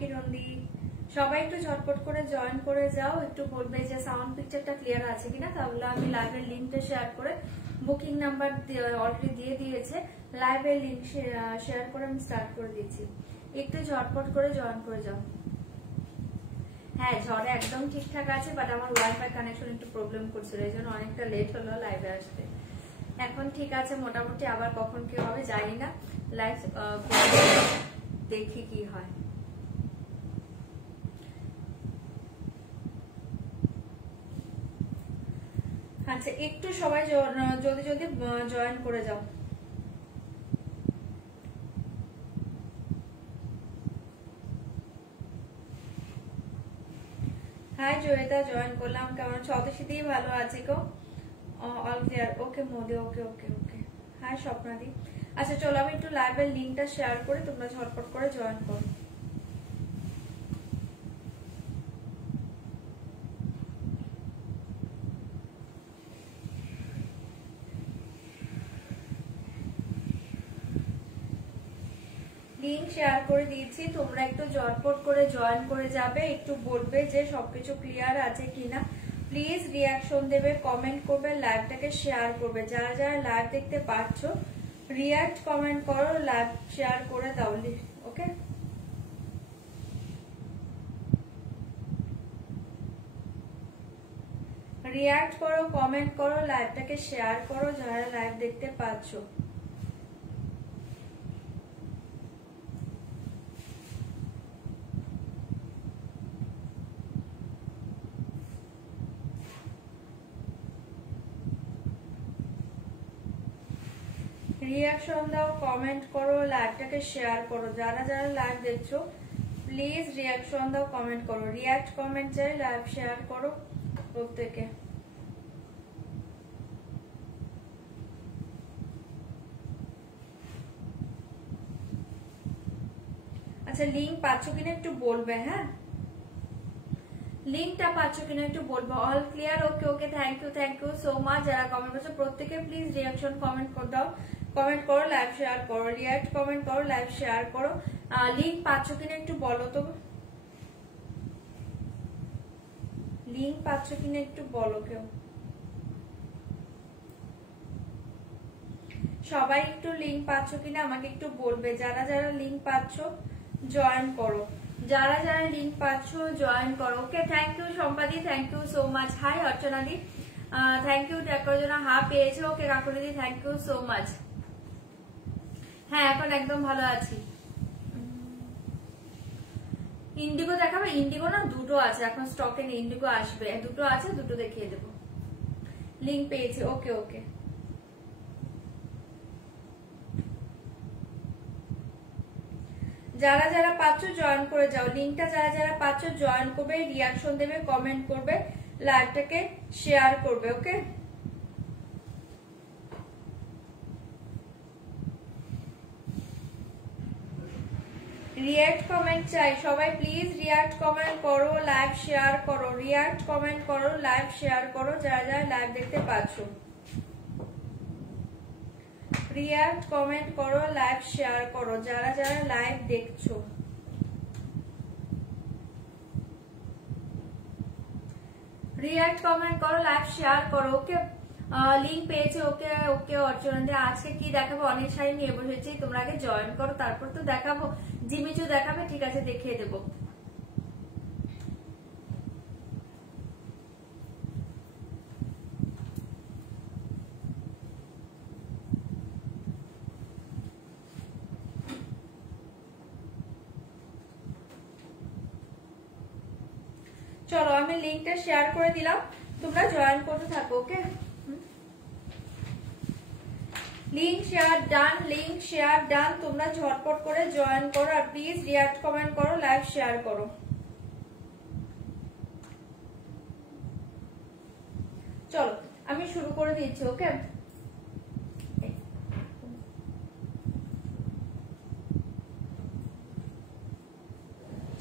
কিরণদি, সবাই একটু ঝটপট করে জয়েন করে যাও। একটু বলবে যে সাউন্ড পিকচারটা ক্লিয়ার আছে কিনা, তাহলে আমি লাইভের লিঙ্কটা শেয়ার করে, বুকিং নাম্বার অলরেডি দিয়ে দিয়েছে, লাইভের লিঙ্ক শেয়ার করে আমি স্টার্ট করে দিচ্ছি। একটু ঝটপট করে জয়েন করে যাও। হ্যাঁ, ঝড়ে একদম ঠিকঠাক আছে, বাট আমার ওয়াইফাই কানেকশন একটু প্রবলেম করছিল, এই জন্য অনেকটা লেট হলো লাইভে আসতে। এখন ঠিক আছে মোটামুটি, আবার কখন কি হবে জানি না, লাইভ দেখি কি হয়। আচ্ছা, একটু সবাই জলদি জলদি জয়েন করে যাও। হাই জয়িতা, জয়েন করলাম। কেমন স্বদেশীতেই ভালো আছি গো, অল ক্লিয়ার। ওকে মোদি, ওকে ওকে ওকে। হাই স্বপ্নাদি। আচ্ছা চলো, আমি একটু লাইভের লিঙ্কটা শেয়ার করে তোমরা ঝটপট করে জয়েন করো। লিঙ্ক শেয়ার করে দিয়েছি, তোমরা একটু ঝটপট করে জয়েন করে যাবে। একটু বলবে যে সবকিছু ক্লিয়ার আছে কিনা, প্লিজ রিয়াকশন দেবে, কমেন্ট করবে, লাইভটাকে শেয়ার করবে। যারা যারা লাইভ দেখতে পাচ্ছ রিয়াক্ট কমেন্ট করো, লাইভ শেয়ার করে দাও। ওকে, রিয়াক্ট করো, কমেন্ট করো, লাইভটাকে শেয়ার করো যারা লাইভ দেখতে পাচ্ছ। রিয়াকশন দাও, কমেন্ট করো, লাইভটাকে শেয়ার করো। যারা যারা লাইভ দেখছো প্লিজ রিয়াকশন দাও, কমেন্ট করো। রিয়াক্ট কমেন্ট চাই, লাইভ শেয়ার করো প্রত্যেকে। আচ্ছা, লিঙ্ক পাচ্ছ কিনা একটু বলবে। হ্যাঁ, লিঙ্কটা পাচ্ছ কিনা একটু বলবো। All clear, okay okay, thank you so much. যারা কমেন্ট করছো প্রত্যেকে প্লিজ রিয়াকশন কমেন্ট করে দাও, কমেন্ট করো, লাইভ শেয়ার করো, রিয়াক্ট কমেন্ট করো, লাইভ শেয়ার করো। লিঙ্ক পাচ্ছ কিনা একটু বলো তো, লিঙ্ক পাচ্ছ কিনা একটু বলো কেউ। সবাই একটু লিঙ্ক পাচ্ছ কিনা আমাকে একটু বলবে। যারা যারা লিঙ্ক পাচ্ছ জয়েন করো, যারা যারা লিঙ্ক পাচ্ছ জয়েন করো। ওকে, থ্যাংক ইউ সম্পাদি, thank you so much. Hi অর্চনাদি, থ্যাংক ইউ ট্যাগ করার জন্য। হা পেয়েছে, ওকে কাকুলিদি, থ্যাংক ইউ সো মাচ। হ্যাঁ, এখন একদম ভালো আছি। ইন্ডিগো দেখাবে? ইন্ডিগো না দুটো আছে এখন স্টকে নেই, ইন্ডিগো আসবে, দুটো আছে, দুটো দেখিয়ে দেবো। লিঙ্ক পেয়েছি, ওকে ওকে। যারা যারা পাচ্ছ জয়েন করে যাও, লিঙ্কটা যারা যারা পাচ্ছ জয়েন করবে, রিয়াকশন দেবে, কমেন্ট করবে, লাইভটাকে শেয়ার করবে। ওকে, রিয়াক্ট কমেন্ট চাই সবাই, প্লিজ রিয়াক্ট কমেন্ট করো, লাইভ শেয়ার করো। রিয়াক্ট কমেন্ট করো, লাইভ শেয়ার করো যারা যারা লাইভ দেখতে পাচ্ছ। রিয়াক্ট কমেন্ট করো, লাইভ শেয়ার করো যারা যারা লাইভ দেখছো। রিয়াক্ট কমেন্ট করো, লাইভ শেয়ার করো। ওকে, লিঙ্ক পেয়েছে, ওকে ওকে অর্চনা। আজকে কি দেখাবো? অনেক শাড়ি নিয়ে বসেছি, তোমরা আগে জয়েন করো, তারপর তো দেখাবো। জিমিচু দেখাবে? ঠিক আছে, দেখিয়ে দেবো। চলো, আমি লিঙ্কটা শেয়ার করে দিলাম, তোমরা জয়েন করতে থাকো। Okay, link share done, link share done. তোমরা ঝটপট করে জয়েন করো, আর প্লিজ রিয়াক্ট কমেন্ট করো, লাইভ শেয়ার করো। চলো, আমি শুরু করে দিচ্ছি। ওকে,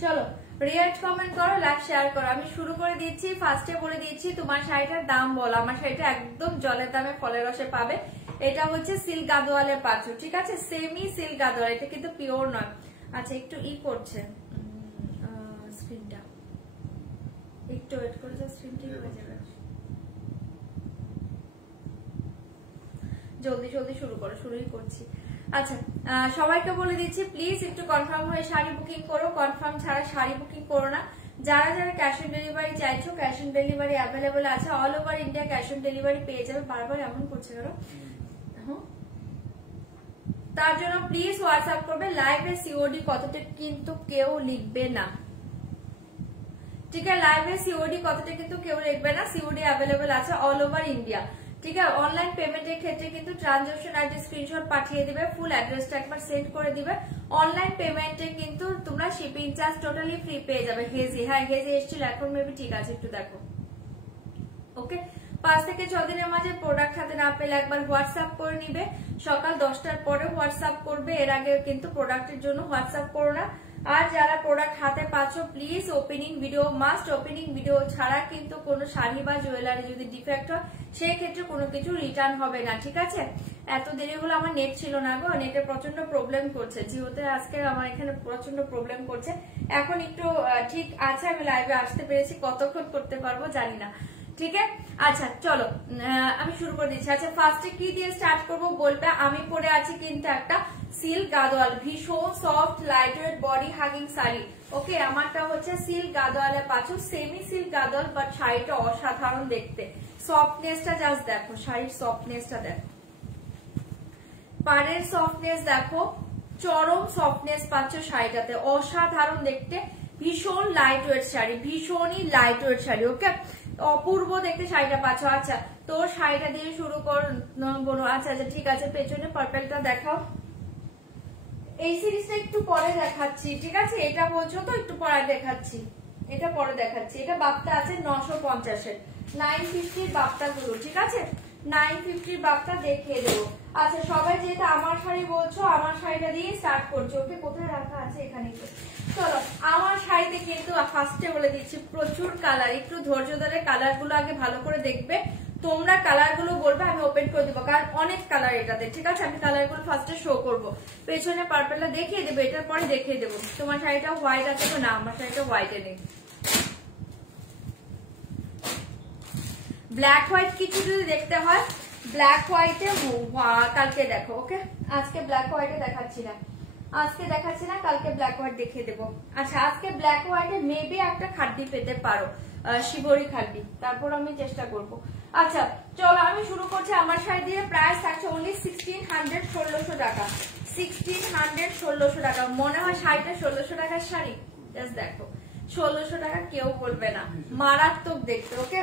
চলো রিয়াক্ট কমেন্ট করো, লাইক শেয়ার করো। আমি শুরু করে দিচ্ছি। ফার্স্টে বলে দিচ্ছি তোমার শাড়িটার দাম বলো। আমার শাড়িটা একদম জলের দামে ফলের রসে পাবে। এটা হচ্ছে সিল্ক গাদোয়ালের পাঁচু, ঠিক আছে, সেমি সিল্ক গাদোয়াল, এটা কিন্তু পিওর নয়। আচ্ছা, একটু করছে, একটু ওয়েট করে যা, স্ক্রিন ঠিক হয়ে যাবে। জলদি জলদি শুরু করো, শুরুই করছি। আচ্ছা, সবাইকে বলে দিচ্ছি প্লিজ একটু কনফার্ম হয়ে শাড়ি বুকিং করো, কনফার্ম ছাড়া শাড়ি বুকিং করো না। যারা যারা ক্যাশ অন ডেলিভারি চাইছো, ক্যাশ অন ডেলিভারি অ্যাভেলেবল আছে, all over India cash on delivery পেয়ে যাবে। বারবার এমন করছে কেন? তার জন্য প্লিজ হোয়াটসঅ্যাপ করবে। লাইভে সিওডি কতটা কিন্তু কেউ লিখবে না, ঠিক আছে? লাইভে সিওডি কতটা কিন্তু কেউ লিখবে না। সিওডি অ্যাভেলেবল আছে অল ওভার ইন্ডিয়া, ঠিক আছে? অনলাইন পেমেন্টের ক্ষেত্রে কিন্তু ট্রানজাকশন আইডি স্ক্রিনশট পাঠিয়ে দিবে, ফুল অ্যাড্রেসটা একবার সেন্ড করে দিবে। অনলাইন পেমেন্টে কিন্তু তোমরা শিপিং চার্জ টোটালি ফ্রি পেয়ে যাবে। হেজি, হ্যাঁ হেজি এসেছিল, এখন মেবি ঠিক আছে, একটু দেখো। ওকে, 5 থেকে 6 দিনের মাঝে প্রোডাক্ট হাতে না পেলে একবার হোয়াটসঅ্যাপ করে নিবে। সকাল 10টার পরে হোয়াটসঅ্যাপ করবে, এর আগে কিন্তু প্রোডাক্টের জন্য হোয়াটসঅ্যাপ করো না। আর যারা প্রোডাক্ট হাতে পাচ্ছ please opening video must. Opening video ছাড়া কিন্তু কোনো শাড়ি বা জুয়েলারি যদি ডিফেক্ট হয় সেই ক্ষেত্রে কোনো কিছু রিটার্ন হবে না, ঠিক আছে? এত দেরি হলো, আমার নেট ছিল না গো, নেটে প্রচন্ড প্রবলেম করছে জিওতে, আজকে আমার এখানে প্রচন্ড প্রবলেম করছে। এখন একটু ঠিক আছে, আমি লাইভে আসতে পেরেছি, কতক্ষণ করতে পারবো জানি না, ঠিক আছে? আচ্ছা চলো আমি শুরু করে দিচ্ছি। আচ্ছা, ফার্স্টে কি দিয়ে স্টার্ট করবো বলবে। আমি পরে আছি কিন্তু একটা সিল্ক গাদোয়াল, ভীষণ soft light weight body hugging sari. Okay, আমারটা হচ্ছে সিল্ক গাদোয়ালে পাচ্ছ, সেমি সিল্ক গাদোয়াল, বাট শাড়িটা অসাধারণ দেখতে। সফটনেসটা জাস্ট দেখো, শাড়ির সফটনেসটা দেখো, পাড়ের সফটনেস দেখো, চরম সফটনেস পাচ্ছ শাড়িটাতে, অসাধারণ দেখতে। ভীষণ লাইট ওয়েট শাড়ি, ভীষণই লাইট ওয়েট শাড়ি। ওকে, অপূর্ব দেখতে শাড়িটা পাচ্ছ। আচ্ছা, তো শাড়িটা দিয়ে শুরু কর বোনো। আচ্ছা আচ্ছা ঠিক আছে, পেছনে পার্পেলটা দেখাও। এই সিরিজটা একটু পরে দেখাচ্ছি, ঠিক আছে? এটা বলছো তো একটু পরে দেখাচ্ছি, এটা পরে দেখাচ্ছি। এটা বাপ্তা আছে 950-এর, 950 বাপ্তা গুলো, ঠিক আছে? 950 বাপ্তা দেখিয়ে দেবো। আচ্ছা, সবাই যেটা আমার শাড়ি বলছো, আমার শাড়িটা দিয়ে স্টার্ট করছো। ওকে, কোথায় রাখা আছে? এখানে। চলো, আমার শাড়িতে কিন্তু ফার্স্টে বলে দিচ্ছি প্রচুর কালার, একটু ধৈর্য ধরে কালার গুলো আগে ভালো করে দেখবে। তোমরা কালার গুলো বলবে, আমি ওপেন করে দেবো, কারণ অনেক কালার এটাতে, ঠিক আছে? আমি কালার গুলো ফার্স্টে শো করবো, পেছনে পার্পেলটা দেখিয়ে দেবো, এটার পরে দেখিয়ে দেবো। তোমার শাড়িটা হোয়াইট আছে তো? না, আমার শাড়িটা হোয়াইটে নেই। ব্ল্যাক হোয়াইট কিছু যদি দেখতে হয়, ব্ল্যাক হোয়াইটে কালকে দেখো। ওকে, আজকে ব্ল্যাক হোয়াইটে দেখাচ্ছি না, আজকে দেখাচ্ছি না, কালকে ব্ল্যাক হোয়াইট দেখিয়ে দেবো। আচ্ছা, আজকে ব্ল্যাক হোয়াইটে মেবি একটা খাড্ডি পেতে পারো, শিবরি খাড্ডি, তারপর আমি চেষ্টা করব। আচ্ছা চলো, আমি শুরু করছি। আমার শাড়ি দিয়ে প্রাইস থাকছে অনলি 1600, 1600 টাকা। 1600, 1600 টাকা। মনে হয় শাড়িটা 1600 টাকার শাড়ি? জাস্ট দেখো, 1600 টাকা কেউ বলবে না, মারাত্মক দেখতে। ওকে,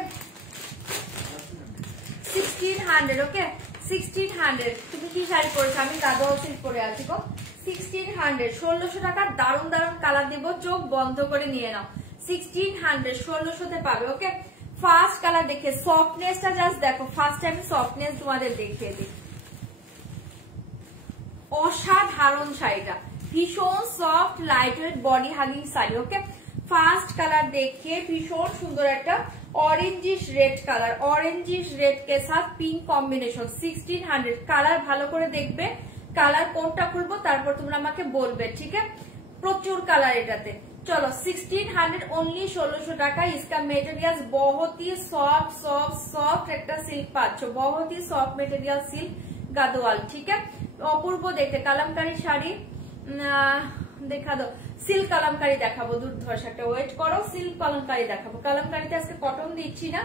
1600। ওকে, 1600। তুমি কি শাড়ি পরেছো? আমি গাদোয়াল সিল্ক পরে আছি গো। 1600, 1600 টাকার দারুন দারুন কালার দিব, চোখ বন্ধ করে নিয়ে নাও। 1600, 1600-তে পাবে। ওকে, ফার্স্ট কালার দেখে সফটনেসটা জাস্ট দেখো। ফার্স্ট আমি সফটনেস তোমাদের দেখিয়ে দিই। অসাধারণ শাড়িটা, ভীষণ soft light weight body hugging sari. Okay, first colour দেখে ভীষণ সুন্দর একটা orangish red colour, orangish red কে সাথ পিঙ্ক কম্বিনেশন। 1600 কালার ভালো করে দেখবে, কালার কোনটা খুলবো তারপর তোমরা আমাকে বলবে, ঠিক আছে? প্রচুর কালার এটাতে। चलो 1600 ओनली 1600 টাকা। इसका मेटेरियल बहुत ही सॉफ्ट একটা সিল্ক পাচ্ছ, बहुत ही सॉफ्ट मेटेरियल सिल्क গাদোয়াল, ঠিক আছে? অপূর্ব দেখতে কালামকারী শাড়ি দেখা দাও। সিল্ক কালামকারী দেখাবো, দুর্ধর্ষ একটা ওয়েট করো, সিল্ক কালামকারী দেখাবো। কালামকারীতে আজকে কটন দিচ্ছি না,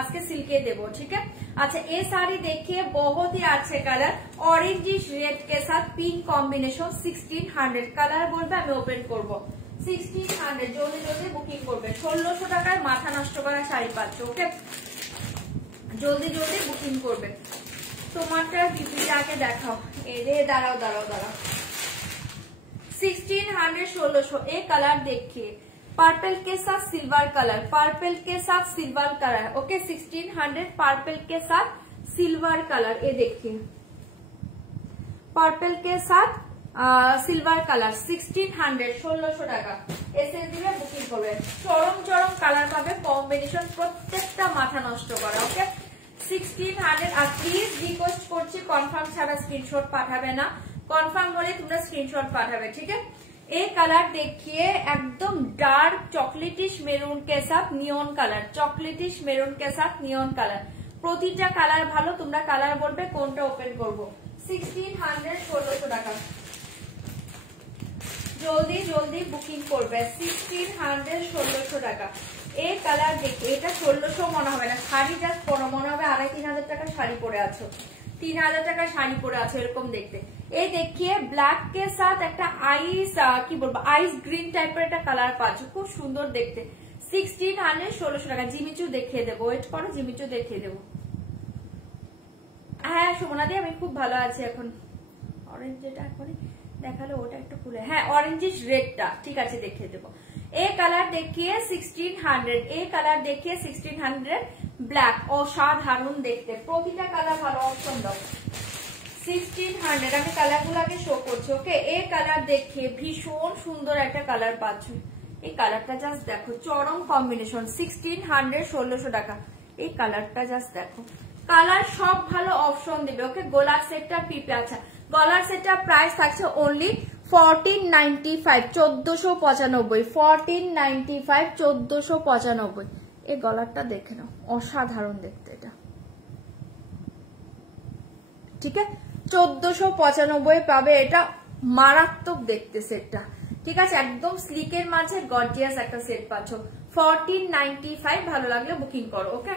আজকে সিল্কে দেবো, ठीक है? अच्छा ये साड़ी देखिए बहुत ही अच्छे कलर, ऑरेंजिश रेड के साथ पिंक कॉम्बिनेशन। 1600 কালার বলবে আমি ওপেন করব। 1600 জলদি জলদি বুকিং করবে। 1600 টাকায় মাথা নষ্ট করা শাড়ি পাচ্ছ, ওকে? জলদি জলদি বুকিং করবে। তোমারটা বিপিটাকে দেখাও, এরে দাঁড়াও দাঁড়াও দাঁড়াও। 1600 1600 ये कलर देखिए, पर्पल के साथ सिल्वर कलर, पर्पल के साथ सिल्वर कलर, ओके? 1600 पर्पल के साथ सिल्वर कलर, ये देखिए पर्पल के साथ सिल्वर कलर। 1600 1600 টাকা এসে দিবে, বুকিং করবে। চরম চরম কালার পাবে, কম্বিনেশন প্রত্যেকটা মাথা নষ্ট করা, ওকে? 1600। আর প্লিজ রিকোয়েস্ট করছি কনফার্ম ছাড়া স্ক্রিনশট পাঠাবে না, কনফার্ম হলে তোমরা স্ক্রিনশট পাঠাবে, ঠিক আছে? ये कलर देखिए एकदम डार्क चॉकलेटिश मेरून के साथ नियन कलर, चॉकलेटिश मेरून के साथ नियन कलर। প্রতিটা কালার ভালো, তোমরা কালার বলবে কোনটা ওপেন করব। 1600 1600 টাকা, জলদি জলদি বুকিং করবে। 1600 1600 টাকা। এই কালার দেখে এটা 1600 মনে হবে না, শাড়ি জাস্ট পরো মনে হবে 2500 টাকা শাড়ি পরে আছো, 3000 টাকা শাড়ি পরে আছো এরকম দেখতে। এই দেখিয়ে ব্ল্যাক के साथ একটা আইস কি বলবো আইস গ্রিন টাইপের একটা কালার পাচ্ছ, খুব সুন্দর দেখতে। 1600 1600 টাকা। জিমিচু দেখিয়ে দেবো, ওয়েট করো, জিমিচু দেখিয়ে দেবো। হ্যাঁ সুমনা দি আমি খুব ভালো আছি এখন। অরেঞ্জ যেটা এখন দেখালো ওটা একটু খুলে, হ্যাঁ অরেঞ্জিশ রেডটা ঠিক আছে দেখিয়ে দেবো। এই কালার দেখিয়ে 1600, এই কালার দেখিয়ে 1600 ব্ল্যাক, অসাধারণ দেখতে। প্রতিটা কালার ভালো, অপশন দাও। 1600 আমি কালার গুলাকে শো করছি। ওকে এই কালার দেখিয়ে ভীষণ সুন্দর একটা কালার পাচ্ছ, এই কালারটা জাস্ট দেখো, চরম কম্বিনেশন। 1600 1600 টাকা। এই কালারটা জাস্ট দেখো, কালার সব ভালো, অপশন দিবে। ওকে গলার সেটটা পিপে, আচ্ছা গলার সেটটা প্রাইস থাকছে অনলি 1495 1495 1495 1495। এই গলারটা দেখে নাও, অসাধারণ দেখতে এটা, ঠিক আছে 1495 পাবে, এটা মারাত্মক দেখতে সেটটা, ঠিক আছে একদম স্লিকের মাঝে গর্জিয়াস একটা সেট পাচ্ছ। 1495 ভালো লাগলে বুকিং করো। ওকে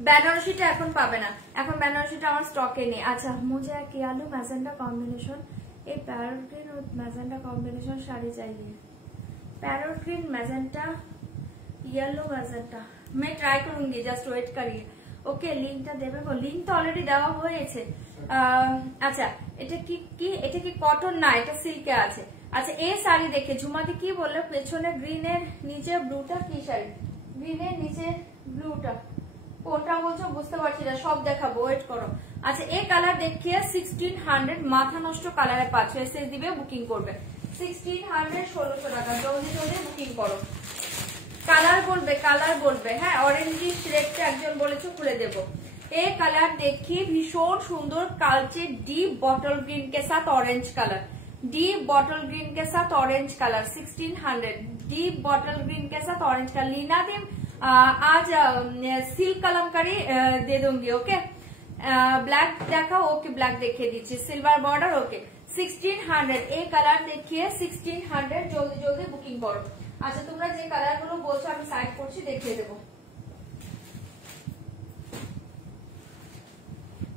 বেনারসিটা এখন পাবে না, এখন বেনারসিটা আমার স্টকে নেই। আচ্ছা মুঝে কি আলু ম্যাজেন্ডা কম্বিনেशन, এই প্যারট গ্রিন और मैजेंटा कॉम्बिनेशन শাড়ি चाहिए। Parrot green magenta yellow magenta मैं ट्राई करूंगी, जस्ट वेट करिए। ওকে লিংকটা দেবে, লিংক তো অলরেডি দেওয়া হয়েছে। আচ্ছা এটা কি এটা কি কটন না, এটা সিল্কে আছে। আচ্ছা এই শাড়ি দেখে ঝুমাদি কি বললো, পেছনে গ্রিনের নিচে ব্লুটা, কি শাড়ি গ্রিনের নিচে ব্লুটা কোনটা বলছো বুঝতে পারছি না, সব দেখাবো ওয়েট করো। আচ্ছা এই কালার দেখিয়ে 1600 মাথা নষ্ট কালারে পাচ্ছ, এসএস দিবে বুকিং করবে। 1600 1600 টাকা, জলদি জলদি বুকিং করো। কালার বলবে হ্যাঁ অরেঞ্জিশ রেডটা একজন বলেছো খুলে দেবো। এই কালার देखिए भीषण सुंदर कालचे डीप बॉटल ग्रीन के साथ orange colour, deep bottle green के साथ orange colour 1600 deep bottle green के साथ ऑरेंज कलर। लीना दी आज सिल्क कलमकारी दे दूंगी। ओके ब्लैक देखा, ओके ब्लैक देखिए दीजिए, सिल्वर बॉर्डर। ओके 1600 এই কালার দেখিয়ে 1600 জলদি জলদি বুকিং করো। আচ্ছা তোমরা যে কালার গুলো বলছো আমি সাইড করছি, দেখিয়ে দেবো।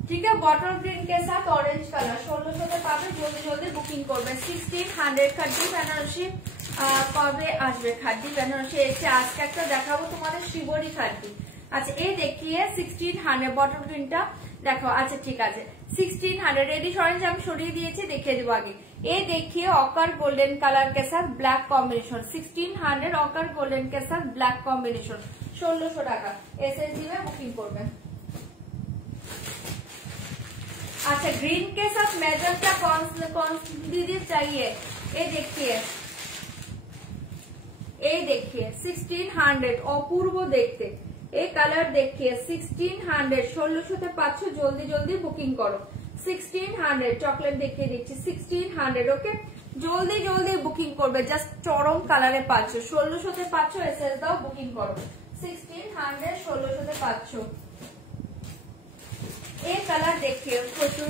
ठीक है बॉटल ग्रीन के साथ ऑरेंज कलर 1600 পাবে, জলদি জলদি বুকিং করবে। 1600 খাদ্দি বেনারসি কবে আসবে? খাদ্দি বেনারসি এসে আজকে একটা দেখাবো তোমাদের শিবরি খাদ্দি। আচ্ছা এই দেখিয়ে 1600 বটল গ্রিনটা দেখো। আচ্ছা ঠিক আছে 1600 রেডি সরঞ্জাম সরিয়ে দিয়েছি, দেখিয়ে দেবো আগে। ये देखिए ऑकर गोल्डन कलर के साथ ब्लैक कॉम्बिनेशन 1600 ऑकर गोल्डन के साथ ब्लैक कॉम्बिनेशन 1600 টাকা। एसएसजी में बुकिंग করবে। अच्छा ग्रीन के साथ मैजेंटा कौन दीदी चाहिए? ये देखिए 1600 অপূর্ব দেখতে। এই কালার দেখিয়ে 1600 1600 পাচ্ছ, জলদি জলদি বুকিং করো। 1600 চকলেট দেখিয়ে দিচ্ছি 1600। ওকে জলদি জলদি বুকিং করবে, জাস্ট চরম কালারে পাচ্ছ। 1600 পাচ্ছ, এসএস দাও বুকিং করো। 1600 1600 পাচ্ছ। এই কালার দেখিয়ে প্রচুর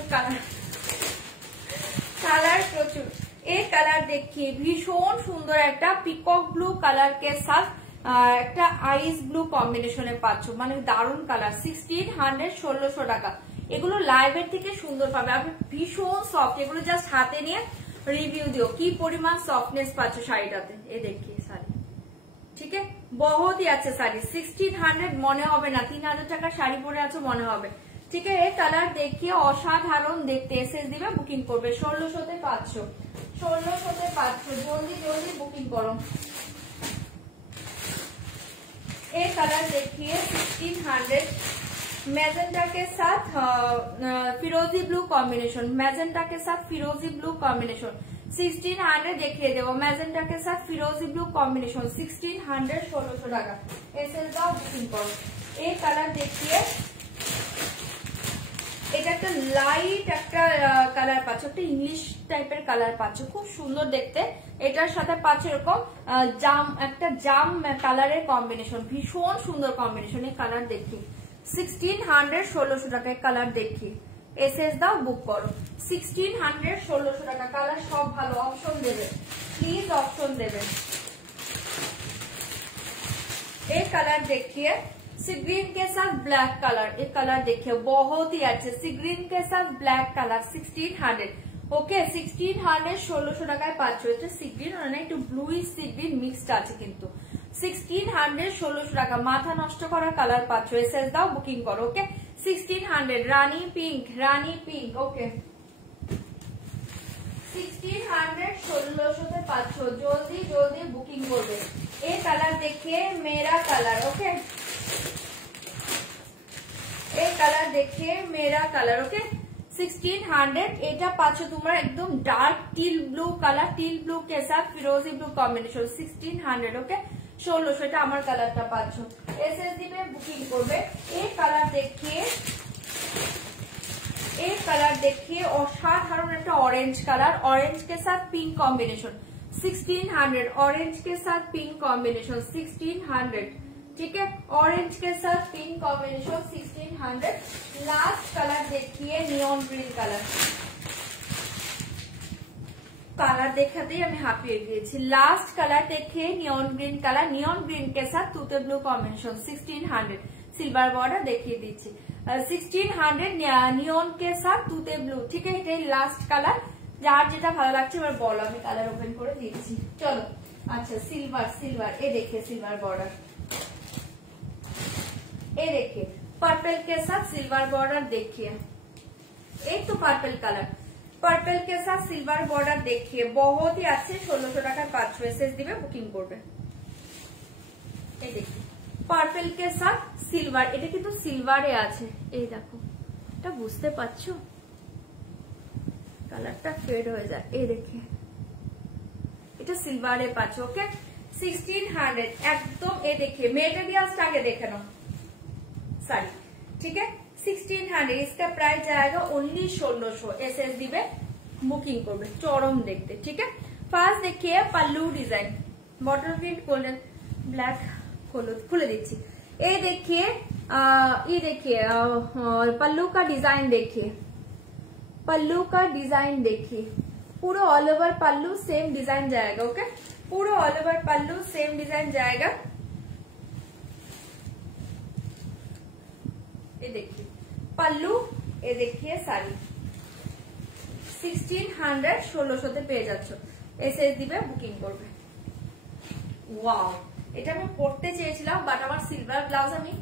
কালার প্রচুর। এই কালার দেখিয়ে ভীষণ সুন্দর একটা পিকক ব্লু কালার কে সাথ একটা আইস ব্লু কম্বিনেশনে পাচ্ছ, মানে দারুণ কালার। 1600 1600 টাকা। এগুলো লাইভের থেকে সুন্দর পাবে, আপনি ভীষণ সফট। এগুলো জাস্ট হাতে নিয়ে রিভিউ দিও কি পরিমাণ সফটনেস পাচ্ছ শাড়িটাতে। এ দেখিয়ে শাড়ি, ঠিক আছে বহুত হি আছে শাড়ি। 1600 মনে হবে না 3000 টাকা শাড়ি পরে আছো মনে হবে, ঠিক আছে। এই কালার দেখিয়ে অসাধারণ দেখতে, এসএস দিবে বুকিং করবে। 1600 পাচ্ছ, 1600 পাচ্ছ, জলদি জলদি বুকিং করো। এই কালার দেখিয়ে 1600 मैजेंटा के साथ फिरोजी ब्लू कॉम्बिनेशन, मैजेंटा के साथ फिरोजी ब्लू कॉम्बिनेशन 1600 देखिए देवो। मैजेंटा के साथ फिरोजी ब्लू कॉम्बिनेशन 1600 1600 টাকা। एसएस दाओ बुकिंग करो। এই কালার দেখিয়ে এটা একটা লাইট একটা কালার পাচ্ছ, একটা ইংলিশ টাইপের কালার পাচ্ছ, খুব সুন্দর দেখতে। এটার সাথে পাচ্ছ এরকম একটা জাম কালারের কম্বিনেশন, ভীষণ সুন্দর কম্বিনেশন। এই কালার দেখি 1600 1600 টাকায় কালার দেখি, এসএস দাও বুক করো। 1600 1600 টাকা, কালার সব ভালো, অপশন দেবে প্লিজ, অপশন দেবে। एक कलर देखिए सी ग्रीन के साथ ब्लैक कलर, एक कलर देखिए बहुत ही अच्छे, सी ग्रीन के साथ ब्लैक कलर 1600 ওকে 1600 1600 টাকায় পাচ্ছ। এটা সি গ্রিন মানে একটু ব্লুই সি গ্রিন মিক্সড আছে কিন্তু 1600 1600 টাকা, মাথা নষ্ট করার কালার পাচ্ছ। এসএস দাও বুকিং করো ওকে। 1600 রানী পিঙ্ক ওকে 1600 1600 তে পাচ্ছ, জলদি জলদি বুকিং করবে। এই কালার देखिए मेरा कलर ओके, এই কালার देखिए मेरा कलर ओके 1600 এটা পাচ্ছ তোমরা একদম dark teal blue colour, teal blue के साथ फिरोजी ब्लू कॉम्बिनेशन 1600 ओके 1600, এটা আমার কালারটা পাচ্ছ। এসএস দিবে বুকিং করবে। এই কালার देखिए অসাধারণ একটা অরেঞ্জ কালার, অরেঞ্জ के साथ पिंक कॉम्बिनेशन 1600, ऑरेंज के साथ पिंक कॉम्बिनेशन 1600 ठीक है, ऑरेंज के साथ पिंक कॉम्बिनेशन 1600। लास्ट कलर देखिए नियॉन ग्रीन कलर, কালার দেখাতেই আমি হাঁপিয়ে গিয়েছি। লাস্ট কালার देखिए neon green colour, neon green के साथ তুতে ব্লু কম্বিনেশন 1600, সিলভার বর্ডার দেখিয়ে দিচ্ছি 1600 নিয়ন के साथ তুতে ব্লু ঠিক আছে, এটাই লাস্ট কালার। যার যেটা ভালো লাগছে এবার বলো, আমি কালার ওপেন করে দিচ্ছি চলো। আচ্ছা सिल्वर ये देखिए सिल्वर बॉर्डर, ये देखिए पर्पल के साथ सिल्वर बॉर्डर देखिए, एक तो पर्पल कलर, पर्पल के साथ सिल्वर बॉर्डर देखिए बहुत ही अच्छे 1600 টাকার পাচ্ছ। এসএস দিবে বুকিং করবে। এই দেখি পার্পল के साथ সিলভার, এটা কিন্তু সিলভারে আছে, এই দেখো এটা বুঝতে পারছো, কালারটা ফেড হয়ে যায়। এই দেখে এটা সিলভারে পাচ্ছ ওকে 1600 একদম। এই দেখে মেটেরিয়ালসটা আগে দেখে নাও साड़ी ठीक है 1600, इसका प्राइस जाएगा ओनली 1600। एसएस दिबे बुकिंग করবে, চরম দেখতে ঠিক है। ফার্স্ট देखिए pallu design, bottle print golden black खुले दिच्छी। ये देखिए पल्लू का डिजाइन देखिए, पल्लू का डिजाइन देखिए, पूरा ऑल ओवर पल्लू सेम डिजाइन जाएगा ओके, पूरा ऑल ओवर पल्लू सेम डिजाइन जाएगा। ये देखिए पल्लू, ये देखिए साड़ी 1600 1600 তে পেয়ে যাচ্ছ। এসএস দিবে বুকিং করবে। ওয়াও, এটা আমি পড়তে চেয়েছিলাম বাট আমার সিলভার ব্লাউজ আমি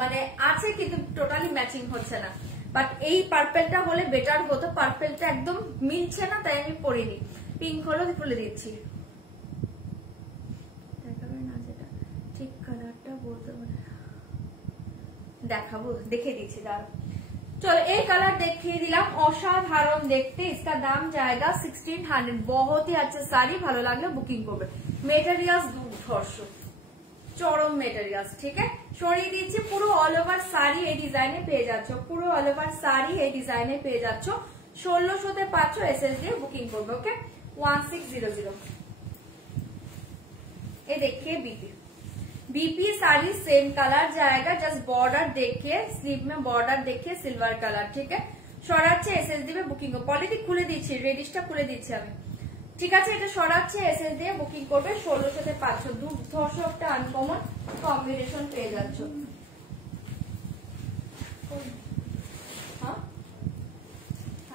মানে আছে কিন্তু টোটালি ম্যাচিং হচ্ছে না, বাট এই পার্পলটা হলে বেটার হতো, পার্পলটা একদম মিলছে না তাই আমি পরিনি। পিঙ্ক হলো খুলে দিচ্ছি, দেখাবে না যেটা ঠিক কালারটা বলতে পারে, দেখাবো দেখে দিচ্ছি দাঁড়াও। চলো এই কালার দেখিয়ে দিলাম, অসাধারণ দেখতে। इसका दाम जाएगा 1600, बहुत ही अच्छा साड़ी, ভালো লাগলে বুকিং করবে। মেটেরিয়ালস দুর্ধর্ষ, চরম মেটেরিয়ালস ঠিক আছে। সরিয়ে দিচ্ছি, পুরো অল ওভার শাড়ি এই ডিজাইনে পেয়ে যাচ্ছ, পুরো অল ওভার শাড়ি এই ডিজাইনে পেয়ে যাচ্ছ। 1600 তে পাচ্ছ, এসএস দিয়ে বুকিং করবে ওকে 1600। ये देखिए बीपी साड़ी सेम कलर जाएगा, जस्ट बॉर्डर देखिए, स्लीव में बॉर्डर देखिए सिल्वर कलर ठीक है। সরাচ্ছে এসএস দিবে বুকিং, পলিটি খুলে দিচ্ছি, রেডিশটা খুলে দিচ্ছি আমি ঠিক আছে। এটা সরাচ্ছে এসএস দিয়ে বুকিং করবে। 1600 তে পাচ্ছ, দুর্ধর্ষ একটা আনকমন কম্বিনেশন পেয়ে যাচ্ছ।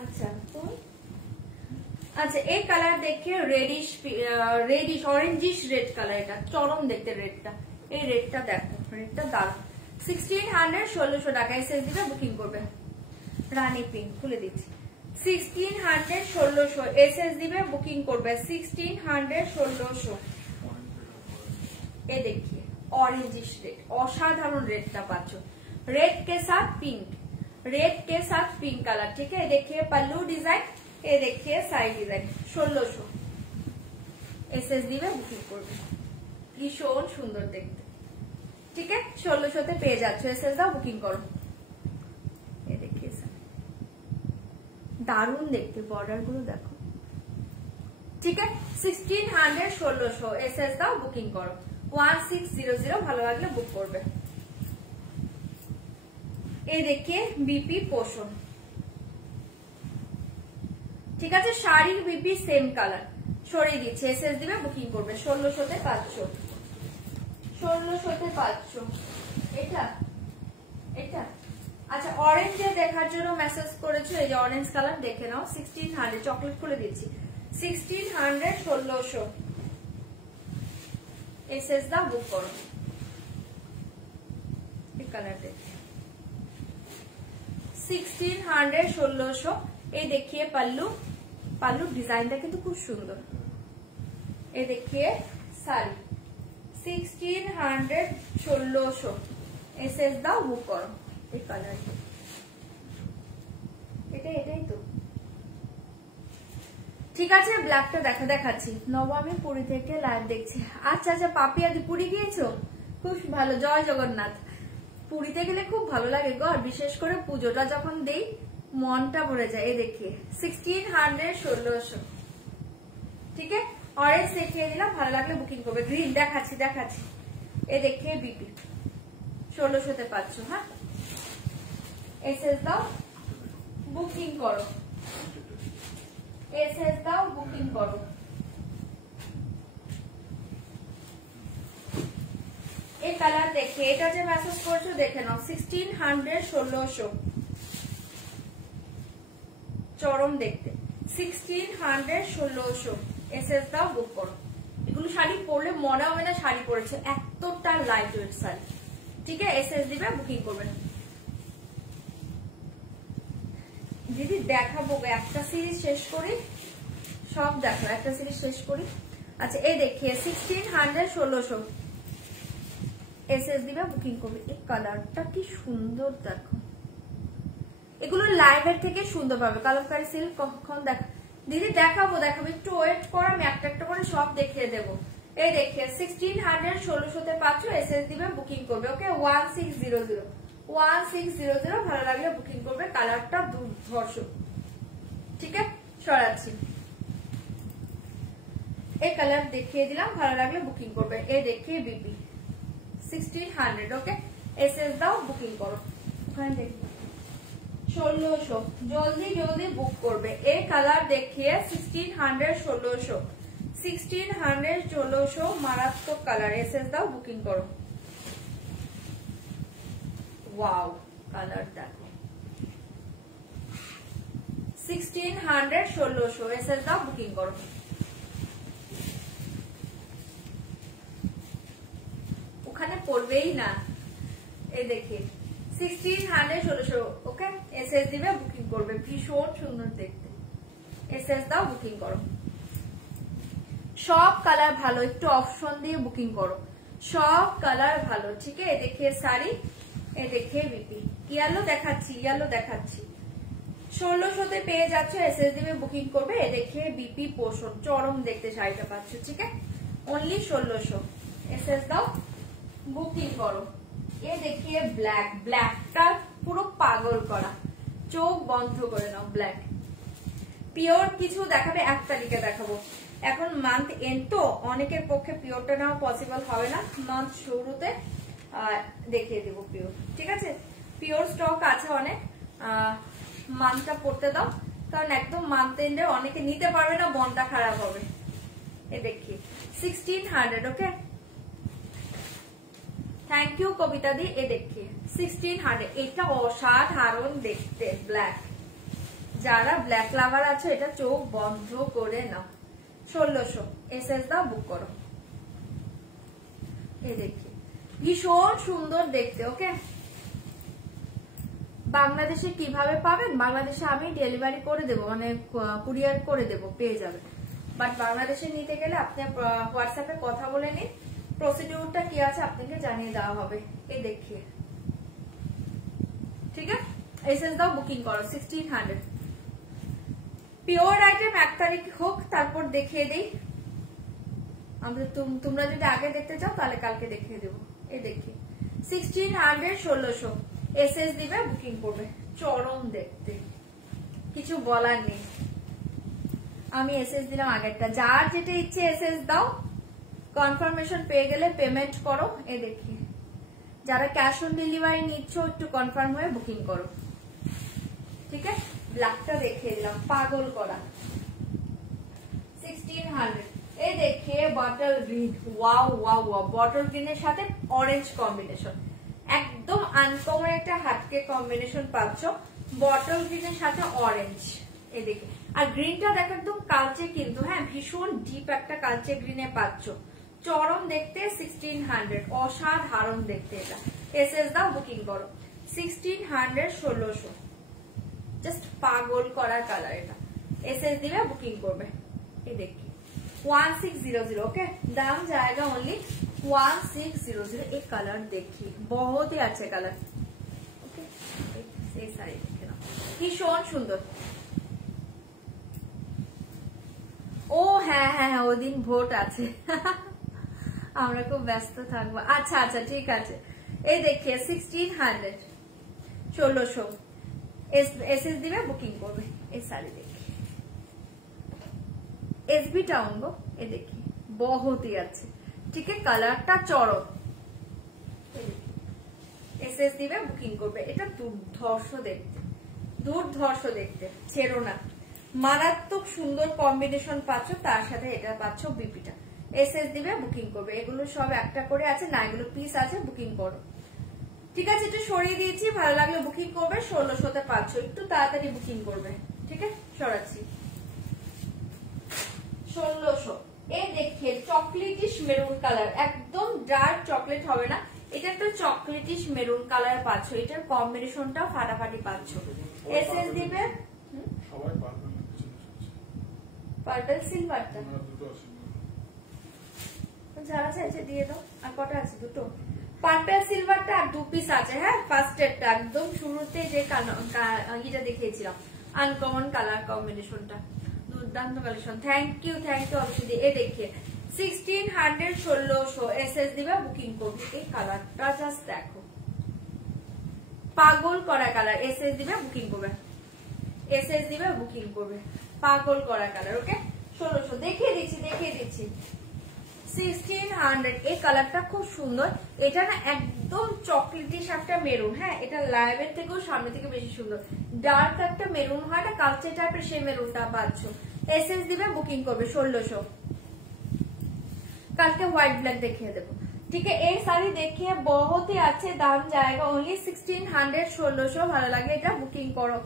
আচ্ছা আচ্ছা এই কালার देखिए रेडिश ऑरेंजिश रेड কালার, এটা চরম দেখতে রেডটা, এই রেডটা দেখো, রেডটা দারুণ। 1600 1600 টাকা, এসএস দিবে বুকিং করবে। রানী পিঙ্ক খুলে দিচ্ছি 1600 1600, এসএস দিবে বুকিং করবে 1600 1600। ये देखिए ऑरेंजिश रेड, অসাধারণ রেডটা পাচ্ছ, रेड के साथ पिंक, रेड के साथ पिंक कलर ठीक है। देखिए पल्लू डिजाइन, ये देखिए साइड डिजाइन 1600, এসএস দিবে বুকিং করবে। ভীষণ সুন্দর দেখতে ঠিক है। 1600 তে পেয়ে যাচ্ছ, এসএস দাও বুকিং করো। ये देखिए দারুণ দেখতে, বর্ডার গুলো দেখো। ঠিক আছে, 1600 1600 এসএস দাও, বুকিং করো 1600। ভালো লাগলে বুক করবে। এই দেখে বিপি পোষণ, ঠিক আছে, শাড়ির বিপি সেম কালার সরিয়ে দিচ্ছে, এসএস দিবে, বুকিং করবে 1600-তে 500, 1600-তে 500। এটা এটা আচ্ছা, অরেঞ্জে দেখার জন্য মেসেজ করেছো, এই যে অরেঞ্জ কালার দেখে নাও, 1600 চকলেট খুলে দিচ্ছি, 1600 1600 এসএস দাও, বুক করো। এই কালার দেখে 1600 1600। এই দেখিয়ে পাল্লু, পাল্লুর ডিজাইনটা কিন্তু খুব সুন্দর। এই দেখিয়ে শাড়ি 1600 1600 এসএস দাও, বুক করো। এই কালার এটাই তো, ঠিক আছে। ব্ল্যাকটা দেখাচ্ছি। নবমী পুরী থেকে লাইভ দেখছি। আচ্ছা আচ্ছা, পাপিয়াদি পুরী গিয়েছো, খুব ভালো, জয় জগন্নাথ। পুরীতে গেলে খুব ভালো লাগে গো, বিশেষ করে পুজোটা যখন দেই মনটা ভরে যায়। এই দেখিয়ে 1600 1600, ঠিক আছে। অরেঞ্জ দেখিয়ে দিলাম, ভালো লাগলে বুকিং করবে। গ্রিন দেখাচ্ছি। এই দেখিয়ে বিপি 1600-তে 500। হ্যাঁ, এসএস দাও, বুকিং করো, এসএস দাও, বুকিং করো। এই কালার দেখে, এটা যে মেসেজ করছো দেখে নাও, 1600 1600 চরম দেখতে, 1600 1600 এসএস দাও, বুক করো। এগুলো শাড়ি পরলে মনে হবে না শাড়ি পরেছে, এতটা লাইট ওয়েট শাড়ি, ঠিক আছে। এসএস দিবে, বুকিং করবেন। দিদি দেখাবো, একটা সিরিজ শেষ করি, সব দেখো, একটা সিরিজ শেষ করি। আচ্ছা, এই দেখিয়ে 1600 1600 এসএস দিবে, বুকিং করবে। এই কালারটা কি সুন্দর দেখো, এগুলো লাইভের থেকে সুন্দর পাবে। কালামকারী সিল্ক কখন দেখ দিদি দেখাবো, একটু ওয়েট করো, আমি একটা একটা করে সব দেখিয়ে দেবো। এই দেখিয়ে 1600 1600-তে 500 এসএস দিবে, বুকিং করবে। ওকে, 1600 1600 ভালো লাগলে বুকিং করবে। কালারটা দুর্ধর্ষ, ঠিক আছে, সরাচ্ছি। এই কালার দেখিয়ে দিলাম, ভালো লাগলে বুকিং করবে। এই দেখিয়ে বিপি 1600, ওকে, এসএস দাও, বুকিং করো। ওখানে দেখি 1600, জলদি বুক করবে। এই কালার দেখিয়ে 1600 1600 1600 1600 মারাত্মক কালার, এসএস দাও, বুকিং করো। ওয়াও, কালার দেখো, 1600 1600 এসএস দাও, বুকিং করো। ওখানে পড়বেই না, এই দেখে 1600 1600, ওকে, এসএস দিবে, বুকিং করবে। ভীষণ সুন্দর দেখতে, এসএস দাও, বুকিং করো। সব কালার ভালো, একটু অপশন দিয়ে বুকিং করো, সব কালার ভালো, ঠিক আছে। এই দেখিয়ে শাড়ি, এই দেখিয়ে বিপি, ইয়েলো দেখাচ্ছি 1600-তে পেয়ে যাচ্ছ, এসএস দিবে, বুকিং করবে। এই দেখিয়ে বিপি পোষণ, চরম দেখতে শাড়িটা পাচ্ছ, ঠিক আছে, অনলি 1600 এসএস দাও, বুকিং করো। এ দেখিয়ে ব্ল্যাকটা পুরো পাগল করা, চোখ বন্ধ করে নাও। ব্ল্যাক পিওর কিছু দেখাবে, 1 তারিখে দেখাবো। এখন মান্থ এন্ড তো অনেকের পক্ষে পিওরটা নেওয়া পসিবল হবে না, মান্থ শুরুতে দেখিয়ে দেবো পিওর, ঠিক আছে। পিওর স্টক আছে অনেক, মান্থটা পড়তে দাও, কারণ একদম মান্থ এন্ডে অনেকে নিতে পারবে না, মনটা খারাপ হবে। এ দেখি 1600, ওকে, থ্যাংক ইউ কবিতা দি। এ দেখি 1600, এটা অসাধারণ দেখতে, ব্ল্যাক, যারা ব্ল্যাক লাভার আছে এটা চোখ বন্ধ করে নাও। 1600 এসএস দাও, বুক করো। এই দেখি ভীষণ সুন্দর দেখতে, ওকে। বাংলাদেশে কিভাবে পাবেন? বাংলাদেশে আমি ডেলিভারি করে দেবো, মানে কুরিয়ার করে দেবো, পেয়ে যাবেন। বাট বাংলাদেশে নিতে গেলে আপনি হোয়াটসঅ্যাপে কথা বলে নিন, প্রসিডিউরটা কি আছে আপনাকে জানিয়ে দেওয়া হবে। এই দেখিয়ে, ঠিক আছে, এসএস দাও, বুকিং করো। 1600 পিওর আইটেম 1 তারিখ হোক, তারপর দেখিয়ে দেই। তোমরা যদি আগে দেখতে চাও তাহলে কালকে দেখিয়ে দেবো। এই দেখি 1600 1600 এসএস দিবে, বুকিং করবে। চরম দেখতে, কিছু বলার নেই। আমি এসএস দিলাম আগেরটা, যার যেটা ইচ্ছে এসএস দাও, কনফার্মেশন পেয়ে গেলে পেমেন্ট করো। এ দেখি যারা ক্যাশ অন ডেলিভারি নিচ্ছ একটু কনফার্ম হয়ে বুকিং করো, ঠিক আছে। ব্ল্যাকটা দেখিয়ে দিলাম, পাগল করা 1600। এই দেখে bottle green, wow wow wow, bottle গ্রিনের সাথে অরেঞ্জ কম্বিনেশন, একদম আনকমন একটা হাটকে কম্বিনেশন পাচ্ছ বটল গ্রিনের সাথে অরেঞ্জ। এই দেখে, আর গ্রিনটা দেখো একদম কালচে কিন্তু, হ্যাঁ ভীষণ ডিপ একটা কালচে গ্রিনে পাচ্ছ, চরম দেখতে 1600, অসাধারণ দেখতে। এটা এসএস দাও, বুকিং করো 1600, 1600, জাস্ট পাগল করার কালার। এটা এসএস দিবে, বুকিং করবে। এই দেখি 1600, ওকে, দাম जाएगा ओनली 1600। एक कलर देखिए बहुत ही अच्छे कलर, ओके। এই শাড়ি দেখে নাও, ভীষণ সুন্দর। ও হ্যাঁ হ্যাঁ হ্যাঁ, ওদিন ভোট আছে আমরা খুব ব্যস্ত থাকবো। আচ্ছা আচ্ছা ঠিক আছে। এই দেখিয়ে 1600, 1600 এসএস দিবে, বুকিং করবে। এই শাড়ি দেখি एसबी टाउन गो, ये देखिए बहुत ही अच्छे, ठीक है, कलरটা চরম। এসএস দিবে, বুকিং করবে। এটা দুর্ধর্ষ দেখতে, দুর্ধর্ষ দেখতে, ছেড়ো না। মারাত্মক সুন্দর কম্বিনেশন পাচ্ছ, তার সাথে এটা পাচ্ছ বিপিটা। এসএস দিবে, বুকিং করবে। এগুলো সব একটা করে আছে না, এগুলো পিস আছে, বুকিং করো, ঠিক আছে। একটু সরিয়ে দিয়েছি, ভালো লাগলে বুকিং করবে। 1600তে পাচ্ছ, একটু তাড়াতাড়ি বুকিং করবে, ঠিক আছে। সরাচ্ছি 1600। এই দেখে চকলেটিশ মেরুন কালার, একদম ডার্ক চকলেট হবে না, এটা একটা চকলেটিশ মেরুন কালার পাচ্ছ, এটার কম্বিনেশনটা ফাটাফাটি পাচ্ছ। এসএস দিবে, সবাই পার্পল সিলভারটা যারা চাইছে দিয়ে দাও। আর কটা আছে? দুটো। পার্পল সিলভারটা আর 2 পিস আছে, হ্যাঁ। ফার্স্ট এরটা একদম শুরুতে যে এটা দেখিয়েছিলাম, আনকমন কালার কম্বিনেশনটা, দুর্দান্ত কালেকশন। থ্যাংক ইউ অবশ্যই। এ দেখিয়ে 1600, 1600 এসএস দিবে, বুকিং করবে। এই কালারটা জাস্ট দেখো, পাগল করা কালার। এসএস দিবে, বুকিং করবে। এসএস দিবে, বুকিং করবে। পাগল করা কালার, ওকে। 1600 দেখিয়ে দিচ্ছি 1600। এই কালারটা খুব সুন্দর, এটা না একদম চকলেটিশ একটা মেরুন, হ্যাঁ। এটা লাইভের থেকেও সামনে থেকে বেশি সুন্দর, ডার্ক একটা মেরুন হয় না, কালচে টাইপের, সেই মেরুনটা পাচ্ছ। এসএস দিবে, বুকিং করবে। 1600। কালকে হোয়াইট ব্ল্যাক দেখিয়ে দেবো, ठीक है। এই শাড়ি দেখিয়ে बहुत ही अच्छे, দাম जाएगा ओनली 1600, 1600। ভালো লাগে এটা, বুকিং করো।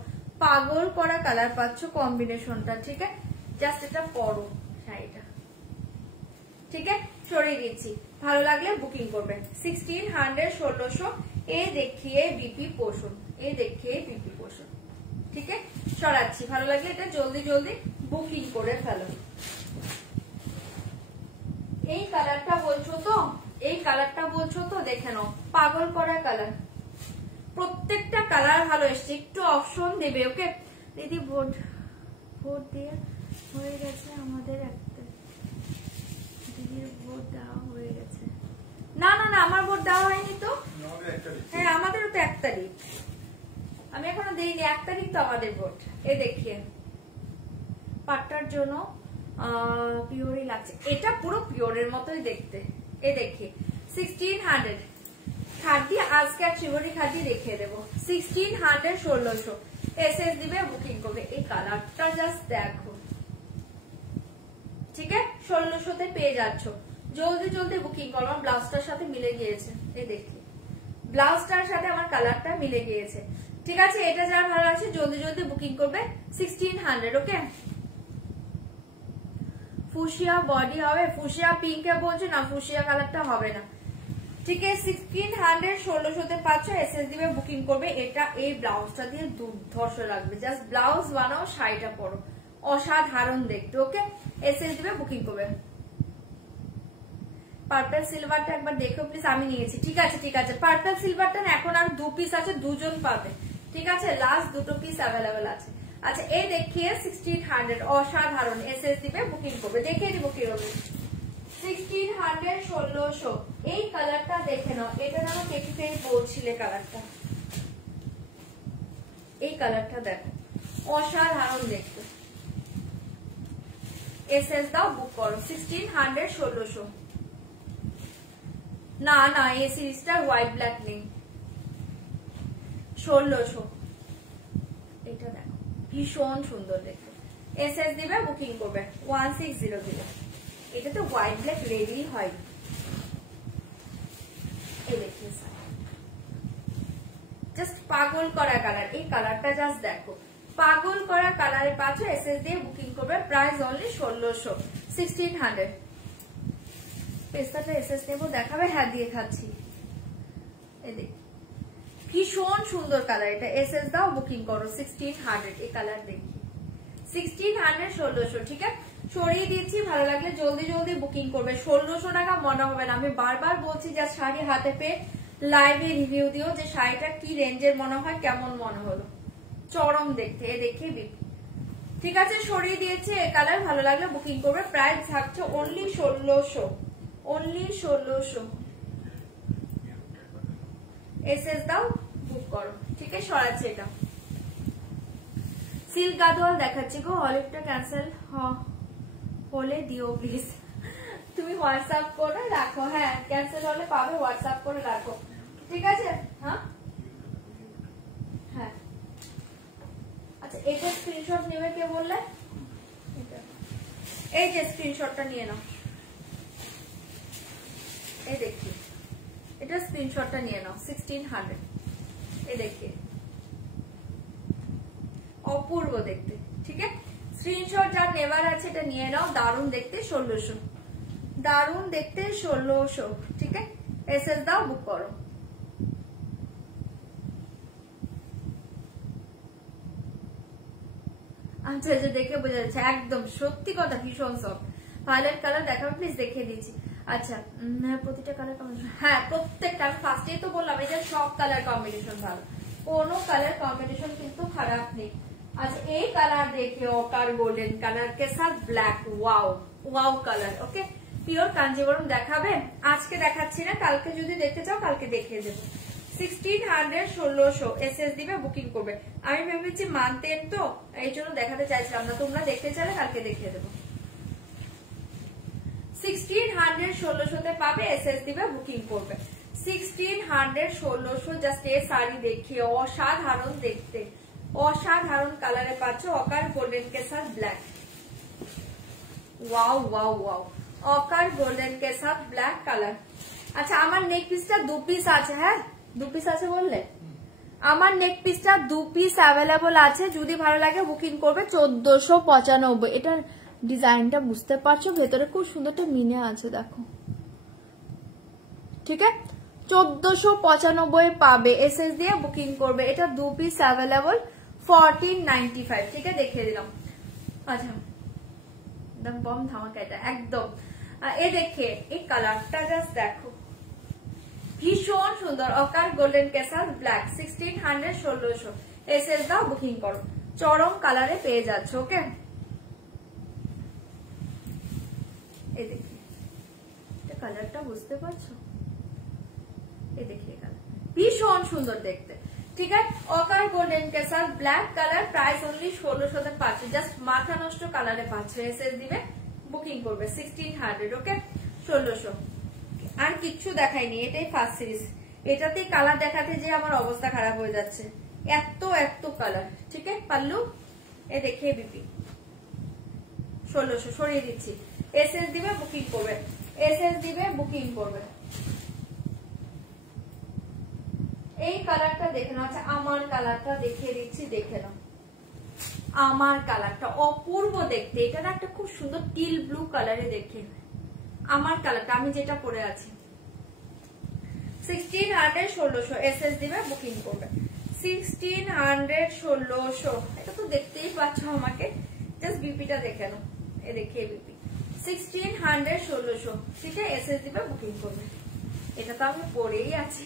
পাগল করা কালার পাচ্ছ কম্বিনেশনটা, ঠিক আছে। জাস্ট এটা পরো শাড়িটা, ঠিক আছে। সরিয়ে দিচ্ছি, ভালো লাগলে বুকিং করবে। 1600, 1600। এই দেখিয়ে বিপি পোষণ, এই দেখিয়ে বিপি পোষণ, ঠিক আছে। সরাচ্ছি, ভালো লাগলে এটা জলদি জলদি বুকিং করে ফেলো। এই কালারটা বলছো তো, এই কালারটা বলছো তো, দেখে নাও, পাগল করা কালার। প্রত্যেকটা কালার ভালো এসছে, একটু অপশন দেবে, ওকে। দিদি ভোট দিয়ে হয়ে গেছে আমাদের, একটা দিদির ভোট দেওয়া হয়ে গেছে। না না না, আমার ভোট দেওয়া হয়নি তো, হ্যাঁ আমাদেরও তো 1 তারিখ, আমি এখনো দিইনি, 1 তারিখ তো আমাদের ভোট। এ দেখিয়ে পাটটার জন্য পিওরই লাগছে, এটা পুরো পিওরের মতোই দেখতে। এ দেখি 1600 খাদি, আজকে আর শিবরি খাদি দেখিয়ে দেবো। 1600, 1600 এসএস দিবে, বুকিং করবে। এই কালারটা জাস্ট দেখো, ঠিক আছে। 1600তে পেয়ে যাচ্ছ, জলদি জলদি বুকিং করো। আমার ব্লাউজটার সাথে মিলে গিয়েছে, এই দেখি ব্লাউজটার সাথে আমার কালারটা মিলে গিয়েছে, ঠিক আছে। এটা যারা ভালো লাগছে জলদি জলদি বুকিং করবে। 1600, ওকে। ফুশিয়া বডি হবে, ফুশিয়া পিঙ্কে বলছে না, ফুশিয়া কালারটা হবে না, ঠিক আছে। 1600, 1600তে পাচ্ছ, এসএস দিবে, বুকিং করবে। এটা এই ব্লাউজটা দিয়ে দুর্ধর্ষ লাগবে, জাস্ট ব্লাউজ বানাও, শাড়িটা পরো, অসাধারণ দেখতে, ওকে। এসএস দিবে, বুকিং করবে। পার্পল সিলভারটা একবার দেখো প্লিজ, আমি নিয়েছি, ঠিক আছে ঠিক আছে। পার্পল সিলভারটা এখন আর 2 পিস আছে, 2 জন পাবে, ঠিক আছে। লাস্ট 2 পিস অ্যাভেলেবেল আছে। আচ্ছা এই দেখিয়ে 1600, অসাধারণ। এসএস দিবে, বুকিং করবে। দেখিয়ে দিব কিভাবে। 1600, 1600 এই কালারটা দেখে নাও, এটা যেন কেকিতে বলছিলে কালারটা, এই কালারটা দেখো, অসাধারণ দেখতে। এসএস দাও, বুক করো। 1600 1600। না না, এই সিরিজটার হোয়াইট ব্ল্যাক নেই। 1600। এটা দেখো ভীষণ সুন্দর দেখতে। এসএস দিবে, বুকিং করবে 1600। এটা তো হোয়াইট ব্ল্যাক রেডি হয়। এই দেখুন জাস্ট পাগল করা কালার। এই কালারটা জাস্ট দেখো, পাগল করা কালারে পাচ্ছ। এসএস দিয়ে বুকিং করবে, প্রাইস অনলি 1600 1600। পেস্তাটা এসএস নেবো, দেখাবে? হ্যাঁ দিয়ে খাচ্ছি। এই দেখ ভীষণ সুন্দর কালার এটা। এসএস দাও, বুকিং করো 1600। এই কালার দেখি 1600 1600। ঠিক আছে, সরিয়ে দিচ্ছি। ভালো লাগলে জলদি জলদি বুকিং করবে। 1600 টাকা মনে হবে না। আমি বারবার বলছি যা শাড়ি হাতে পেয়ে লাইভে রিভিউ দিও যে শাড়িটা কি রেঞ্জের মনে হয়, কেমন মনে হলো। চরম দেখতে, এ দেখে বিপি। ঠিক আছে, সরিয়ে দিয়েছি। এই কালার ভালো লাগলে বুকিং করবে, প্রাইস থাকছে অনলি 1600 অনলি 1600। এসএস দাও, বুক করো। ঠিক আছে, সরাচ্ছি এটা। সিল্ক গাদোয়াল দেখাচ্ছি গো। অলিভটা ক্যান্সেল হলে দিও প্লিজ। তুমি হোয়াটসঅ্যাপ করে রাখো। হ্যাঁ, ক্যান্সেল হলে পাবে, হোয়াটসঅ্যাপ করে রাখো। ঠিক আছে। হ্যাঁ হ্যাঁ, আচ্ছা এটা স্ক্রিনশট নেবে কে বললে? এই যে স্ক্রিনশটটা নিয়ে নাও। এই দেখি, এটা স্ক্রিনশটটা নিয়ে নাও 1600। এই দেখি অপূর্ব দেখতে। ঠিক আছে, স্ক্রিনশট যা নেবার আছে এটা নিয়ে নাও। দারুণ দেখতে 1600, দারুণ দেখতে 1600। ঠিক আছে, এসএস দাও, বুক করো। আচ্ছা আচ্ছা, দেখে বোঝা যাচ্ছে একদম সত্যি কথা, ভীষণ সফট। ভায়োলেট কালার দেখাবো প্লিজ, দেখিয়ে দিচ্ছি। আচ্ছা, প্রতিটা কালার কম্বিনেশন, হ্যাঁ প্রত্যেকটা। আমি ফার্স্টেই তো বললাম এই যে সব কালার কম্বিনেশন ভালো, কোনো কালার কম্বিনেশন কিন্তু খারাপ নেই। আচ্ছা, এই কালার দেখে অকার গোল্ডেন কালার কে সাথ ব্ল্যাক, ওয়াও ওয়াও কালার। ওকে, পিওর কাঞ্জিবরম দেখাবে? আজকে দেখাচ্ছি না, কালকে যদি দেখতে চাও কালকে দেখিয়ে দেবো। 1600 1600। এসএস দিবে, বুকিং করবে। আমি ভেবেছি মানতেন তো, এই জন্য দেখাতে চাইছিলাম না। তোমরা দেখতে চাইলে কালকে দেখিয়ে দেবো। 1600 1600 তে পাবে। এসএস দিবে, বুকিং করবে। 1600 1600। জাস্ট এই শাড়ি দেখিয়ে অসাধারণ দেখতে, অসাধারণ কালারে পাচ্ছ। অকার গোল্ডেন কে সাথ ব্ল্যাক, ওয়াও ওয়াও ওয়াও। অকার গোল্ডেন কে সাথ ব্ল্যাক কালার। আচ্ছা, আমার নেক পিসটা 2 পিস আছে। হ্যাঁ, 2 পিস আছে বললে? আমার নেক পিসটা 2 পিস অ্যাভেলেবল আছে। যদি ভালো লাগে বুকিং করবে 1495। এটার ডিজাইনটা বুঝতে পারছো? ভেতরে খুব সুন্দর একটা মিনে আছে, দেখো। ঠিক আছে, 1495 পাবে। এসএস দিয়ে বুকিং করবে। এটা 2 পিস অ্যাভেলেবল, 1495। ঠিক আছে, দেখিয়ে দিলাম। আচ্ছা, একদম বম ধামাকা এটা একদম। এ দেখে এই কালারটা জাস্ট দেখো, ভীষণ সুন্দর। অকার গোল্ডেন কেসার ব্ল্যাক, 1600 1600। এসএস দাও, বুকিং করো। চরম কালারে পেয়ে যাচ্ছে। ওকে, এই দেখি কালারটা বুঝতে পারছো? এই দেখি কালার ভীষণ সুন্দর দেখতে। ঠিক আছে, অকার গোল্ডেন কেসার ব্ল্যাক কালার, প্রাইস অনলি 1600 তে পাচ্ছে। জাস্ট মাথা নষ্ট কালারে পাচ্ছে। এসএস দিবে, বুকিং করবে 1600। ওকে, 1600। আর কিচ্ছু দেখাইনি, এটাই ফার্স্ট সিরিজ। এটাতেই কালার দেখাতে যে আমার অবস্থা খারাপ হয়ে যাচ্ছে, এত এত কালার। ঠিক আছে, পাল্লু এ দেখে বিপি 1600। সরিয়ে দিচ্ছি। এসএস দিবে, বুকিং করবে। এসএস দিবে, বুকিং করবে। এই কালারটা দেখে নাও। আচ্ছা, আমার কালারটা দেখিয়ে দিচ্ছি, দেখে নাও। আমার কালারটা অপূর্ব দেখতে। এটা না একটা খুব সুন্দর টিল ব্লু কালারে দেখে। আমার কালারটা আমি যেটা পরে আছি 1600 1600। এসএস দিবে, বুকিং করবে। 1600 1600। এটা তো দেখতেই পাচ্ছ আমাকে, জাস্ট বিপিটা দেখে নাও। এ দেখিয়ে বিপি 1600 1600। ঠিক আছে, এসএস দিবে, বুকিং করবে। এটা তো আমি পরেই আছি।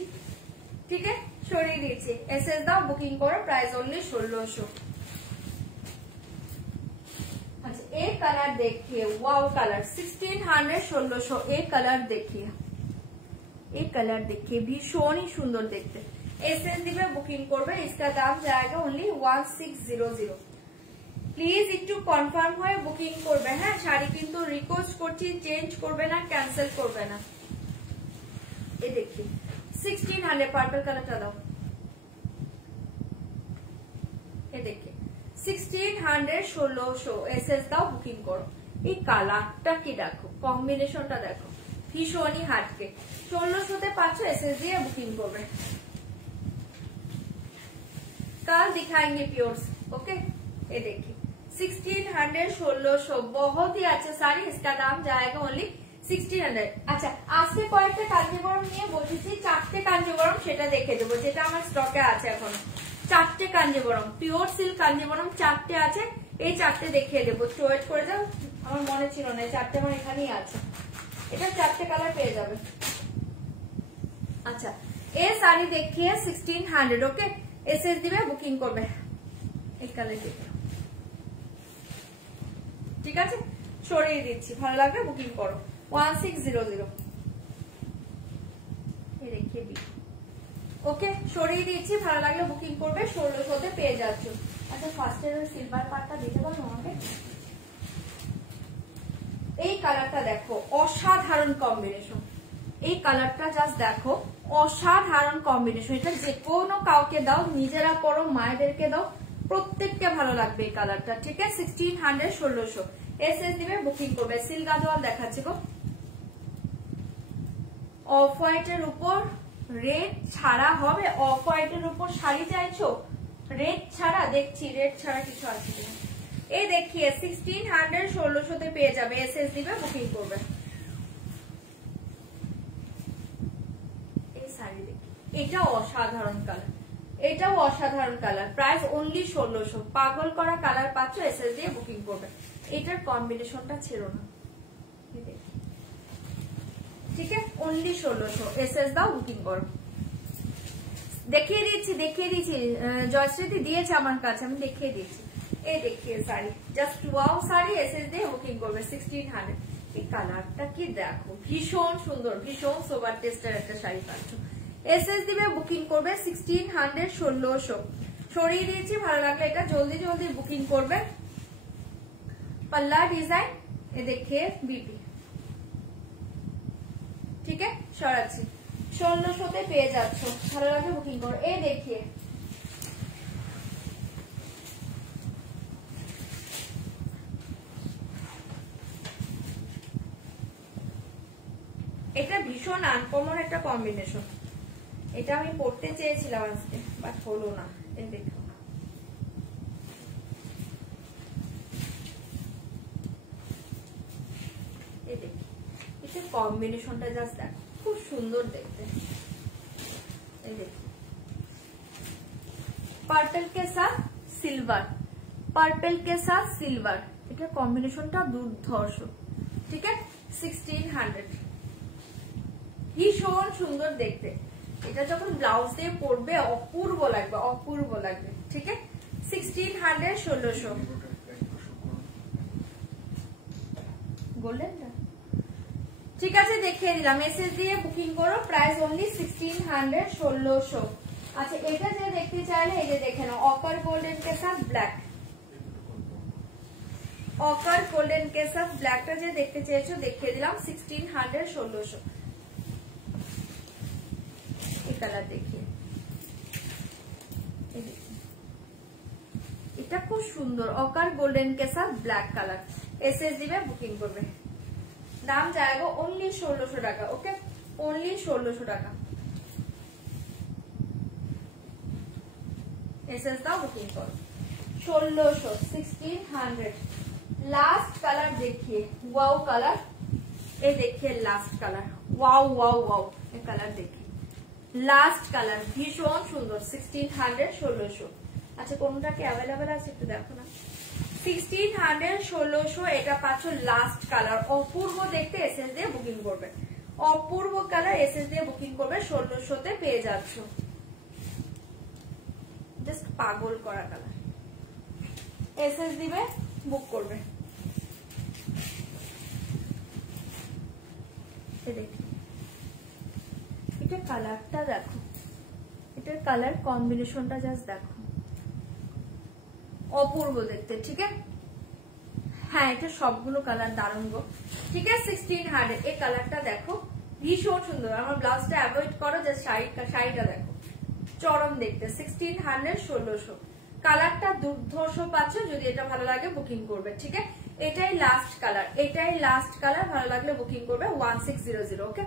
ঠিক আছে, সরিয়ে দিয়েছি। এসএস দাও, বুকিং করো, প্রাইস অনলি 1600। আচ্ছা, এই কালার देखिए, वाओ কালার 1600 1600। এই কালার देखिए, এই কালার देखिए, ভীষণই সুন্দর দেখতে। এসএস দিবে, বুকিং করবে। इसका दाम जाएगा ओनली 1600। প্লিজ একটু কনফার্ম হয়ে বুকিং করবে। হ্যাঁ, শাড়ি কিন্তু রিকোয়েস্ট করছি, চেঞ্জ করবে না, ক্যান্সেল করবে না। এই দেখি 1600 পার্পল কালারটা দাও। এই দেখি 1600 1600 এসএস দাও, বুকিং করো। এই কালারটা কি দেখো, কম্বিনেশনটা দেখো, ভীষণই হাটকে। 1600 পাচ্ছ, এসএস দিয়ে বুকিং করবে। कल दिखाएंगे प्योर्स। ओके, ये देखिए 1600 1600 बहुत ही अच्छा साड़ी। इसका दाम जाएगा ओनली 1600। আচ্ছা, আজকে কয়েকটা কাঞ্জিবরম নিয়ে বসেছি, 4টে কাঞ্জিবরম সেটা দেখে দেবো, যেটা আমার স্টকে আছে এখনো। 4টে কাঞ্জিবরম, পিওর সিল্ক কাঞ্জিবরম 4টে আছে, এই 4টে দেখিয়ে দেবো। ওয়েট করে যাও, আমার মনে ছিল না 4টে আমার এখানেই আছে। এটা 4টে কালার পেয়ে যাবে। আচ্ছা, এই শাড়ি দেখিয়ে 1600। ওকে, এসএস দিবে, বুকিং করবে। এই কালার ঠিক আছে, সরিয়ে দিচ্ছি, ভালো লাগবে বুকিং করো। 1600 এই দেখিয়ে দিই। ওকে, সরিয়ে দিচ্ছি, ভালো লাগলে বুকিং করবে। 1600 পেয়ে যাচ্ছ। আচ্ছা, ফার্স্টের সিলভার পার্টটা দিতে পারো আমাকে। এই কালারটা দেখো, অসাধারণ কম্বিনেশন। এই কালারটা জাস্ট দেখো, অসাধারণ কম্বিনেশন। এটা যে কোনো কাউকে দাও, নিজেরা পরো, মায়েদেরকে দাও, প্রত্যেককে ভালো লাগবে এই কালারটা। ঠিক আছে, 1600 1600 এসএস দিবে, বুকিং করবে। সিল্ক গাদোয়াল দেখাচ্ছি গো। অফ হোয়াইটের উপর রেড ছাড়া হবে? অফ হোয়াইটের উপর শাড়ি চাইছো রেড ছাড়া? দেখছি রেড ছাড়া কিছু আছে কিনা। এই দেখিয়ে 1600 1600 পেয়ে যাবে, এসএস দিবে, বুকিং করবে। এটা অসাধারণ কালার, এটাও অসাধারণ কালার। Price only 1600। পাগল করা কালার পাচ্ছ, এসএস দিয়ে বুকিং করবে। এটার কম্বিনেশনটা ছিল না, ঠিক আছে, অনলি 1600 এসএস দাও, বুকিং করো। দেখিয়ে দিচ্ছি জয়শ্রীতি দিয়েছে আমার কাছে, আমি দেখিয়ে দিচ্ছি। এই দেখিয়ে sari, just wow sari, SS দিয়ে বুকিং করবে 1600। এই কালারটা কি দেখো, ভীষণ সুন্দর, ভীষণ সোবার টেস্টের একটা শাড়ি পাচ্ছ। এসএস দিবে, বুকিং করবে 1600 1600। সরিয়ে দিয়েছি, ভালো লাগলে এটা জলদি জলদি বুকিং করবে। পাল্লা ডিজাইন এ দেখে বিপি, ঠিক আছে, সরাচ্ছি। 1600 পেয়ে যাচ্ছ, ভালো লাগলে বুকিং করো। এই দেখিয়ে এটা ভীষণ আনকমন একটা কম্বিনেশন। এটা আমি পড়তে চেয়েছিলাম আজকে, বাট হলো না। এই দেখো, এই দেখি, এটা কম্বিনেশনটা জাস্ট দেখো, খুব সুন্দর দেখতে। এই দেখো, পার্পল কে সাথ সিলভার, পার্পল কে সাথ সিলভার, এটা কম্বিনেশনটা দুর্ধর্ষ। ঠিক আছে, 1600, ভীষণ সুন্দর দেখতে। এটা যখন ব্লাউজ দিয়ে পরবে অপূর্ব লাগবে, অপূর্ব লাগবে। ঠিক আছে, 1600 1600 গোল্ডেনটা। ঠিক আছে, দেখিয়ে দিলাম, এসএস দিয়ে বুকিং করো। Price only 1600 1600। আচ্ছা, এটা যে দেখতে চাইলে এই যে দেখে নাও, অকার গোল্ডেন কে সাথ ব্ল্যাক, অকার গোল্ডেন কে সাথ ব্ল্যাকটা যে দেখতে চেয়েছো দেখিয়ে দিলাম 1600 1600। এই কালার দেখিয়ে, এটা খুব সুন্দর, অকার গোল্ডেন কে সাথ ব্ল্যাক কালার। এসএস দিবে, বুকিং করবে। দাম যায়গা অনলি 1600 টাকা। ওকে, অনলি 1600 টাকা। এসএস দাও, বুকিং করো। 1600 1600। लास्ट कलर देखिए, वाओ कलर, ये देखिए last colour, wow wow wow, ये कलर देखिए, लास्ट कलर भीषण सुंदर। 1600 1600। अच्छा, কোনটা কি अवेलेबल আছে একটু দেখো না। 1600 1600 এটা পাচ্ছ লাস্ট কালার, অপূর্ব দেখতে। এসএস দিয়ে বুকিং করবে, অপূর্ব কালার, এসএস দিয়ে বুকিং করবে। 1600 তে পেয়ে যাচ্ছ, জাস্ট পাগল করা কালার। এসএস দিবে, বুক করবে। এটা কালারটা দেখো, এটার কালার কম্বিনেশনটা জাস্ট দেখো, অপূর্ব দেখতে, ঠিক আছে। হ্যাঁ এটা সবগুলো কালার দারুণ গো, ঠিক আছে। 1600 এই কালারটা দেখো ভীষণ সুন্দর। আমার ব্লাউজটা অ্যাভয়েড করো, যে শাড়িটা দেখো চরম দেখতে। 1600 1600 কালারটা দুর্ধর্ষ পাচ্ছ। যদি এটা ভালো লাগে বুকিং করবে, ঠিক আছে। এটাই লাস্ট কালার, এটাই লাস্ট কালার। ভালো লাগলে বুকিং করবে 1600। ওকে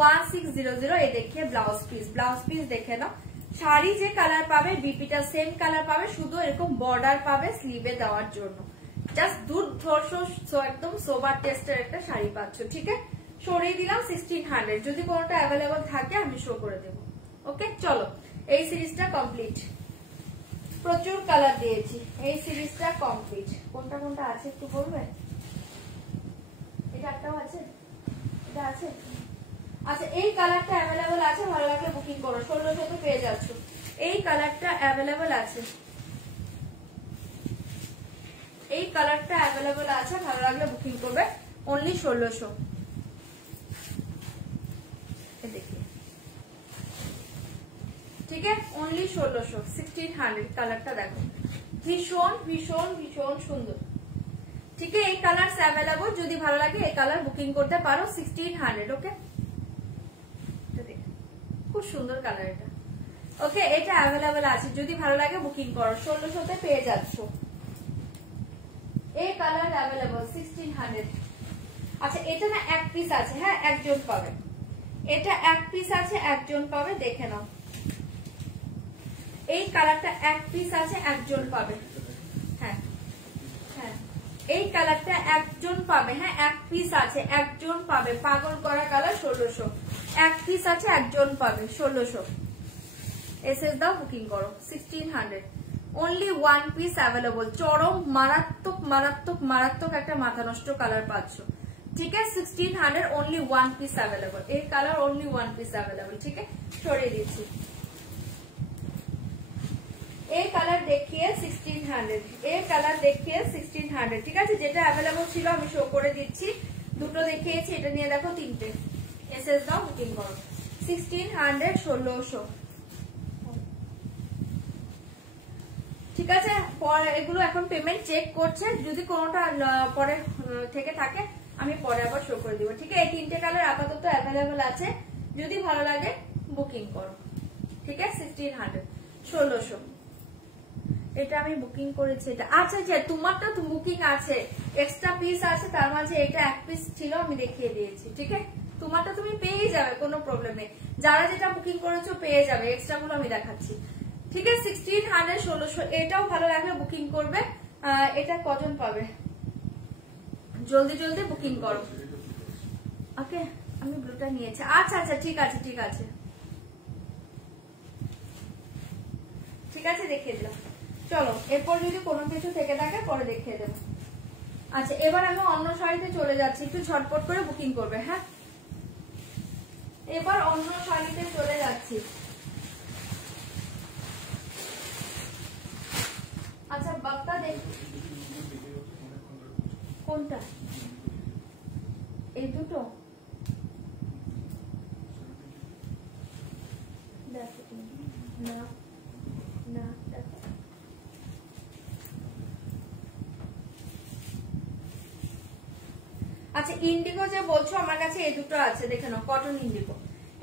1600। এই দেখিয়ে ব্লাউজ পিস দেখে নাও। শাড়ি যে কালার পাবে বিপিটা সেম কালার পাবে, শুধু এরকম বর্ডার পাবে স্লিভে দেওয়ার জন্য। জাস্ট দুর্ধর্ষ একদম সোবার টেস্টের একটা শাড়ি পাচ্ছ, ঠিক আছে। সরিয়ে দিলাম 1600। যদি কোনোটা অ্যাভেলেবল থাকে আমি শো করে দেব। ওকে চলো এই সিরিজটা কমপ্লিট। প্রচুর কালার দিয়েছি, এই সিরিজটা কমপ্লিট। কোনটা কোনটা আছে একটু বলবে? এটা একটাও আছে, এটা আছে। আচ্ছা এই কালারটা অ্যাভেলেবল আছে, ভালো লাগলে বুকিং করো। 1600 তো পেয়ে যাচ্ছ। এই কালারটা অ্যাভেলেবল আছে, এই কালারটা অ্যাভেলেবল আছে, ভালো লাগলে বুকিং করবে। অনলি 1600। ঠিক আছে অনলি 1600। 1600 কালারটা দেখো ভীষণ ভীষণ ভীষণ সুন্দর, ঠিক আছে। এই কালার অ্যাভেলেবল, যদি ভালো লাগে এই কালার বুকিং করতে পারো 1600। ওকে খুব সুন্দর কালার এটা। ওকে এটা অ্যাভেলেবল আছে, যদি ভালো লাগে বুকিং করো। 1600 পেয়ে যাচ্ছ। এই কালার অ্যাভেলেবল 1600। আচ্ছা এটা না এক পিস আছে, হ্যাঁ একজন পাবে। এটা এক পিস আছে, একজন পাবে, দেখে নাও। এই কালারটা এক পিস আছে, একজন পাবে। হ্যাঁ হ্যাঁ এই কালারটা একজন পাবে, হ্যাঁ এক পিস আছে, একজন পাবে। পাগল করা কালার 1600। এক পিস আছে, একজন পাবে 1600। এসএস দাও বুকিং করো 1600। Only one piece available. চরম মারাত্মক মারাত্মক মারাত্মক একটা মাথা নষ্ট কালার পাচ্ছ, ঠিক আছে। 1600 অনলি ওয়ান পিস অ্যাভেলেবল। এই colour only one piece available, ঠিক আছে। সরিয়ে দিচ্ছি। এই কালার দেখিয়ে 1600, এই কালার দেখিয়ে 1600, ঠিক আছে। যেটা অ্যাভেলেবল ছিল আমি শো করে দিচ্ছি। দুটো দেখিয়েছি, এটা নিয়ে দেখো তিনটে। এসএস দাও বুকিং করো 1600 1600, ঠিক আছে। এগুলো এখন পেমেন্ট চেক করছে, যদি কোনোটা পরে থেকে থাকে আমি পরে আবার শো করে দিব, ঠিক আছে। এই তিনটে কালার আপাতত অ্যাভেলেবল আছে, যদি ভালো লাগে বুকিং করো, ঠিক আছে। 1600 1600 এটা আমি বুকিং করেছি। এটা আচ্ছা আচ্ছা তোমারটা তো বুকিং আছে, এক্সট্রা পিস আছে, তার মাঝে এটা এক পিস ছিল আমি দেখিয়ে দিয়েছি, ঠিক আছে। তোমারটা তুমি পেয়ে যাবে, কোনো প্রবলেম নেই। যারা যেটা বুকিং করেছো পেয়ে যাবে, এক্সট্রা গুলো আমি দেখাচ্ছি, ঠিক আছে। 1600 1600 এটাও ভালো লাগলে বুকিং করবে। এটা কজন পাবে জলদি জলদি বুকিং করো। ওকে আমি ব্লুটা নিয়েছি। আচ্ছা আচ্ছা ঠিক আছে ঠিক আছে ঠিক আছে দেখিয়ে দিলাম। চলো এরপর যদি কোনো কিছু থেকে থাকে পরে দেখিয়ে দেবো। আচ্ছা এবার আমি অন্য শাড়িতে চলে যাচ্ছি, একটু ঝটপট করে বুকিং করবে। হ্যাঁ এবার অন্য শাড়িতে চলে যাচ্ছি। আচ্ছা বাপ্পা দেখ কোনটা, এই দুটো দেখো না না দেখো। আচ্ছা ইন্ডিগো যে বলছো আমার কাছে এই দুটো আছে, দেখে নাও। কটন ইন্ডিগো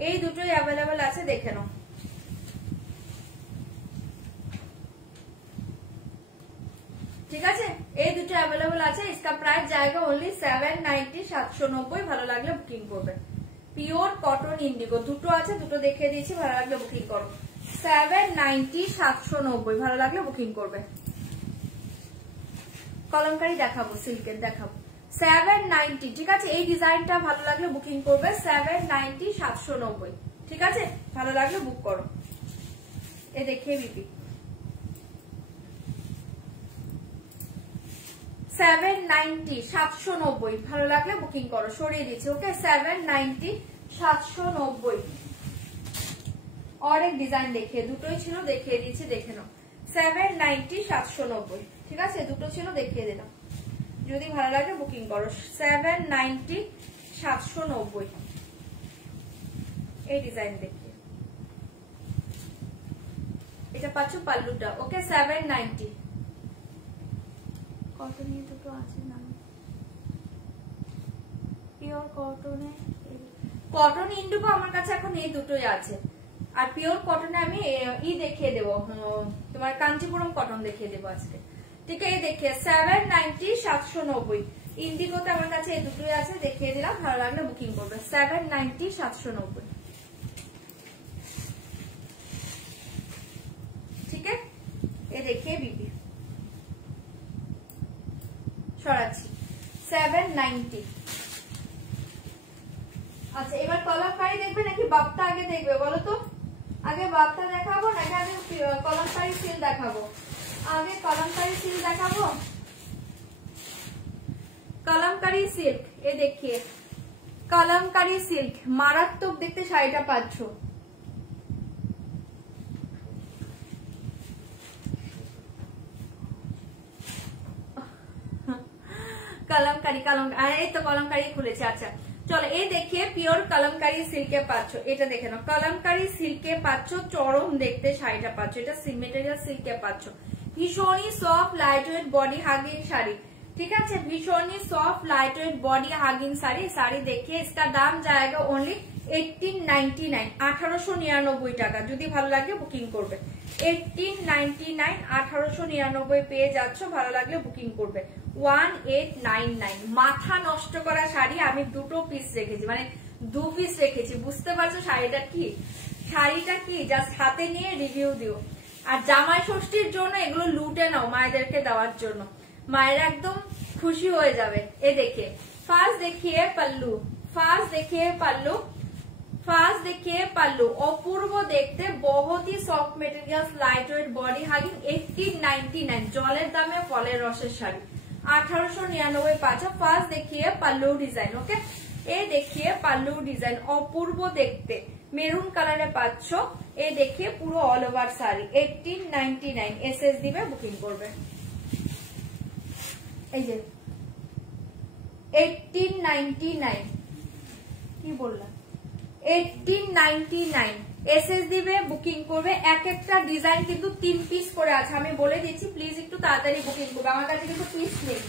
এই দুটোই অ্যাভেলেবেল আছে, দেখে নাও। ঠিক আছে এই দুটো অ্যাভেলেবল আছে। इसका प्राइस जाएगा ओनली 790 790। ভালো লাগলে বুকিং করবে। পিওর কটন ইন্ডিগো দুটো আছে, দুটো দেখিয়ে দিয়েছি, ভালো লাগলে বুকিং করো। 790 790 ভালো লাগলে বুকিং করবে। কলমকারি দেখাবো, সিল্কের দেখাবো। 790 ঠিক আছে। এই ডিজাইনটা ভালো লাগলে বুকিং করবে। 790 790 ঠিক আছে। ভালো লাগলে বুক করো। এ দেখিয়ে বিপি 790 790 ভালো লাগলে বুকিং করো। সরিয়ে দিচ্ছি ওকে। 790 790 और एक ডিজাইন দেখিয়ে, দুটোই ছিল দেখিয়ে দিচ্ছি, দেখে নাও। 790 790 ঠিক আছে। দুটো ছিল দেখিয়ে দিলাম, যদি ভালো লাগে বুকিং করো। 790 790 এই ডিজাইন দেখিয়ে। এটা পাচ্ছ পাল্লুটা ওকে। 790 কটনে দুটো আছে না, পিওর কটনে, কটন ইন্ডিগো আমার কাছে এখন এই দুটোই আছে। আর পিওর কটনে আমি দেখিয়ে দেবো, তোমার কাঞ্চিপুরম কটন দেখিয়ে দেবো আজকে। ঠিক আছে, এই দেখিয়ে 790 790 ইন্ডিগোতে আমার কাছে এই দুটোই আছে, দেখিয়ে দিলাম, ভালো লাগলে বুকিং করবে। 790 790। ঠিক আছে, এ দেখিয়ে বিপি সরাচ্ছি 790। আচ্ছা, এবার কলমকারি দেখবে নাকি বাপ্তা আগে দেখবে বলো তো? আগে বাপ্তা দেখাবো নাকি আগে কলমকারি সিল দেখাবো? আগে কলমকারি সিল দেখাবো। কলমকারি সিল্ক, এ দেখিয়ে কলমকারি সিল্ক, মারাত্মক দেখতে শাড়িটা পাচ্ছ। কলমকারি আর এই তো কলমকারি খুলেছে। আচ্ছা চলো, এই দেখিয়ে পিওর কলমকারি সিল্কে পাচ্ছ, এটা দেখে নাও। কলমকারি সিল্কে পাচ্ছ, চরম দেখতে শাড়িটা পাচ্ছ, এটা মেটেরিয়াল সিল্কে পাচ্ছ। ভীষণই soft light weight body hugging sari. ঠিক আছে, ভীষণই soft light weight body hugging sari দেখিয়ে इसका দাম जाएगा ओनली 1899, 1899 টাকা। যদি ভালো লাগে বুকিং করবে। 1899, 1899 পেয়ে যাচ্ছ, ভালো লাগলে বুকিং করবে। 1899, মাথা নষ্ট করা শাড়ি। আমি দুটো পিস রেখেছি, মানে 2 পিস রেখেছি, বুঝতে পারছো শাড়িটা কি জাস্ট হাতে নিয়ে রিভিউ দিও। আর জামাই ষষ্ঠীর জন্য এগুলো লুটে নাও, মায়েদেরকে দেওয়ার জন্য, মায়েরা একদম খুশি হয়ে যাবে। এ দেখে ফার্স্ট দেখিয়ে পাল্লু, অপূর্ব দেখতে, বহুত ही soft materials, light weight body hugging. 1899, জলের দামে ফলের রসের শাড়ি। 1899 পাচ্ছ। ফার্স্ট দেখিয়ে পাল্লু ডিজাইন। ওকে, এ দেখিয়ে পাল্লু ডিজাইন, অপূর্ব দেখতে, মেরুন কালারে পাচ্ছ। এ দেখিয়ে পুরো অল ওভার শাড়ি। 1899 এসএস দিবে, বুকিং করবে। এই যে 1899, কি বললাম, 1899 এসএস দিবে, বুকিং করবে। এক একটা ডিজাইন কিন্তু 3 পিস করে আছে, আমি বলে দিচ্ছি, প্লিজ একটু তাড়াতাড়ি বুকিং করবে। আমার কাছে কিন্তু পিস নেই,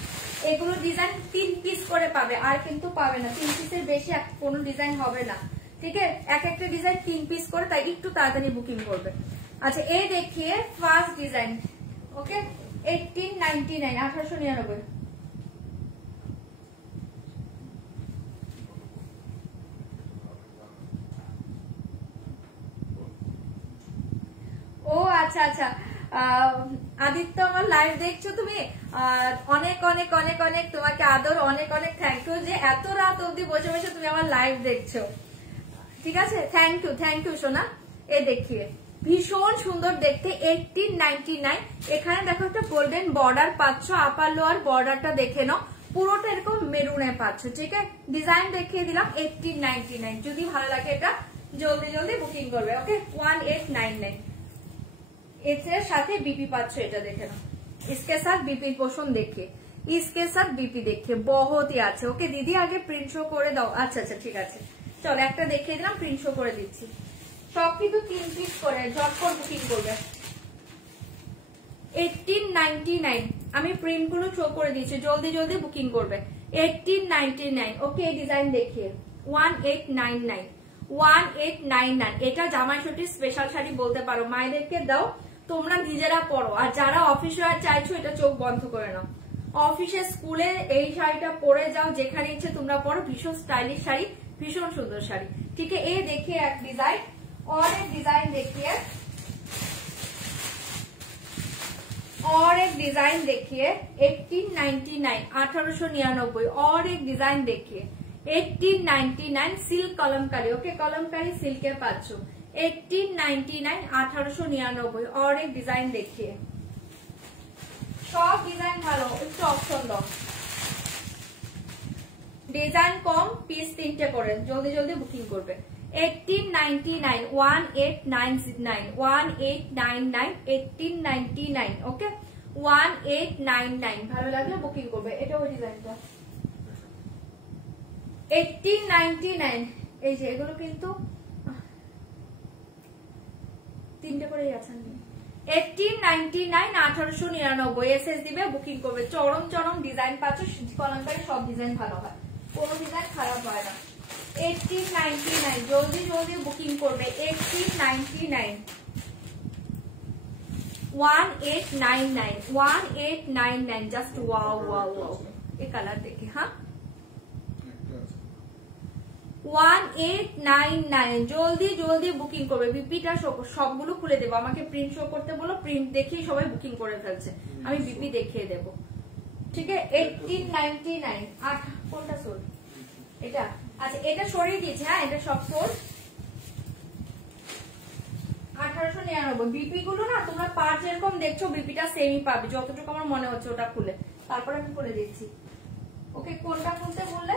এগুলো ডিজাইন 3 পিস করে পাবে, আর কিন্তু পাবে না 3 পিসের বেশি কোনো ডিজাইন হবে না। ঠিক আছে, এক একটা ডিজাইন 3 পিস করে, তাই একটু তাড়াতাড়ি বুকিং করবে। আচ্ছা, এই দেখিয়ে ফার্স্ট ডিজাইন। ওকে, 1899, 1899। ও আচ্ছা আচ্ছা, আদিত্য আমার লাইভ দেখছো তুমি? অনেক অনেক অনেক অনেক তোমাকে আদর, অনেক অনেক থ্যাংক ইউ যে এত রাত অবধি বসে বসে তুমি আমার লাইভ দেখছো। ঠিক আছে, থ্যাংক ইউ সোনা। এ দেখিয়ে ভীষণ সুন্দর দেখতে, 1899। এখানে দেখো একটা গোল্ডেন বর্ডার পাচ্ছ, আপার লোয়ার বর্ডারটা দেখে নাও, পুরোটা এরকম মেরুনে পাচ্ছ। ঠিক আছে, ডিজাইন দেখিয়ে দিলাম। 1899, যদি ভালো লাগে এটা জলদি জলদি বুকিং করবে। ওকে, 1899। এর সাথে বিপি পাচ্ছ, এটা দেখে নাও। इसके साथ बीपी पोषण देखिए, इसके साथ बीपी देखिए, बहुत ही আছে। ওকে দিদি, আগে প্রিন্ট শো করে দাও। আচ্ছা আচ্ছা, ঠিক আছে, চলো একটা দেখিয়ে দিলাম, প্রিন্ট শো করে দিচ্ছি। সব কিন্তু 3 পিস করে, ঝটপট বুকিং করবে। 1899, আমি প্রিন্ট গুলো শো করে দিচ্ছি, জলদি জলদি বুকিং করবে। 1899। ওকে, ডিজাইন দেখিয়ে 1899, 1899। এটা জামাই ষষ্ঠীর স্পেশাল শাড়ি বলতে পারো, মায়েদেরকে দাও, তোমরা নিজেরা পরো। আর যারা অফিসে চাইছো, এটা চোখ বন্ধ করে নাও, অফিসে স্কুলে এই শাড়িটা পরে যাও, যেখানে ইচ্ছে তোমরা পরো। ভীষণ স্টাইলিশ শাড়ি, ভীষণ সুন্দর শাড়ি। ঠিক আছে, এই দেখিয়ে এক ডিজাইন, और एक डिजाइन देखिए, और एक डिजाइन देखिए 1899, 1899। और एक डिजाइन देखिए 1899, सिल्क कलमकारी। ओके, कलमकारी सिल्के पाচ্ছ 1899, 1899। और एक डिजाइन देखिए, সব ডিজাইন ভালো, একটু অপশন দাও। ডিজাইন কম, পিস 3টে করে, জলদি জলদি বুকিং করবে। 1899, 1899, 1899, 1899। ওকে, 1899, ভালো লাগলে বুকিং করবে। এটা ওই ডিজাইনটা 1899। এই যে এগুলো কিন্তু 3টে করেই আছে। 1899 1899 এসএস দিবে, বুকিং করবে। চরম চরম ডিজাইন পাচ্ছ, কলমকারী সব ডিজাইন ভালো হয়, কোনো ডিজাইন খারাপ হয় না। 1899 জলদি জলদি বুকিং করবে। 1899 1899 1899 জাস্ট ওয়াও ওয়াও ওয়াও। এই কালার দেখে, হ্যাঁ 1899 জলদি জলদি বুকিং করবে। বিপিটা সবগুলো খুলে দেবো, আমাকে প্রিন্ট শো করতে বলো, প্রিন্ট দেখেই সবাই বুকিং করে ফেলছে, আমি বিপি দেখিয়ে দেবো। ঠিক আছে 1899 কোনটা সোল? এটা আচ্ছা, এটা সরিয়ে দিয়েছে, হ্যাঁ এটা সব সোল। 1899 বিপি গুলো না তোমরা পার যেরকম দেখছো বিপিটা সেমই পাবে, যতটুকু আমার মনে হচ্ছে। ওটা খুলে তারপরে আমি করে দিচ্ছি। ওকে কোনটা খুলতে বললে?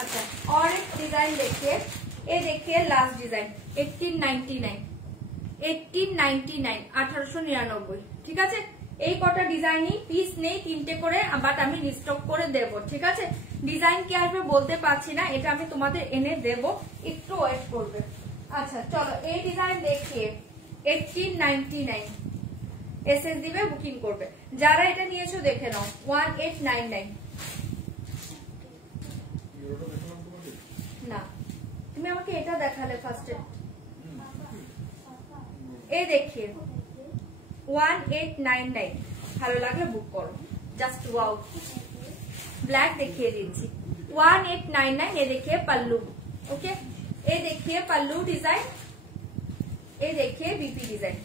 अच्छा और एक डिजाइन देखिए, ये देखिए लास्ट डिजाइन 1899 1899 ঠিক আছে। এই কটা ডিজাইনই পিস নেই, 3টে করে, বাট আমি রিস্টক করে দেব। ঠিক আছে, ডিজাইন কি আসবে বলতে পারছি না, এটা আমি তোমাদের এনে দেব, একটু ওয়েট করবে। আচ্ছা চলো এই ডিজাইন দেখিয়ে 1899 এসএস দিবে, বুকিং করবে। যারা এটা নিয়েছো দেখে নাও 1899। না তুমি আমাকে এটা দেখালে ফার্স্টে, এই দেখিয়ে 1899 ভালো লাগলে বুক করো, জাস্ট ওয়াও। ব্ল্যাক দেখিয়ে দিচ্ছি 1899। ये देखिए पल्लू, ओके ये देखिए पल्लू डिजाइन, ये देखिए बीपी डिजाइन,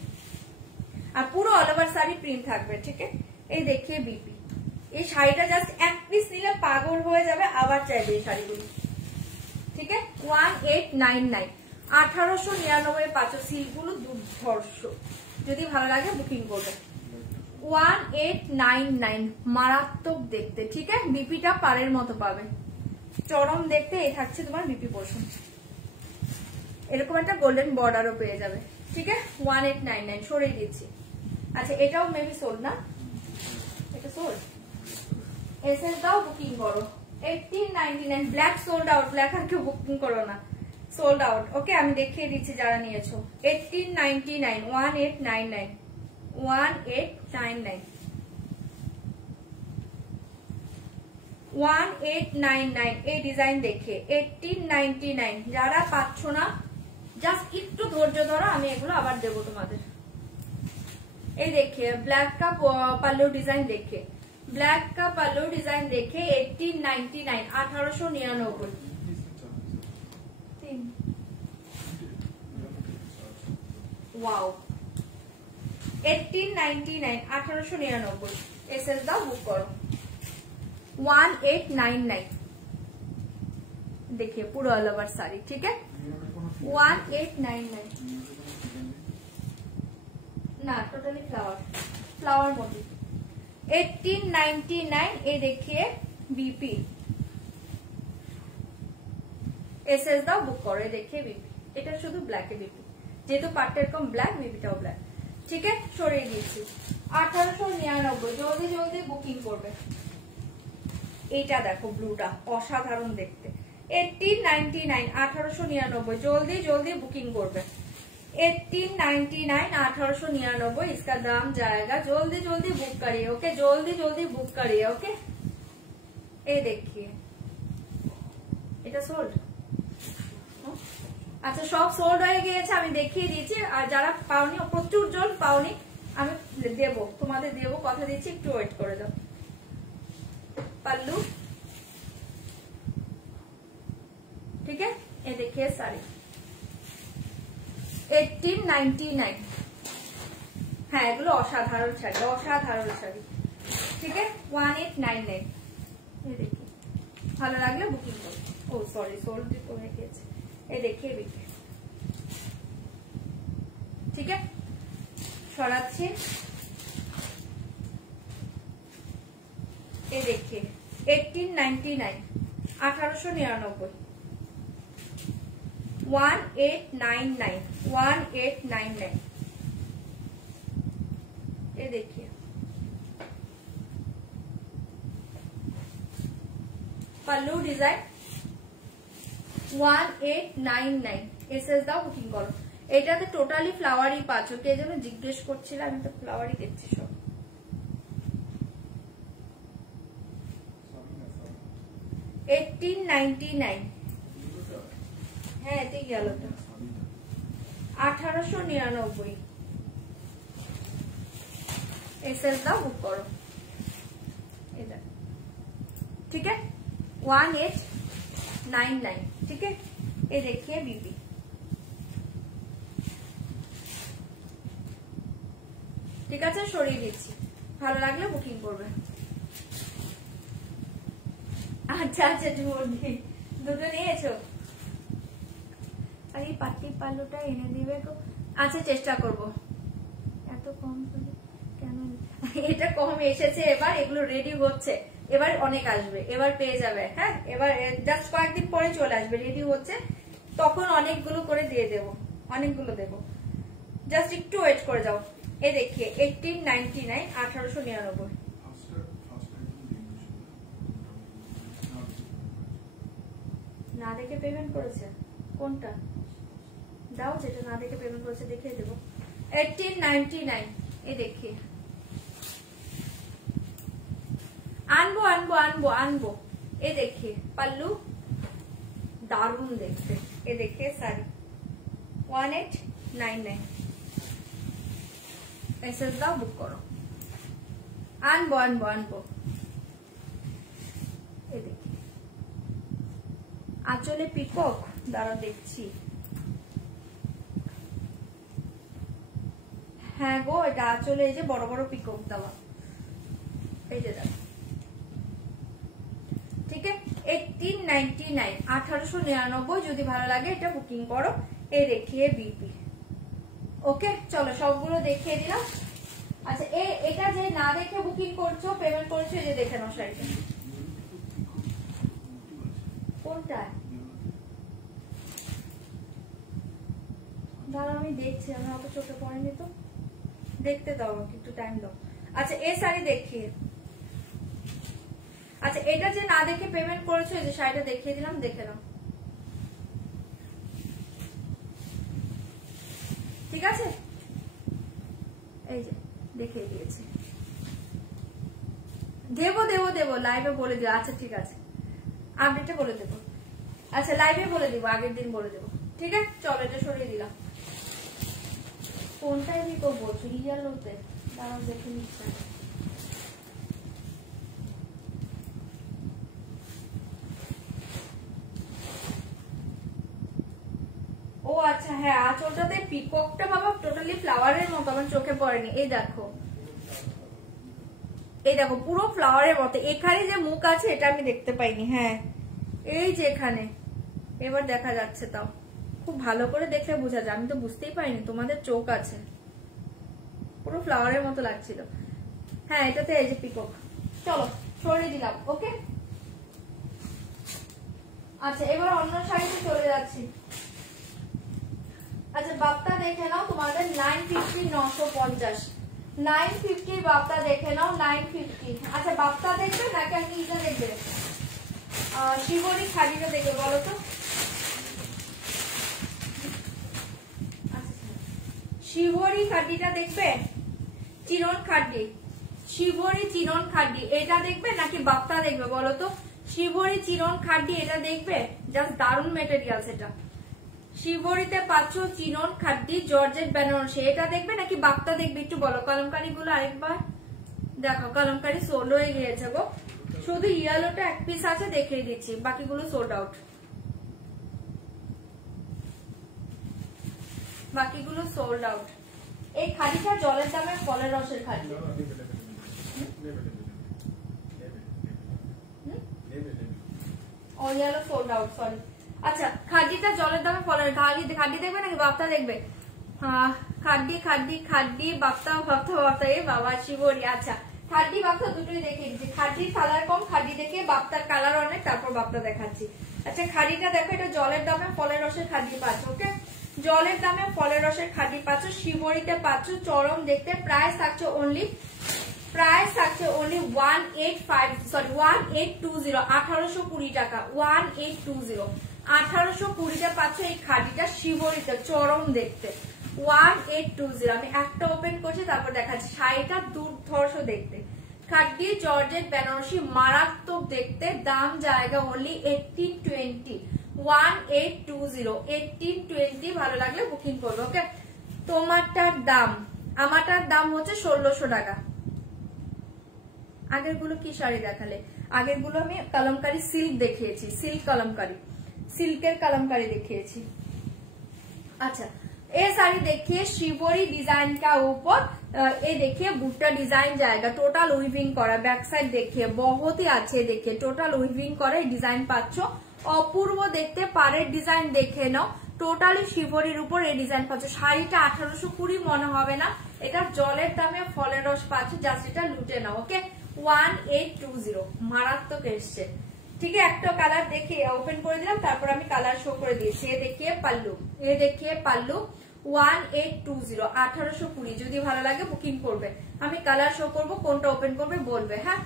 আর পুরো অল ওভার শাড়ি প্রিন্ট থাকবে। ঠিক আছে এই দেখিয়ে বিপি। এই শাড়িটা জাস্ট এক পিস নিলে পাগল হয়ে যাবে, আবার চাইবে এই শাড়িগুলি। ঠিক আছে 1899 1899 পাঁচো, সিল্কগুলো দুর্ধর্ষ, যদি ভালো লাগে বুকিং করবে। 1899 মারাত্মক দেখতে। ঠিক আছে বিপিটা পারের মতো পাবে, চরম দেখতে। এই থাকছে তোমার বিপি পোর্শন, এরকম একটা গোল্ডেন বর্ডারও পেয়ে যাবে। ঠিক আছে 1899 সরিয়ে দিচ্ছি। আচ্ছা এটাও মেবি সোল্ড না, এটা সোল্ড, এসএস দাও বুকিং করো। 1899 ব্ল্যাক সোল্ড আউট, ব্ল্যাক আর কেউ বুকিং করো না, সোল্ড আউট। ওকে আমি দেখিয়ে দিচ্ছি যারা নিয়েছো। 1899 1899 1899 1899 এই ডিজাইন দেখে 1899 যারা পাচ্ছ না জাস্ট একটু ধৈর্য ধরো, আমি এগুলো আবার দেবো তোমাদের। এই দেখে ব্ল্যাক का पल्लू डिजाइन देखे, ब्लैक का पल्लू डिजाइन देखे 1899 1899। वाओ 1899 1899 एसएस दाओ बुक करो। 1899 देखिए पूरा ऑल ओवर साड़ी। ठीक है 1899 ना टोटली फ्लावर फ्लावर मोटिव। 1899 ये देखिए बीपी एसएस दाओ बुक करो। ये देखिए बीपी, এটা শুধু ব্ল্যাক এ বিপি, যেহেতু পাটটা এরকম ব্ল্যাক বিপিটাও ব্ল্যাক। ঠিক আছে সরিয়ে দিয়েছি 1899 জলদি জলদি বুকিং করবে। এইটা দেখো ব্লুটা অসাধারণ দেখতে 1899 1899 জলদি জলদি বুকিং করবে। 1899 1899 इसका दाम जाएगा, जल्दी जल्दी बुक करिए। ओके जल्दी जल्दी बुक करिए। ओके ये देखिए এটা সোল্ড। আচ্ছা সব সোল্ড হয়ে গিয়েছে, আমি দেখিয়ে দিয়েছি। আর যারা পাওনি, প্রচুর জন পাওনি, আমি দেবো তোমাদের দেবো, কথা দিচ্ছি, একটু ওয়েট করে দাও। पल्लू ठीक है ये देखिए साड़ी 1899। হ্যাঁ এগুলো অসাধারণ শাড়ি, অসাধারণ শাড়ি। ঠিক আছে 1899 ये देखिए ভালো লাগলে বুকিং করো। ও সরি সোল্ড হয়ে গেছে। এই देखिए বিক্রি। ঠিক আছে সরাচ্ছি। ये देखिए 1899 1899 1899 1899 ये देखिए पल्लू डिजाइन 1899 एसएस दाओ बुकिंग करो। এটাতে টোটালি ফ্লাওয়ারই পাচ্ছ, কে যেন জিজ্ঞেস করছিল, আমি তো ফ্লাওয়ারই দেখছি সব। $1899, হ্যাঁ এতে গেলটা 1899। एसएल का बुक करो इधर, ठीक है 1899, ठीक है। ये देखिए बीबी, ঠিক আছে সরিয়ে দিচ্ছি, ভালো লাগলে বুকিং করবে। আচ্ছা আচ্ছা দুটো নিয়েছো, আর এই পাটি পাল্লুটা এনে দিবে তো, আচ্ছা চেষ্টা করব। এত কম কেন, এটা কম এসেছে এবার, এগুলো রেডি হচ্ছে, এবার অনেক আসবে, এবার পেয়ে যাবে। হ্যাঁ এবার জাস্ট কয়েকদিন পরে চলে আসবে, রেডি হচ্ছে, তখন অনেকগুলো করে দিয়ে দেবো, অনেকগুলো দেবো, জাস্ট একটু ওয়েট করে যাও। এ দেখিয়ে 1899, 1899। না দেখে পেমেন্ট করেছে, কোনটা দাও যেটা না দেখে পেমেন্ট করেছে, দেখিয়ে দেবো। 1899, এ দেখিয়ে আনবো আনবো আনবো আনবো। এ দেখিয়ে পাল্লু দারুন দেখতে, এ দেখিয়ে শাড়ি 1899, এসএস দাও বুক করো, আনবো আনবো আনবো। এ দেখি আঁচলে পিকক, দাঁড়া দেখছি, হ্যাঁ গো এটা আঁচলে এই যে বড় বড় পিকক দেওয়া, এই যে দেখো, ঠিক আছে 1899, 1899। যদি ভালো লাগে এটা বুকিং করো। এই দেখিয়ে বিপি, ওকে চলো সবগুলো দেখিয়ে দিলাম। আচ্ছা এটা যে না দেখে বুকিং করছো, পেমেন্ট করছো, এই যে দেখে নাও শাড়িটা, কোনটা দাঁড়া আমি দেখছি, আমি অত চোখে পড়েনি তো, দেখতে দাও একটু টাইম দাও। আচ্ছা এই শাড়ি দেখিয়ে, আচ্ছা এটা যে না দেখে পেমেন্ট করেছো, এই যে শাড়িটা দেখিয়ে দিলাম, দেখে নাও, ঠিক আছে, এই যে দেখিয়ে দিয়েছি, দেবো দেবো দেবো লাইভে বলে দিও। আচ্ছা ঠিক আছে, আপডেটে বলে দেবো, আচ্ছা লাইভে বলে দিব, আগের দিন বলে দেবো, ঠিক আছে চলো এটা সরিয়ে দিলাম। কোনটাই দিই তো বলছো, ইয়েলোতে দাঁড়াও দেখে নিচ্ছে, ও আচ্ছা হ্যাঁ আঁচলটাতে পিককটা বাবা টোটালি ফ্লাওয়ারের মতো, আমার চোখে পড়েনি। এই দেখো, এই দেখো পুরো ফ্লাওয়ারের মতো, এখানে যে মুখ আছে এটা আমি দেখতে পাইনি, হ্যাঁ এই যে এখানে এবার দেখা যাচ্ছে, তাও খুব ভালো করে দেখলে বোঝা যায়, আমি তো বুঝতেই পারিনি তোমাদের চোখ আছে, পুরো ফ্লাওয়ারের মতো লাগছিল। হ্যাঁ এটাতে এই যে পিকক, চলো সরিয়ে দিলাম, ওকে। আচ্ছা এবার অন্য শাড়িতে চলে যাচ্ছি। আচ্ছা বাপ্তা দেখে নাও, তোমাদের 950, 950, 950 বাপ্তা দেখে নাও, 950। আচ্ছা বাপ্তা দেখবে নাকি আমি এটা দেখবে, শিবরী খাদিটা দেখবে বলো তো, শিবরী খাদিটা দেখবে, চিরন খাড্ডি, শিবরী চিরন খাড্ডি এটা দেখবে নাকি বাপ্তা দেখবে বলো তো, শিবরী চিরন খাড্ডি এটা দেখবে, জাস্ট দারুণ মেটেরিয়াল, সেটা শিবরীতে পাচ্ছ, চিনন খাড্ডি জর্জেট বেনারসি, এটা দেখবে নাকি বাপ্তা দেখবে একটু বলো। কলমকারি গুলো আরেকবার দেখো, কলমকারি সোল্ড হয়ে গিয়েছে গো, শুধু ইয়েলোটা এক পিস আছে দেখিয়ে দিচ্ছি, বাকিগুলো সোল্ড আউট, বাকিগুলো সোল্ড আউট। এই খাদিটা জলের দামে ফলের রসের খাদি, ও ইয়েলো সোল্ড আউট, সরি। আচ্ছা খাড্ডিটা জলের দামে ফলের খাড্ডি দেখবে নাকি বাপ্তা দেখবে, খাড্ডি খাড্ডি খাড্ডি বাপ্তা বাপ্তা বাপ্তা, এ বাবা শিবরী। আচ্ছা খাড্ডি বাপ্তা দুটোই দেখিয়ে দিচ্ছি, খাড্ডির কালার কম, খাড্ডি দেখে বাপ্তার কালার অনেক, তারপর বাপ্তা দেখাচ্ছি। আচ্ছা খাড্ডিটা দেখো, এটা জলের দামে ফলের রসের খাড্ডি পাচ্ছ, ওকে জলের দামে ফলের রসের খাড্ডি পাচ্ছ, শিবরীতে পাচ্ছ, চরম দেখতে, প্রাইস থাকছে অনলি 1820, 1820 টাকা, 1820, 1820 পাচ্ছ এই খাদিটা শিবরিটা চরম দেখতে 1820। আমি একটা ওপেন করছি তারপর দেখাচ্ছি। শাড়িটা দুর্ধর্ষ দেখতে, খাদি জর্জেট বেনারসি মারাত্মক দেখতে। দাম জায়গা অনলি 1820 1820 1820। ভালো লাগলে বুকিং করবে। ওকে, তোমারটার দাম আমারটার দাম হচ্ছে 1600 টাকা। আগের গুলো কি শাড়ি দেখালে? আগের গুলো আমি কলমকারি সিল্ক দেখিয়েছি, সিল্ক কলমকারি, সিল্কের कलमकारी দেখিয়েছি। अच्छा, ये साड़ी देखिए शिवरी डिजाइन का ऊपर ये देखिए बुट्टा डिजाइन जाएगा, टोटल उइविंग करा। बैक साइड देखिए बहुत ही अच्छे, देखिए टोटल उइविंग करा डिजाइन पाচ্ছো। অপূর্ব দেখতে পারের ডিজাইন দেখে নাও। টোটালি শিবরির উপর এই ডিজাইন পাচ্ছ। শাড়িটা 1820 মনে হবে না, এটা জলের দামে ফলের রস পাচ্ছ। জাস্ট এটা লুটে নাও। ওকে, 1820 মারাত্মক এসছে। ठीक है, একটা কালার দেখে ওপেন করে দিলাম, তারপর আমি কালার শো করে দিয়েছি। এ দেখিয়ে পাল্লু, এ দেখিয়ে পাল্লু 1820 1820। যদি ভালো লাগে বুকিং করবে। আমি কালার শো করব, কোনটা ওপেন করবে বলবে। হ্যাঁ,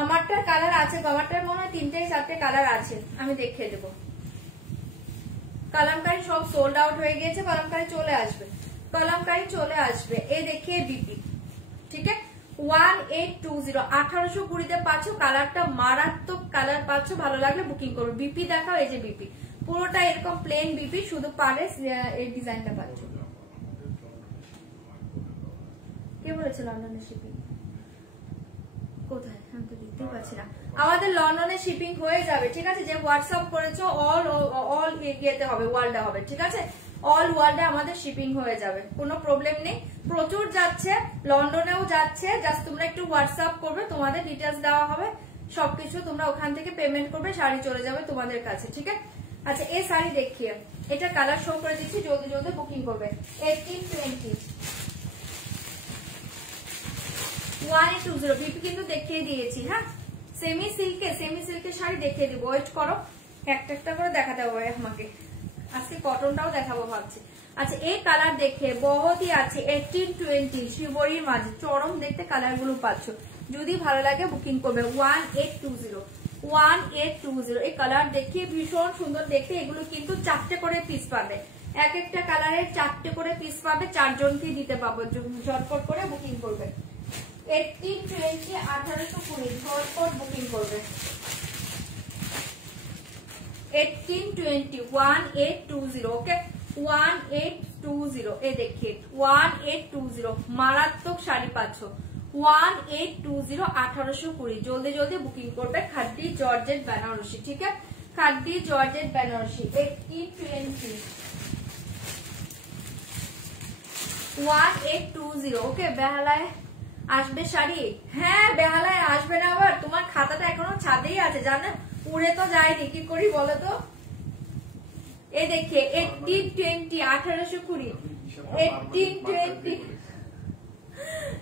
আমারটার কালার আছে, আমারটার মনে হয় 3টে 4টে কালার আছে, আমি দেখিয়ে দেবো। কলমকারি সব সোল্ড আউট হয়ে গিয়েছে, কলমকারি চলে আসবে, কলমকারি চলে আসবে। এ দেখিয়ে বিপি, ঠিক আছে 1820 1820 পাচ্ছ। কালারটা মারাত্মক কালার পাচ্ছ, ভালো লাগলে বুকিং করবে। বিপি দেখাও, এই যে বিপি পুরোটা এরকম প্লেন বিপি, শুধু পারে এই ডিজাইনটা পাচ্ছ। কে বলেছে লন্ডনের শিপিং কোথায়? আমি তো দেখতে পাচ্ছি না। আমাদের লন্ডনে শিপিং হয়ে যাবে, ঠিক আছে। যে হোয়াটসঅ্যাপ করেছো অল ইয়েতে হবে, ওয়ার্ল্ডে হবে, ঠিক আছে। অল ওয়ার্ল্ডে আমাদের শিপিং হয়ে যাবে, কোনো প্রবলেম নেই। প্রচুর যাচ্ছে, লন্ডনেও যাচ্ছে। জাস্ট তোমরা একটু হোয়াটসঅ্যাপ করবে, তোমাদের ডিটেলস দেওয়া হবে, সবকিছু তোমরা ওখান থেকে পেমেন্ট করবে, শাড়ি চলে যাবে তোমাদের কাছে, ঠিক আছে। আচ্ছা, এই শাড়ি দেখিয়ে এটা কালার শো করে দিচ্ছি, জলদি জলদি বুকিং করবে। 1820 1820 বিপি কিন্তু দেখিয়ে দিয়েছি। হ্যাঁ, সেমি সিল্কের শাড়ি দেখিয়ে দিব, ওয়েট করো, একটা একটা করে দেখাতে হবে আমাকে। আজকে কটনটাও দেখাবো ভাবছি। আচ্ছা, এই কালার দেখে বহুতই আছে 1820 শিবরির মাঝে চরম দেখতে কালার গুলো পাচ্ছ। যদি ভালো লাগে বুকিং করবে 1820 1820। এই কালার দেখে ভীষণ সুন্দর দেখতে। এগুলো কিন্তু 4টে করে পিস পাবে, এক একটা কালারের 4টে করে পিস পাবে, 4 জনকে দিতে পাবো। ঝটপট করে বুকিং করবে। 1820 1820 ঝটপট বুকিং করবে। 1820 1820 ওকে 1820। এ देखिए 1820 মারাত্মক শাড়ি পাচ্ছ। 1820 1820 জলদি জলদি বুকিং করবে। খাদি জর্জেট বেনারসি, ঠিক আছে, খাদি জর্জেট বেনারসি 1820 1820 ওকে। বেহালায় আসবে শাড়ি? হ্যাঁ, বেহালায় আসবে না আবার? তোমার খাতাটা এখনো ছাদেই আছে জানো, উড়ে তো যায়নি, কি করি বলো তো। এ দেখে 1820 1820 1820।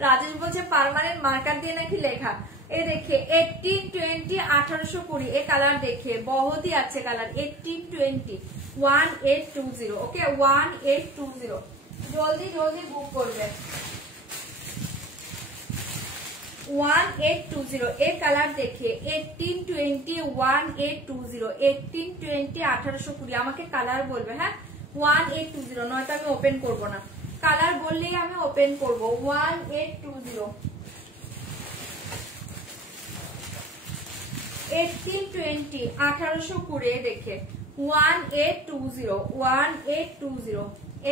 রাজেশ বলছে পার্মানেন্ট মার্কার দিয়ে নাকি লেখা। এ দেখে 1820 1820। এ কালার দেখে বহুত ही अच्छे কালার 1820 1820 ওকে 1820। জলদি জলদি বুক করবে। 1820 এ কালার দেখে 1820 1820 1820 1820। আমাকে কালার বলবে। হ্যাঁ, 1820 নয়তো আমি ওপেন করবো না, কালার বললেই আমি ওপেন করবো। 1820 1820 1820 দেখে 1820 1820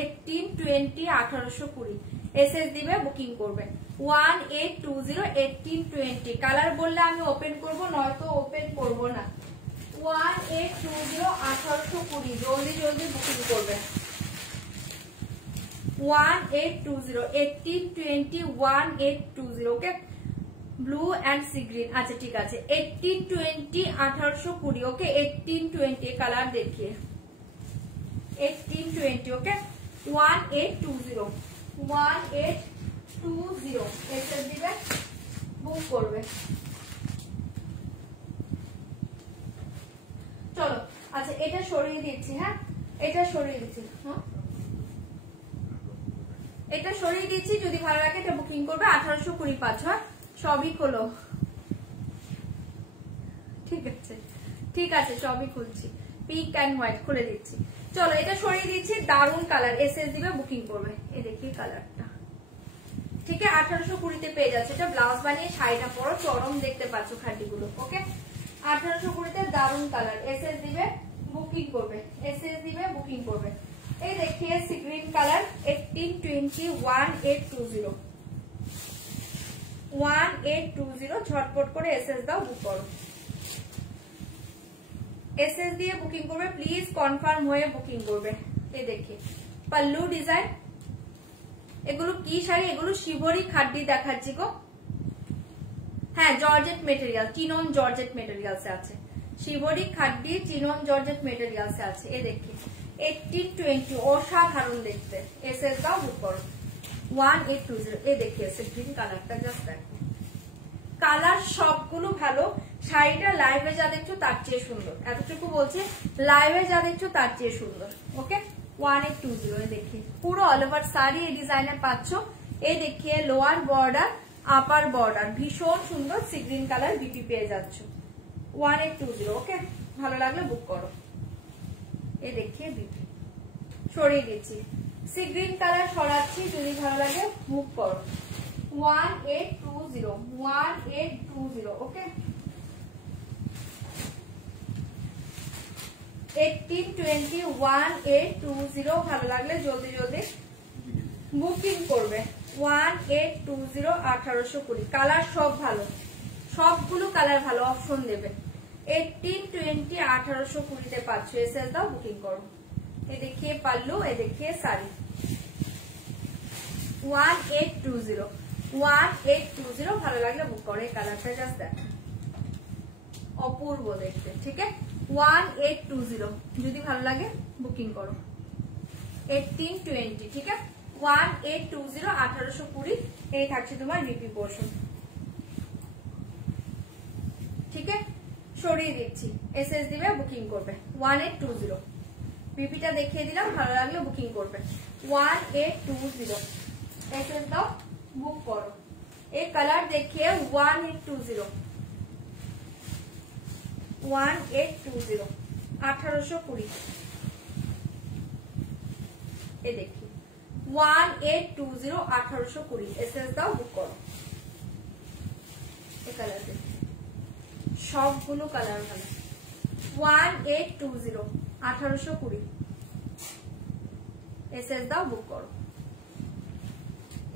1820 1820 এসএস দিবে, বুকিং করবে। 1820 1820 কালার বললে আমি ওপেন করব, নয়তো ওপেন করব না। 1820 1820 জলদি জলদি বুকিং করবে। 1820 1820 1820 ওকে। ব্লু এন্ড সি গ্রিন, আচ্ছা ঠিক আছে। 1820 1820 ওকে 1820 কালার দেখিয়ে 1820 ওকে 1820 1820 এসে দিবে, বুক করবে। চলো, আচ্ছা এটা সরিয়ে দিচ্ছি। হ্যাঁ, এটা সরিয়ে দিচ্ছি। হ্যাঁ, এটা সরিয়ে দিচ্ছি। যদি ভালো লাগে এটা বুকিং করবে। 1820 পাচ্ছ। সবই খোলো, ঠিক আছে ঠিক আছে, সবই খুলছি। পিঙ্ক অ্যান্ড হোয়াইট খুলে দিচ্ছি। চলো এটা সরিয়ে দিচ্ছি, দারুন কালার, এসএস দিবে বুকিং করবে। এই দেখি কালারটা, ঠিক আছে 1820 পেয়ে যাচ্ছে। এটা ব্লাউজ বানিয়ে শাড়িটা পরো, চরম দেখতে পাচ্ছ খাটিগুলো। ওকে 1820 দারুন কালার, এসএস দিবে বুকিং করবে, এসএস দিবে বুকিং করবে। এই দেখিয়ে সি গ্রিন কালার 1820 1820 1820 ঝটপট করে এসএস দাও, বুক করো। এসএস দিয়ে বুকিং করবে, প্লিজ কনফার্ম হয়ে বুকিং করবে। এই দেখি পাল্লু ডিজাইন, এগুলো কি শাড়ি, এগুলো শিবরি খাড্ডি দেখাচ্ছি গো। হ্যাঁ georgette material, chinon georgette materials আছে, শিবরি খাড্ডি চিনন জর্জেট মেটেরিয়ালস আছে। এই দেখি 1820 অসাধারণ দেখতে, এসএস দাও বুক করো 1820। এই দেখি এসএস গ্রিন কালারটা, জাস্ট দেখো কালার সবগুলো ভালো। শাড়িটা লাইভে যা দেখছো তার চেয়ে সুন্দর, এতটুকু বলছে, লাইভে যা দেখছো তার চেয়ে সুন্দর। ওকে 1820 দেখি পুরো অল ওভার শাড়ি এই ডিজাইনে পাচ্ছ। এই দেখিয়ে লোয়ার বর্ডার আপার বর্ডার ভীষণ সুন্দর সি গ্রিন কালার বিপি পেয়ে যাচ্ছ 1820। ওকে ভালো লাগলে বুক করো। এই দেখিয়ে বিপি সরিয়ে দিচ্ছি, সি গ্রিন কালার সরাচ্ছি, যদি ভালো লাগে বুক করো 1820 1820। ওকে 1820 1820 ভালো লাগলে জলদি জলদি বুকিং করবে 1820 1820। কালার সব ভালো, সবগুলো কালার ভালো, অপশন দেবে। 1820 1820 পাচ্ছ, এসএস দাও বুকিং করো। এ দেখিয়ে পাল্লু, এ দেখিয়ে শাড়ি 1820 1820 ভালো লাগলে বুক করো। এই কালারটা জাস্ট দেখো অপূর্ব দেখতে, ঠিক আছে 1820 যদি ভালো লাগে বুকিং করো 1820। ঠিক আছে 1820 1820 এই থাকছে তোমার বিপি পোর্শন। ঠিক আছে সরিয়ে দিচ্ছি, এসএস দিবে বুকিং করবে 1820। বিপিটা দেখিয়ে দিলাম, ভালো লাগলে বুকিং করবে 1820। এসএস দাও বুক করো। এই কালার দেখিয়ে 1820 1820 1820। এ দেখি 1820 1820 এসএস দাও বুক করো। এই কালার দেখি সবগুলো কালার ভালো 1820 1820 এসএস দাও বুক করো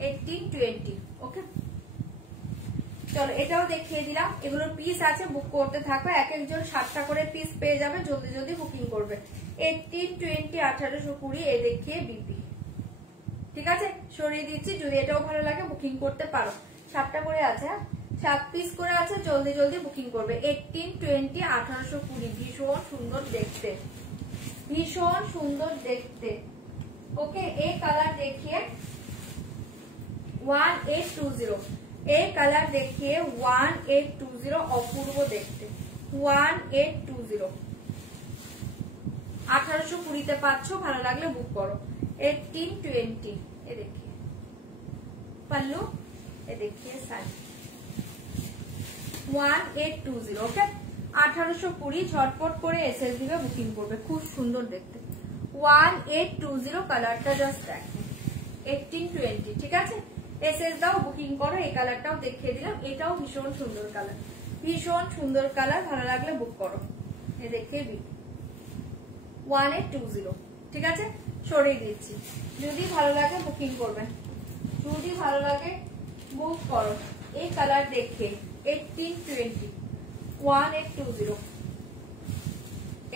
1820। ওকে চলো এটাও দেখিয়ে দিলাম, এগুলোর পিস আছে, বুক করতে থাকো, এক একজন 7টা করে পিস পেয়ে যাবে, জলদি জলদি বুকিং করবে 1820 1820। এ দেখিয়ে বিপি, ঠিক আছে সরিয়ে দিচ্ছি, যদি এটাও ভালো লাগে বুকিং করতে পারো। 7টা করে আছে, 7 পিস করে আছে, জলদি জলদি বুকিং করবে 1820 1820। ভীষণ সুন্দর দেখতে, ভীষণ সুন্দর দেখতে। ওকে এই কালার দেখিয়ে 1820, এই কালার দেখিয়ে 1820 অপূর্ব দেখতে 1820 1820 পাচ্ছ, ভালো লাগলে বুক করো 1820। এ দেখিয়ে পাল্লু, এ দেখিয়ে শাড়ি 1820। ওকে 1820 ঝটপট করে এসএস দিবে বুকিং করবে, খুব সুন্দর দেখতে 1820। কালারটা জাস্ট দেখো 1820। ঠিক আছে এসএস দাও বুকিং করো। এই কালারটাও দেখিয়ে দিলাম, এটাও ভীষণ সুন্দর কালার, ভীষণ সুন্দর কালার, ভালো লাগলে বুক করো। এ দেখিয়ে বি 1820। ঠিক আছে সরিয়ে দিচ্ছি, যদি ভালো লাগে বুকিং করবেন, যদি ভালো লাগে বুক করো। এই কালার দেখে 1820 1820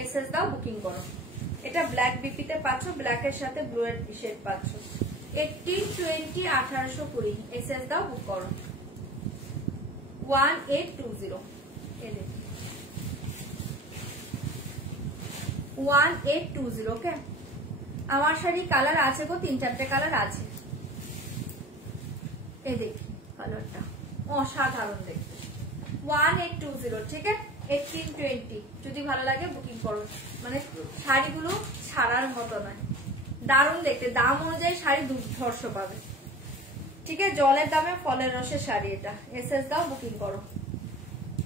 এসএস দাও বুকিং করো। এটা ব্ল্যাক বিপিতে পাচ্ছ, ব্ল্যাকের সাথে ব্লু এর শেড পাচ্ছ 1820 1820 এসএস দাও বুক করো 1820। 1820। ওকে আমার শাড়ি কালার আছে গো, 3-4টে কালার আছে। এই দেখি কালারটা অসাধারণ দেখতে 1820। ঠিক আছে 1820 যদি ভালো লাগে বুকিং করো, মানে শাড়িগুলো ছাড়ার মতো নয়, দারুণ দেখতে, দাম অনুযায়ী শাড়ি দুর্ধর্ষ পাবে। ঠিক আছে জলের দামে ফলের রসের শাড়ি এটা, এসএস দাও বুকিং করো।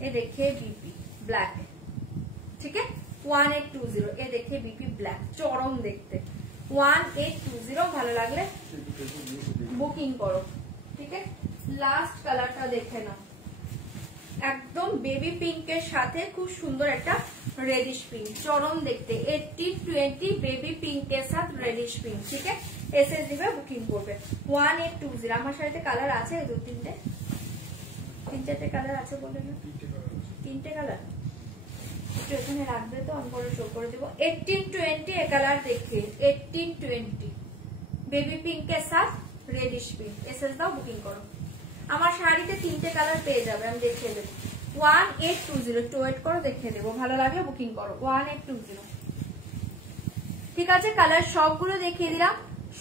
এ দেখে বিপি ব্ল্যাক। ঠিক আছে 1820 এ দেখে বিপি ব্ল্যাক, চরম দেখতে। 1820 ভালো লাগলে বুকিং করো। ঠিক আছে, লাস্ট কালারটা দেখে নাও, একদম বেবি পিঙ্কের সাথে খুব সুন্দর একটা রেডিশ পিঙ্ক, চরম দেখতে। 1820 বেবি পিঙ্কের সাথে রেডিশ পিঙ্ক। ঠিক আছে, এসএস দিবে, বুকিং করবে। 1820। আমার শাড়িতে কালার আছে 2-3টে, 3-4টে কালার আছে বলে না, 3টে কালার একটু এখানে রাখবে তো, আমি পরে শো করে দেবো। 1820 এ কালার দেখে, 1820 বেবি পিঙ্কের সাথে রেডিশ পিঙ্ক, এসএস দাও, বুকিং করো। আমার শাড়িতে 3টে কালার পেয়ে যাবে, আমি দেখিয়ে দেবো। 1820, একটু ওয়েট করো, দেখিয়ে দেবো, ভালো লাগলে বুকিং করো। 1820। ঠিক আছে, কালার সবগুলো দেখিয়ে দিলাম,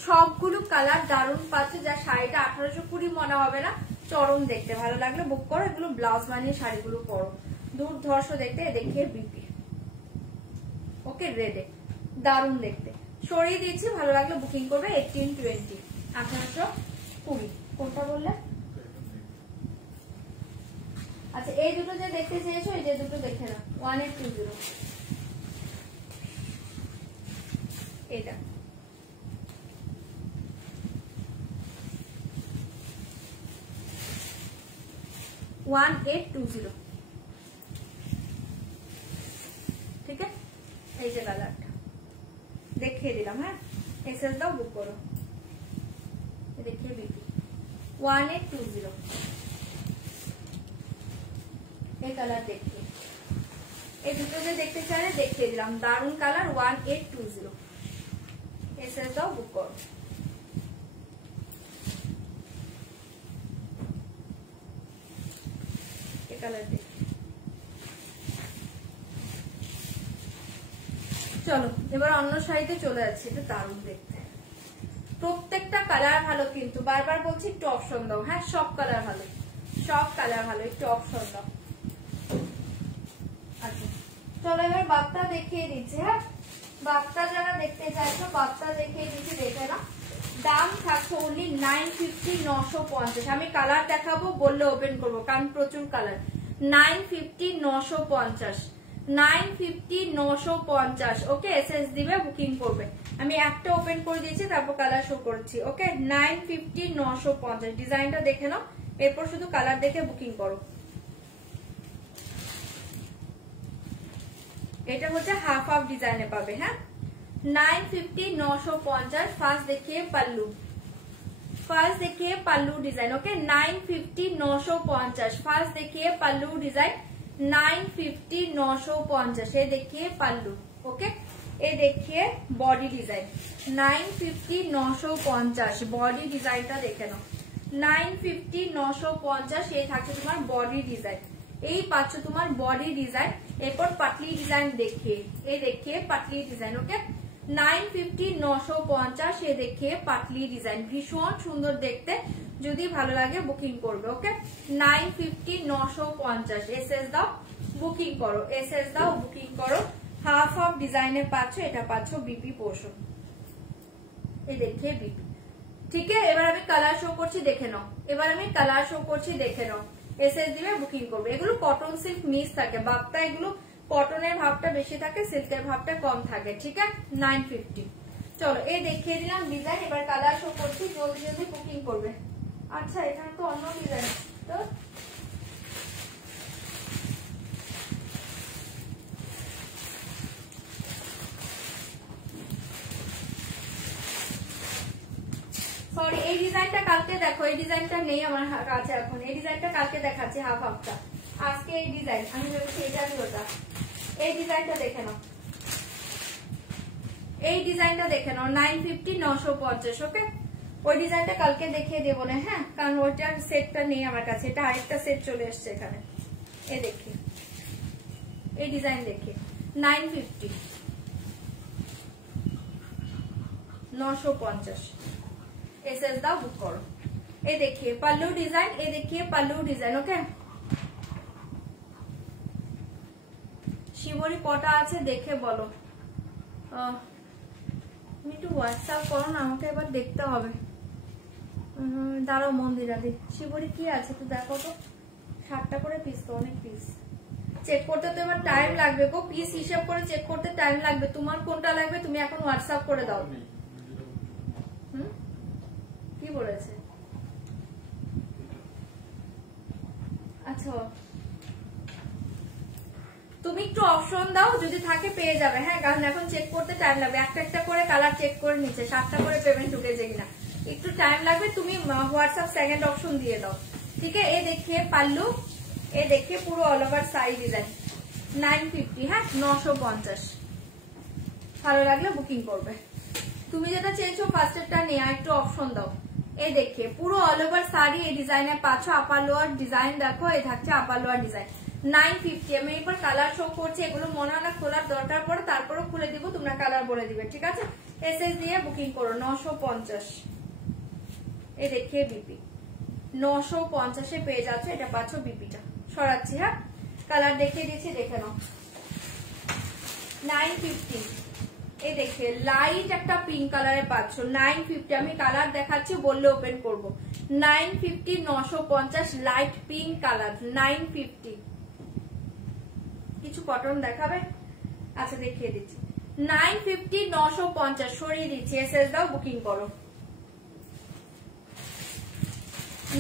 সবগুলো কালার দারুণ পাচ্ছে। যা শাড়িটা 1820 মনে হবে না, চরম দেখতে, ভালো লাগলে বুক করো। এগুলো ব্লাউজ বানিয়ে শাড়িগুলো পরো, দুর্ধর্ষ দেখতে। দেখিয়ে বিপি, ওকে, রেডে, দারুণ দেখতে, সরিয়ে দিচ্ছি, ভালো লাগলে বুকিং করবে। 1820, 1820। কোনটা বললে? আচ্ছা, এই দুটো যে দেখতে চেয়েছো, এই যে দুটো দেখে না, 1820 এটা। ঠিক আছে, এই যে কালারটা দেখিয়ে দিলাম। হ্যাঁ, এসএস দাও, বুক করো। দেখিয়ে বিপি 1820 এই কালার দেখিয়ে, এই দুটো যে দেখতে চাইলে দেখিয়ে দিলাম, দারুণ কালার। 1820 এসএস দাও, বুক করো। এই কালার দেখি। চলো এবার অন্য শাড়িতে চলে যাচ্ছে, এটা দারুণ দেখতে। প্রত্যেকটা কালার ভালো, কিন্তু বারবার বলছি একটু অপশন দাও। হ্যাঁ, সব কালার ভালো, সব কালার ভালো, একটু অপশন দাও। আচ্ছা, চলো এবার বাপ্তা দেখিয়ে দিচ্ছি। হ্যাঁ, বাপ্তা যারা দেখতে চাইছো, বাপ্তা দেখিয়ে দিচ্ছি, দেখে না। দাম থাকছে অনলি 950, 950। আমি কালার দেখাবো, বললে ওপেন করবো, কারণ প্রচুর কালার। 950, 950, 950, 950। ওকে, এসএস দিবে, বুকিং করবে। আমি একটা ওপেন করে দিয়েছি, তারপর কালার শো করছি। ওকে, 950, 950। ডিজাইনটা দেখে নাও, এরপর শুধু কালার দেখে বুকিং করো। এটা হচ্ছে হাফ হাফ ডিজাইনে পাবে। হ্যাঁ, 950, 950। ফার্স্ট দেখিয়ে পাল্লু, ফার্স্ট দেখিয়ে পাল্লু ডিজাইন। ওকে, 950, 950। ফার্স্ট দেখিয়ে পাল্লু ডিজাইন, 950, 950। এ দেখিয়ে পাল্লু। ওকে, এ দেখিয়ে বডি ডিজাইন, 950, 950। বডি ডিজাইনটা দেখে নাও, 950, 950। এই থাকছে তোমার বডি ডিজাইন, এই পাচ্ছ তোমার বডি ডিজাইন। এরপর পাতলি ডিজাইন দেখিয়ে, এ দেখিয়ে পাতলি ডিজাইন। ওকে, 950, 950। এ দেখিয়ে পাতলি ডিজাইন, ভীষণ সুন্দর দেখতে। যদি ভালো লাগে বুকিং করবে। ওকে, 950, 950। এসএস দাও, বুকিং করো, এসএস দাও, বুকিং করো। হাফ হাফ ডিজাইনে পাচ্ছ, এটা পাচ্ছ বিপি পোর্শন। এই দেখিয়ে বিপি। ঠিক আছে, এবার আমি কালার শো করছি, দেখে নাও। এবার আমি কালার শো করছি, দেখে নাও। এসএস দিবে, বুকিং করবে। এগুলো কটন সিল্ক মিক্স থাকে, বাপ্তা এগুলো কটনের ভাবটা বেশি থাকে, সিল্কের ভাবটা কম থাকে। ঠিক আছে, 950। চলো, এই দেখিয়ে দিলাম ডিজাইন, এবার কালার শো করছি, জলদি জলদি বুকিং করবে। আচ্ছা, এখানে তো অন্য ডিজাইন, তো সরি, এই ডিজাইনটা কালকে দেখো, এই ডিজাইনটা নেই আমার কাছে এখন। এই ডিজাইনটা কালকে দেখাচ্ছি, হাফ হাফটা। আজকে এই ডিজাইন, আমি ভেবেছি এটা ওটা। এই ডিজাইনটা দেখে নাও, এই ডিজাইনটা দেখে নাও, 950, 950। ওকে, ওই ডিজাইনটা কালকে দেখিয়ে দেবো না। হ্যাঁ, কারণ ওইটার সেটটা নেই আমার কাছে, এটা আরেকটা সেট চলে এসছে এখানে। এ দেখি, এই ডিজাইন দেখি, 950, 950। এসএস দাও, বুক করো। এ দেখিয়ে পাল্লু ডিজাইন, এ দেখিয়ে পাল্লু ডিজাইন। ওকে, শিবরি কটা আছে দেখে বলো। তুমি একটু হোয়াটসঅ্যাপ করো না, আমাকে এবার দেখতে হবে। দাঁড়াও মন্দিরাদি, শিবরি কি আছে তো দেখো তো। 60টা করে পিস, তো অনেক পিস। চেক করতে তো এবার টাইম লাগবে গো, পিস হিসাব করে চেক করতে টাইম লাগবে। তোমার কোনটা লাগবে তুমি এখন হোয়াটসঅ্যাপ করে দাও। কি বলেছে? আচ্ছা তুমি একটু অপশন দাও, যদি থাকে পেয়ে যাবে। হ্যাঁ কারণ এখন চেক করতে টাইম লাগবে, একটা একটা করে কালার চেক করে নিচ্ছে, 7টা করে পেমেন্ট ঢুকেছে কিনা, একটু টাইম লাগবে। তুমি হোয়াটসঅ্যাপ সেকেন্ড অপশন দিয়ে দাও। ঠিক আছে, এ দেখিয়ে পাল্লু, এ দেখিয়ে পুরো অল ওভার সাইড ডিজাইন 950। হ্যাঁ 950। ভালো লাগলে বুকিং করবে। তুমি যেটা চেয়েছো ফার্স্টেরটা নিয়ে একটু অপশন দাও। এই দেখে পুরো অল ওভার শাড়ি এই ডিজাইনের পাচ্ছ। আপার লোয়ার ডিজাইন দেখো, এই থাকছে আপার লোয়ার ডিজাইন 950। আমি এবার কালার শো করছি, এগুলো মনে হয় না খোলার দরকার পড়ে, তারপরে খুলে দিব, তোমরা কালার বলে দিবে। ঠিক আছে, এসএস দিয়ে বুকিং করো 950। এই দেখিয়ে বিপি 950 এ পেয়ে যাচ্ছে, এটা পাচ্ছ বিপিটা। সরাচ্ছি, হ্যাঁ কালার দেখিয়ে দিচ্ছি, দেখে নাও। 950। এই দেখে লাইট একটা পিঙ্ক কালারে পাচ্ছ 950। আমি কালার দেখাচ্ছি, বললে ওপেন করব। 950 950 লাইট পিঙ্ক কালার 950। কিছু কটন দেখাবে? আচ্ছা দেখিয়ে দিচ্ছি। 950 950 সরিয়ে দিচ্ছি, এসএস দাও বুকিং করো।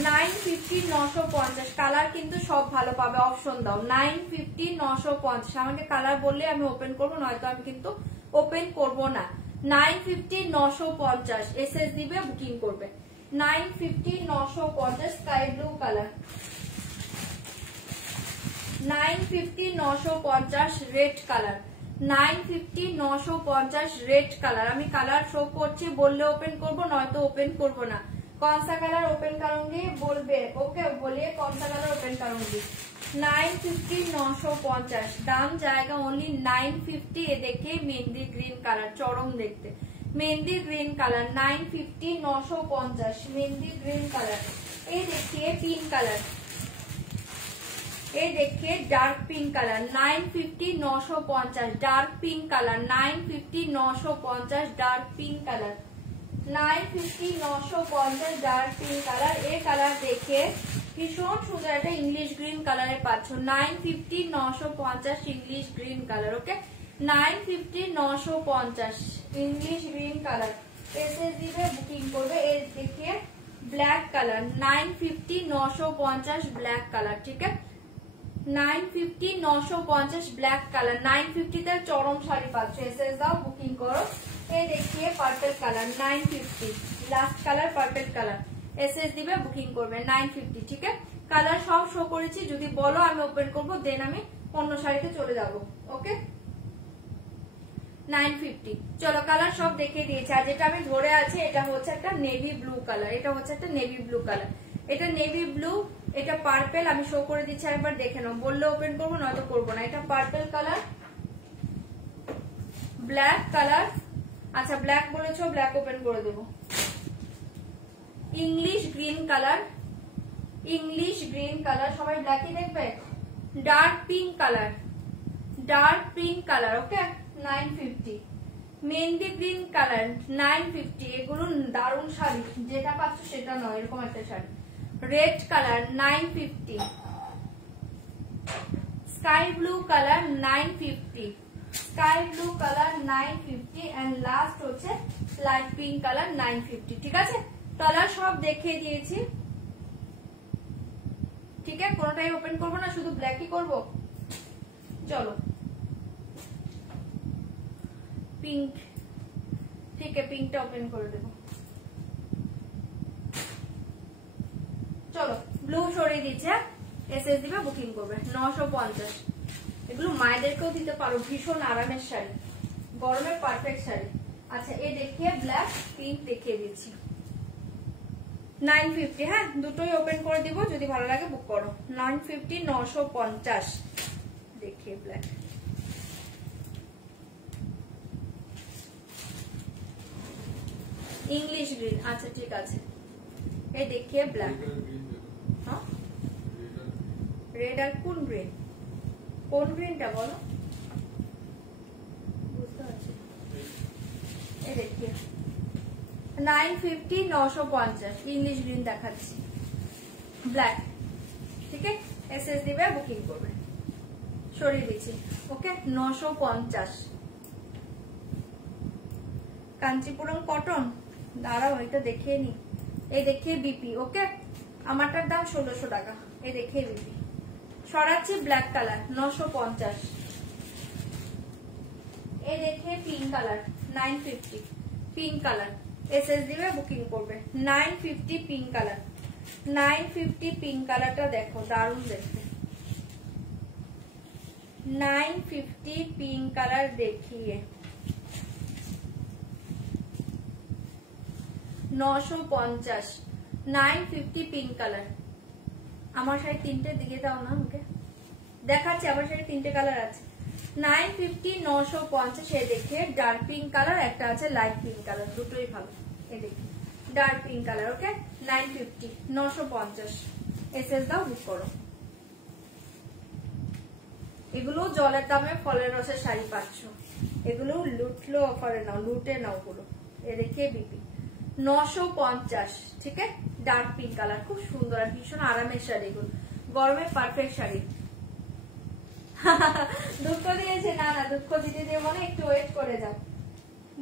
950 950 কালার কিন্তু সব ভালো পাবে, অপশন দাও। 950 950 আমাকে কালার বললে আমি ওপেন করবো, নয়তো আমি কিন্তু ওপেন করব না। 950 950 এসএস দিবে, বুকিং করবে। 950 950 sky blue colour. 950 950 red colour. 950 950 red colour. আমি কালার শো করছি, বললে ওপেন করব, নয়তো ওপেন করব না। कौन सा कलर ओपन करूंगी बोलबे, ओके बोलिए कौन सा कलर ओपन करूंगी। 950 950 दाम जाएगा ओनली 950। ये देखिए मेहंदी ग्रीन कलर, चौरंग देखते mehndi green colour 950 950 mehendi green colour. ये देखिए पिंक कलर, ये देखिए dark pink colour 950 950 dark pink colour 950 950 dark pink colour 950 950 dark pink colour. ये कलर देखिए भीषण सुंदर একটা ইংলিশ গ্রিন কালারে পাচ্ছ 950 950 English green colour. Okay 950 950 English green colour. SS দিবে বুকিং করবে। এই देखिए ব্ল্যাক কালার 950 950 ব্ল্যাক কালার। ঠিক আছে 950 950 ব্ল্যাক কালার 950 তে চরম শাড়ি পাচ্ছ। এসএস দাও বুকিং করো। ये देखिए purple colour 950 last colour purple colour. SS দিবে বুকিং করবে 950। ঠিক আছে কালার সব শো করেছি, যদি বলো আমি ওপেন করব, দেন আমি অন্য শাড়িতে চলে যাব। ওকে 950। চলো কালার সব দেখিয়ে দিয়েছি। আর যেটা আমি ধরে আছি এটা হচ্ছে একটা নেভি ব্লু কালার, এটা হচ্ছে একটা নেভি ব্লু কালার, এটা নেভি ব্লু, এটা পার্পল। আমি শো করে দিচ্ছি, একবার দেখে নাও, বললে ওপেন করবো, নয়তো করবো না। এটা পার্পল কালার, ব্ল্যাক কালার। আচ্ছা ব্ল্যাক বলেছো, ব্ল্যাক ওপেন করে দেবো। English green colour, English green colour, সবাই ব্ল্যাকই দেখবে। Dark pink colour, dark pink colour. Okay 950। Mehendi green colour 950। এগুলো দারুণ শাড়ি, যেটা পাচ্ছ সেটা নয়, এরকম একটা sari. Red colour 950। Sky blue colour 950। Sky blue colour 950 and last হচ্ছে লাইট পিঙ্ক কালার 950। ঠিক আছে কালার সব দেখিয়ে দিয়েছি। ঠিক আছে কোনটাই ওপেন করবো না, শুধু ব্ল্যাকই করবো। চলো পিঙ্ক, ঠিক আছে পিঙ্কটা ওপেন করে দেবো। চলো ব্লু সরিয়ে দিচ্ছে, এসএস দিবে বুকিং করবে 950। এগুলো মায়েদেরকেও দিতে পারো, ভীষণ আরামের শাড়ি, গরমের পারফেক্ট শাড়ি। আচ্ছা এই দেখিয়ে ব্ল্যাক পিঙ্ক দেখিয়ে দিচ্ছি 950। হ্যাঁ দুটোই ওপেন করে দিব, যদি ভালো লাগে বুক করো। 950 950 দেখিয়ে ব্ল্যাক। ইংলিশ গ্রিন, আচ্ছা ঠিক আছে এই দেখিয়ে ব্ল্যাক। হ্যাঁ রেড আর কোন গ্রিন, কোন গ্রিনটা বলো, বুঝতে পারছি। এই দেখিয়ে 950 950 ইংলিশ গ্রিন দেখাচ্ছি, ব্ল্যাক। ঠিক আছে এসএস দিবে বুকিং করবে। সরিয়ে দিচ্ছি। ওকে 950। কাঞ্চিপুরম কটন, দাঁড়াও এটা দেখিয়ে নি, এই দেখিয়ে বিপি। ওকে আমারটার দাম 1600 টাকা, এই দেখিয়ে বিপি। সরাচ্ছি black colour 950। এই দেখিয়ে pink colour 950, pink colour SS দিবে বুকিং করবে। 950 পিঙ্ক কালার, 950 পিঙ্ক কালারটা দেখো দারুণ দেখতে। 950 পিঙ্ক কালার দেখিয়ে 950, 950 পিঙ্ক কালার। আমার শাড়ি তিনটে দিকে দাও না ওকে, দেখাচ্ছি আমার শাড়ি তিনটে কালার আছে। 950 950 এ দেখে ডার্ক পিঙ্ক কালার, একটা আছে লাইট পিঙ্ক কালার, দুটোই ভালো। এই দেখি dark pink colour. Okay 950 950 SS দাও বুক করো। এগুলো জলের দামে ফলের রসের শাড়ি পাচ্ছ, এগুলো লুটলো অফারে নাও, লুটে নাও গুলো। এ দেখে বিপি 950, ঠিক আছে ডার্ক পিঙ্ক কালার, খুব সুন্দর আর ভীষণ আরামের শাড়ি, এগুলো গরমে পারফেক্ট শাড়ি। দুঃখ দিয়েছে, না না দুঃখ দিতে দেবো না, একটু ওয়েট করে যাও,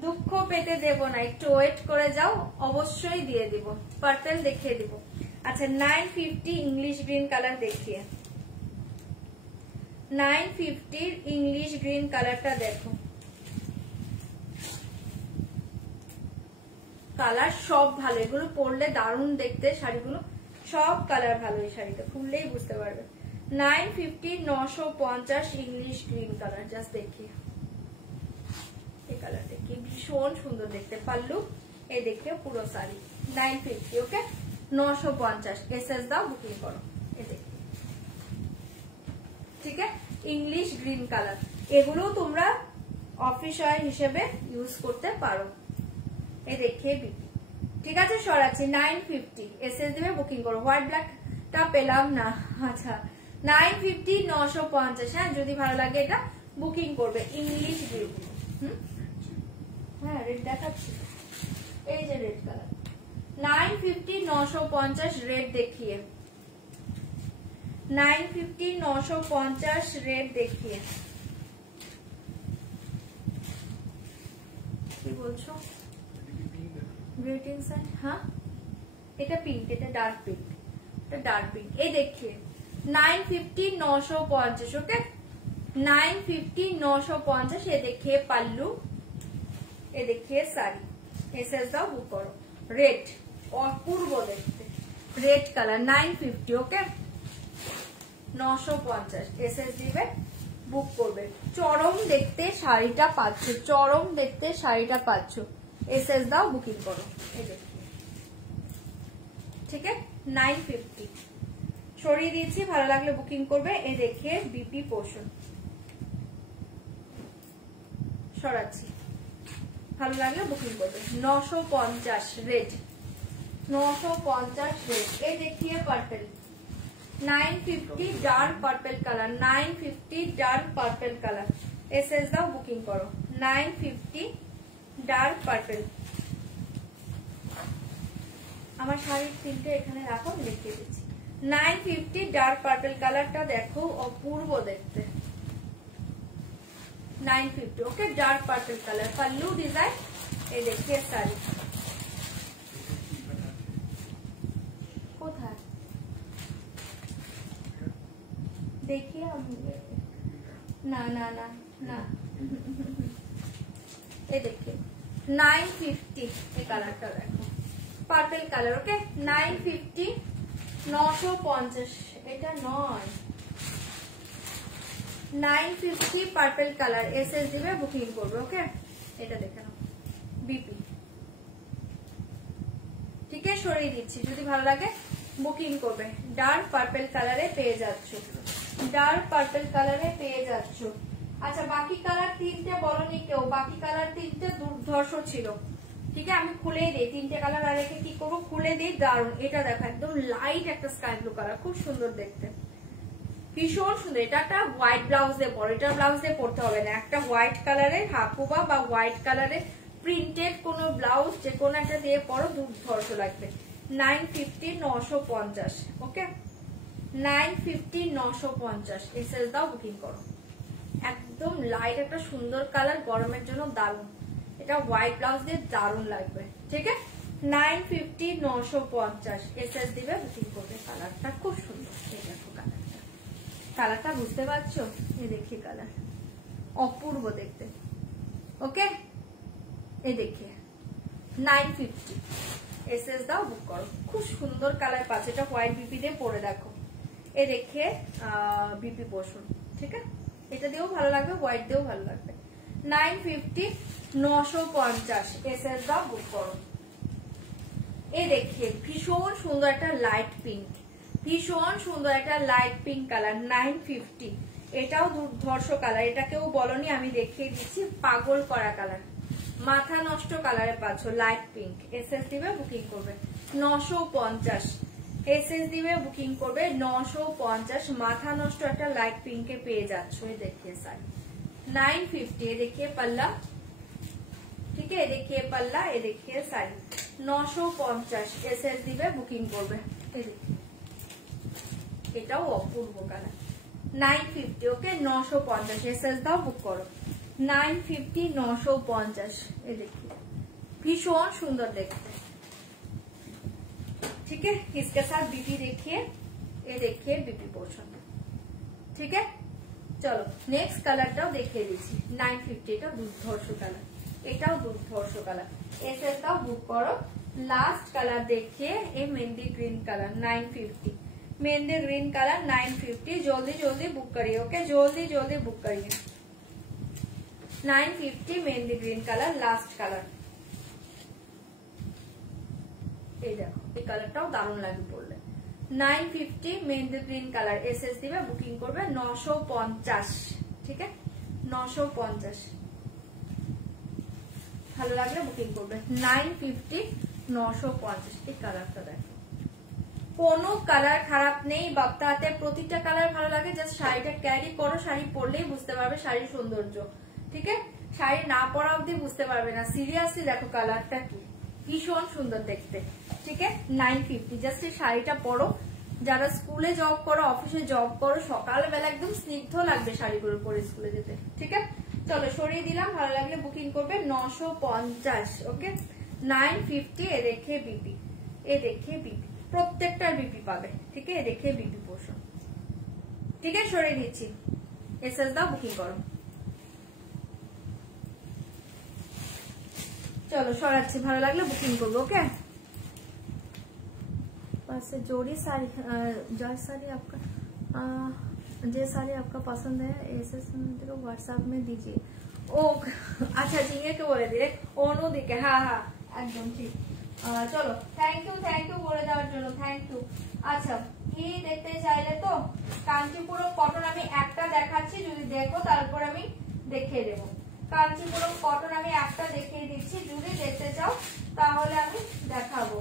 দুঃখ পেতে দেবো না, একটু ওয়েট করে যাও, অবশ্যই দিয়ে দিব। পার্পেল দেখিয়ে দিব। আচ্ছা 950 ইংলিশ গ্রিন কালার দেখিয়ে, 950 ইংলিশ গ্রিন কালারটা দেখো, কালার সব ভালো, এগুলো পরলে দারুণ দেখতে শাড়িগুলো, সব কালার ভালো। এই শাড়িটা খুললেই বুঝতে পারবে। 950 950 ইংলিশ গ্রিন কালার, জাস্ট দেখিয়ে এই কালার দেখি, ভীষণ সুন্দর দেখতে। পাল্লু এই দেখে পুরো শাড়ি 950। ওকে 950 এসএস দাও বুকিং করো। এই দেখি, ঠিক আছে ইংলিশ গ্রিন কালার, এগুলো তোমরা অফিস ওয়্যার হিসেবে ইউজ করতে পারো। এই দেখে বিপি, ঠিক আছে সরাচ্ছি 950 এসএস দিবে বুকিং করো। হোয়াইট ব্ল্যাকটা পেলাম না, আচ্ছা 950 950। হ্যাঁ যদি ভালো লাগে এটা বুকিং করবে। ইংলিশ গ্রিন, হ্যাঁ রেড দেখাচ্ছি, এই যে রেড কালার 950 950 রেড দেখিয়ে, 950 950 রেড দেখিয়ে। কি বলছো গ্রিটিং সাইন? হ্যাঁ এটা পিঙ্ক, এটা ডার্ক পিঙ্ক, এটা ডার্ক পিঙ্ক। এই দেখিয়ে 950 950। ওকে 950 950 এ দেখিয়ে পাল্লু, এ দেখিয়ে শাড়ি, এসএস দাও বুক করো। রেড অপূর্ব দেখতে, রেড কালার 950। ওকে 950 এসএস দিবে বুক করবে। চরম দেখতে শাড়িটা পাচ্ছ, চরম দেখতে শাড়িটা পাচ্ছ, এসএস দাও বুকিং করো। এই দেখি, ঠিক আছে 950 সরিয়ে দিয়েছি, ভালো লাগলে বুকিং করবে। এ দেখে বিপি পোর্শন সরাচ্ছি, ভালো লাগলে বুকিং করবে। 950 রেড, 950 রেড। এই দেখিয়ে purple 950 dark purple colour, 950 dark purple colour, SS দাও বুকিং করো। 950 ডার্ক পার্পেল। আমার শাড়ির তিনটে এখানে রাখো, লিখে দিচ্ছি। 950 ডার্ক পার্পেল কালারটা দেখো অপূর্ব দেখতে, 950। Okay dark purple colour, pallu design. এই দেখিয়ে শাড়ি কোথায় দেখিয়ে, না না না না, এই দেখে 950 এই কালারটা দেখো পার্পেল কালার। ওকে 950 950, এটা নয় 950 পার্পেল কালার, এসএস দিবে বুকিং করবে। ওকে এটা দেখে নাও বিপি, ঠিক আছে সরিয়ে দিচ্ছি, যদি ভালো লাগে বুকিং করবে। ডার্ক পার্পেল কালারে পেয়ে যাচ্ছ, ডার্ক পার্পেল কালারে পেয়ে যাচ্ছ। আচ্ছা বাকি কালার তিনটে বলনি কেউ, বাকি কালার তিনটে দুর্ধর্ষ ছিল, ঠিক আছে আমি খুলে দিই তিনটে কালার। আর একে কি করবো খুলে দিই, দারুন। এটা দেখো একদম লাইট একটা স্কাই ব্লু কালার, খুব সুন্দর দেখতে, ভীষণ সুন্দর। এটা একটা হোয়াইট ব্লাউজ দিয়ে পরো, এটা ব্লাউজ দিয়ে পরতে হবে না, একটা হোয়াইট কালারের হাকুবা বা হোয়াইট কালারের প্রিন্টেড কোনো ব্লাউজ যে কোনো একটা দিয়ে পরো, দুর্ধর্ষ লাগবে। 950 950। ওকে 950 950 এসএস দাও বুকিং করো। একদম লাইট একটা সুন্দর কালার, গরমের জন্য দারুন। এটা হোয়াইট ব্লাউজ দিয়ে দারুন লাগবে, ঠিক আছে। 950 950 এসএস দিবে, বুকিং করবে। কালারটা খুব সুন্দর, এই দেখো কালারটা, কালারটা বুঝতে পারছো? এই দেখি কালার অপূর্ব দেখতে। ওকে, এই দেখে 950 এসএস দাও, বুক করো। খুব সুন্দর কালার পাচ্ছে, এটা হোয়াইট বিপি দিয়ে পরে দেখো। এ দেখে বিপি পোর্শন, ঠিক আছে। এটা দিয়েও ভালো লাগবে, হোয়াইট দিয়েও ভালো লাগবে। 950 950 এসএস দাও, বুক করো। এ দেখে ভীষণ সুন্দর একটা লাইট পিঙ্ক, ভীষণ সুন্দর একটা লাইট পিঙ্ক কালার, 950। এটাও দুর্ধর্ষ কালার, এটা কেউ বলনি, আমি দেখিয়ে দিচ্ছি। পাগল করা কালার, মাথা নষ্ট কালারে পাচ্ছ, লাইট পিঙ্ক। এসএস দিবে, বুকিং করবে 950। এসএস দিবে, বুকিং করবে 950। মাথা নষ্ট একটা লাইট পিঙ্কে পেয়ে যাচ্ছ। এই দেখিয়ে শাড়ি 950। এ দেখিয়ে পাল্লা, ঠিক আছে। এ দেখিয়ে পাল্লা, এ দেখিয়ে শাড়ি 950। এসএস দিবে, বুকিং করবে। এই দেখি, এটাও অপূর্ব কালার, 950। ওকে, 950 এসএস দাও, বুক করো। 950 950। এই দেখি ভীষণ সুন্দর দেখতে, ठीक है। इसके साथ बीपी देखिए, ये देखिए बीपी पोर्शन, ठीक है। चलो नेक्स्ट কালারটাও দেখিয়ে দিচ্ছি। 950 এটা দুর্ধর্ষ কালার, এটাও দুর্ধর্ষ কালার। এসএসটাও বুক করো। লাস্ট কালার দেখিয়ে এই mehendi green colour 950, mehendi green colour 950। जल्दी जल्दी बुक करिए, ओके, जल्दी जल्दी बुक करिए। 950 mehendi green colour, last colour. এই দেখো, এই কালারটাও দারুণ লাগে পরলে। 950 মেহেंदी গ্রিন কালার, এসএস দিবে, বুকিং করবে 950, ঠিক আছে। 950 ভালো লাগলে বুকিং করবে। 950 950। এই কালারটা দেখো, কোনো কালার খারাপ নেই, বাপ্তাতে প্রতিটা কালার ভালো লাগে। জাস্ট শাড়িটা ক্যারি করো, শাড়ি পরলেই বুঝতে পারবে শাড়ির সৌন্দর্য, ঠিক আছে। শাড়ি না পরা অব্দি বুঝতে পারবে না। সিরিয়াসলি দেখো কালারটা কি ভীষণ সুন্দর দেখতে, ঠিক আছে। 950 জাস্ট এই শাড়িটা পরো। যারা স্কুলে জব করো, অফিসে জব করো, সকালবেলা একদম স্নিগ্ধ লাগবে শাড়িগুলো পরে স্কুলে যেতে, ঠিক আছে। চলো সরিয়ে দিলাম, ভালো লাগলে বুকিং করবে 950, ওকে। 950। এ দেখে বিপি, এ দেখে বিপি, প্রত্যেকটার বিপি পাবে, ঠিক আছে। এ দেখে বিপি পোর্শন, ঠিক আছে। সরিয়ে দিচ্ছি, এসএস দাও, বুকিং করো। चलो সরাচ্ছি, ভালো লাগলে বুকিং করবো, ওকে। बस जोड़ी साड़ी, जॉय साड़ी आपका, जो साड़ी आपका पसंद है ऐसे व्हाट्सएप में दीजिए। ओ अच्छा जी, ये क्यों बोले दिए ओनू दिखे, हाँ हाँ एकदम ठीक। चलो थैंक यू बोले देওয়ার জন্য, थैंक यू। আচ্ছা কি দেখতে চাইলে তো কাঞ্চিপুরম কটন আমি একটা দেখাচ্ছি, যদি দেখো তারপর আমি দেখিয়ে দেব। কাঞ্চিপুরম কটন আমি একটা দেখিয়ে দিচ্ছি, যদি দেখতে চাও তাহলে আমি দেখাবো।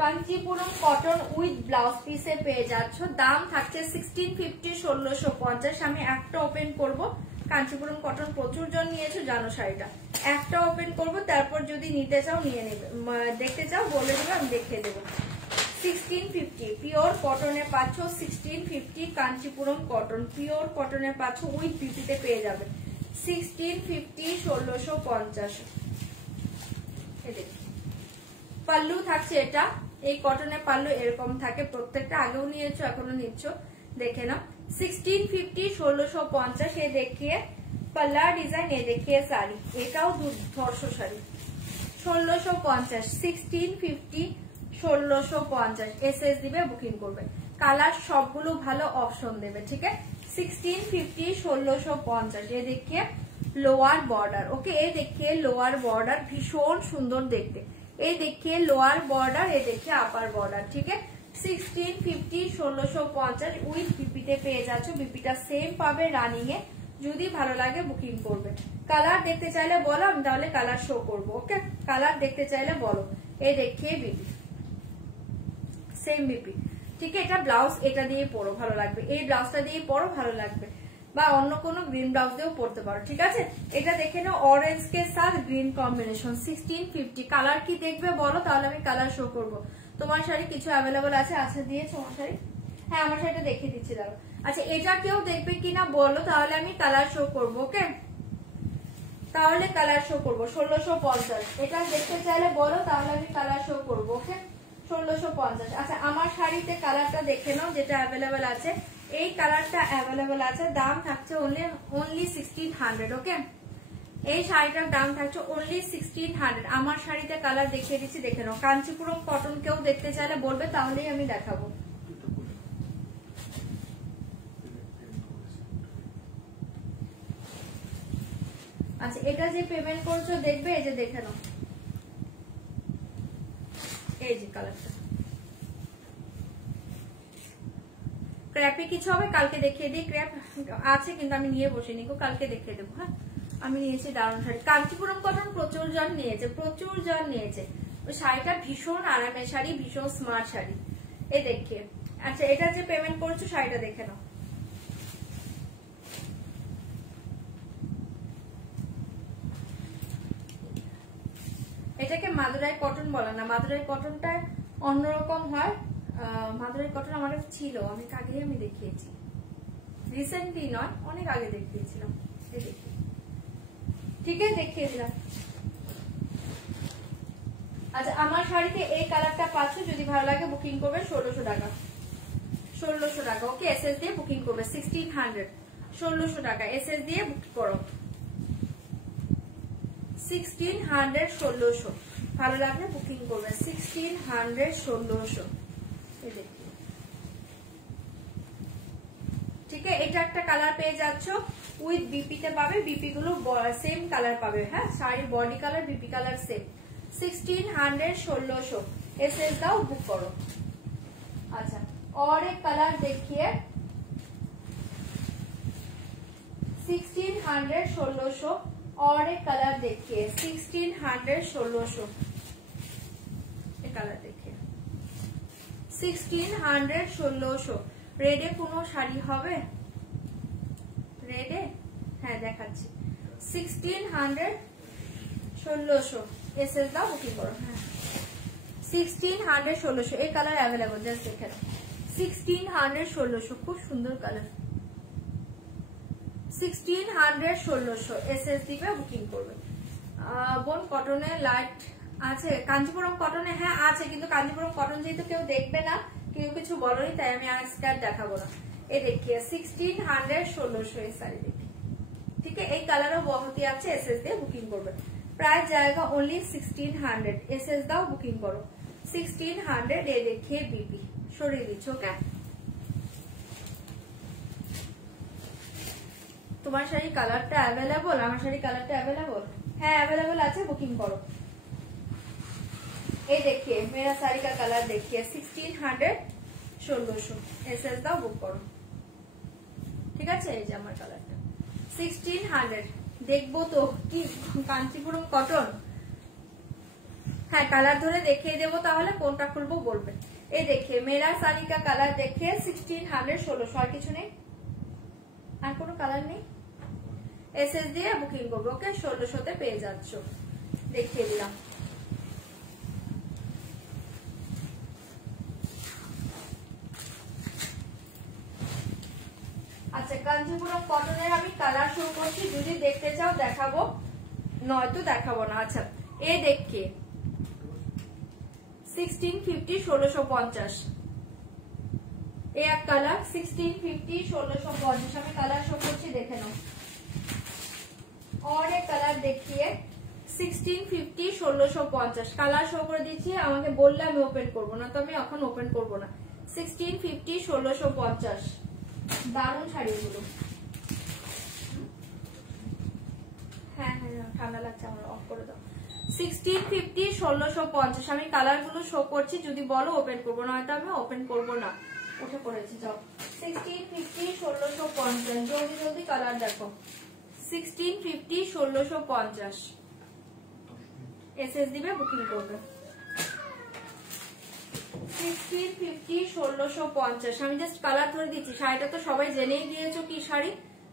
কাঞ্চিপুরম কটন উইথ ব্লাউজ পিসে পেয়ে যাচ্ছ। দাম থাকছে 1650 1650। আমি একটা ওপেন করব। কাঞ্চিপুরম কটন প্রচুর জন নিয়েছো জানো শাড়িটা, একটা ওপেন করব, তারপর যদি নিতে চাও নিয়ে নেবে, দেখতে চাও বলে দেবে, আমি দেখিয়ে দেবো। 1650 পিওর কটনে পাচ্ছ, 1650 কাঞ্চিপুরম কটন পিওর কটনে পাচ্ছ, উইথ বিপিতে পেয়ে যাবে 1650 1650। পাল্লু থাকছে এটা, এই কটনের পাল্লু এরকম থাকে প্রত্যেকটা, আগেও নিয়েছো এখনো নিচ্ছ, দেখে নাও। 1650 1650। এ দেখিয়ে পাল্লা ডিজাইন, এ দেখিয়ে শাড়ি, এটাও দুর্ধর্ষ শাড়ি 1650। 1650 1650 এসএস দিবে, বুকিং করবে। কালার সবগুলো ভালো অপশন দেবে, ঠিক আছে। 1650 1650। এ দেখিয়ে লোয়ার বর্ডার, ওকে। এ দেখিয়ে লোয়ার বর্ডার ভীষণ সুন্দর দেখতে, এই देखिए लोअर बॉर्डर, ये देखिए अपर बॉर्डर, ठीक है। 1650 1650 উইথ বিপিতে পেয়ে যাচ্ছ। বিপিটা সেম পাবে রানিং এ, যদি ভালো লাগে বুকিং করবে। কালার দেখতে চাইলে বলো, আমি তাহলে কালার শো করব, ওকে। কালার দেখতে চাইলে বলো। এই देखिए বিপি, সেম বিপি, ঠিক है। এটা ব্লাউজ, এটা দিয়ে পরো ভালো লাগবে, এই ব্লাউজটা দিয়ে পরো ভালো লাগবে। বা অন্য কোনো গ্রিন ব্লাউজ দিয়েও পরতে পারো, ঠিক আছে। এটা দেখে নাও, অরেঞ্জ কে সাথ গ্রিন কম্বিনেশন, 1650। কালার কি দেখবে বলো, তাহলে আমি কালার শো করবো। তোমার শাড়ি কিছু অ্যাভেলেবল আছে? আচ্ছা দিয়েছো আমার শাড়ি? হ্যাঁ আমার শাড়িটা দেখিয়ে দিচ্ছি, দাঁড়ো। আচ্ছা এটা কেউ দেখবে কিনা বলো, তাহলে আমি কালার শো করবো। ওকে, তাহলে কালার শো করবো 1650। এটা দেখতে চাইলে বলো, তাহলে আমি কালার শো করবো। ওকে 1650। আচ্ছা আমার শাড়িতে কালারটা দেখে নাও যেটা অ্যাভেলেবেল আছে। এই কালারটা অ্যাভেলেবেল আছে, দাম থাকছে অনলি 1600। ওকে, এই শাড়িটার দাম থাকছে অনলি 1600। আমার শাড়িতে কালার দেখিয়ে দিচ্ছি, দেখে নাও। কাঞ্চিপুরম কটন কেউ দেখতে চাইলে বলবে, তাহলেই আমি দেখাবো। আচ্ছা এটা যে পেমেন্ট করছো দেখবে, এই যে দেখে নাও, এই যে কালারটা। ক্র্যাপে কিছু হবে কালকে দেখিয়ে দিই, ক্র্যাপ আছে কিন্তু আমি নিয়ে বসিনি গো, কালকে দেখিয়ে দেবো। হ্যাঁ আমি নিয়েছি দারুণ শাড়ি, কাঞ্চিপুরম কটন প্রচুর জন নিয়েছে, প্রচুর জন নিয়েছে। ওই শাড়িটা ভীষণ আরামের শাড়ি, ভীষণ স্মার্ট শাড়ি। এই দেখে, আচ্ছা এটা যে পেমেন্ট করছো শাড়িটা দেখে নাও। এটাকে মাদুরাই কটন বলে না, মাদুরাই কটনটা অন্যরকম হয়। মাদুরাই কটন আমার ছিল, অনেক আগেই আমি দেখিয়েছি, রিসেন্টলি নয়, অনেক আগে দেখিয়েছিলাম। ঠিক আছে দেখিয়ে দিলাম। আচ্ছা আমার শাড়িতে এই কালারটা পাচ্ছ, যদি ভালো লাগে বুকিং করবে 1600 টাকা, 1600 টাকা। ওকে এসএস দিয়ে বুকিং করবে 1600, 1600 টাকা এসএস দিয়ে বুক করো 1600, 1600। ভালো লাগলে বুকিং করবে 1600, 1600। ঠিক আছে, এটা একটা কালার পেয়ে যাচ্ছ উইথ বিপি তে পাবে, বিপি গুলো সেম কালার পাবে। হ্যাঁ শাড়ির body colour BP colour same, 1600, 1600 SS দাও বুক করো। अच्छा और एक कलर देखिए 1600, 1600 और एक कलर देखिए 1600, 1600। एक कलर देखिए 1600, 1600। रेडे कोनो शाड़ी होबे, रेडे हाँ देखाচ্ছি 1600, 1600 एसएस दाও বুকিং করো। হ্যাঁ 1600, 1600 এই কালার अवेलेबल, জাস্ট দেখেন 1600, 1600 খুব সুন্দর কালার। 1600, 1600 এসএস দিবে বুকিং করবে। বোন কটনে লাইট আছে, কাঞ্চিপুরম কটনে হ্যাঁ আছে, কিন্তু কাঞ্চিপুরম কটন যেহেতু কেউ দেখবে না, কেউ কিছু বলোনি, তাই আমি আর স্ক্যান দেখাবো না। এই দেখিয়ে 1600, 1600 এই শাড়ি দেখি। ঠিক আছে এই কালারও বহুতই আছে, এসএস দিয়ে বুকিং করবে। প্রাইস জায়গা অনলি 1600, এসএস দাও বুকিং করো 1600। এই দেখিয়ে বিপি সরিয়ে দিচ্ছ। ওকে তোমার শাড়ি কালারটা অ্যাভেলেবল, আমার শাড়ি কালারটা অ্যাভেলেবল, হ্যাঁ অ্যাভেলেবল আছে, বুকিং করো। ये देखिए मेरा साड़ी का कलर देखिए 1600, 1600 एसएस दाও বুক করো। ঠিক আছে এই যে আমার কালারটা 1600। দেখবো তো কি কাঞ্চিপুরম কটন, হ্যাঁ কালার ধরে দেখিয়ে দেবো, তাহলে কোনটা খুলবো বলবে। এই देखिए मेरा साड़ी का कलर देखिए 1600, 1600 আর কিছু নেই, আর কোনো কালার নেই, এসএস দিয়ে বুকিং করবো। ওকে 1600 তে পেয়ে যাচ্ছ, দেখিয়ে দিলাম। আচ্ছা কাঞ্চিপুরম কটনের আমি কালার শো করছি, যদি দেখতে চাও দেখাবো, নয়তো দেখাবো না। আচ্ছা এ দেখে 1650, 1650 এ এক কালার 1650, 1650 আমি কালার শো করছি, দেখে নাও। और एक कलर देखिए 1650, 1650 কালার শো করে দিচ্ছি, আমাকে বললে আমি ওপেন করবো না, তো আমি এখন ওপেন করবো না। 1650, 1650 দারুণ শাড়িগুলো। হ্যাঁ হ্যাঁ ঠান্ডা লাগছে আমার, অফ করে দাও। 1650, 1650 আমি কালার গুলো শো করছি, যদি বলো ওপেন করবো না, হয়তো আমি ওপেন করবো না। উঠে পড়েছি যাও 1650, 1650 জলদি জলদি কালার দেখো 1650, 1650 এসএস দিবে বুকিং করবে 1650, 1650 আমি জাস্ট কালার ধরে দিচ্ছি। শাড়িটা তো সবাই জেনেই গিয়েছো কি শাড়ি,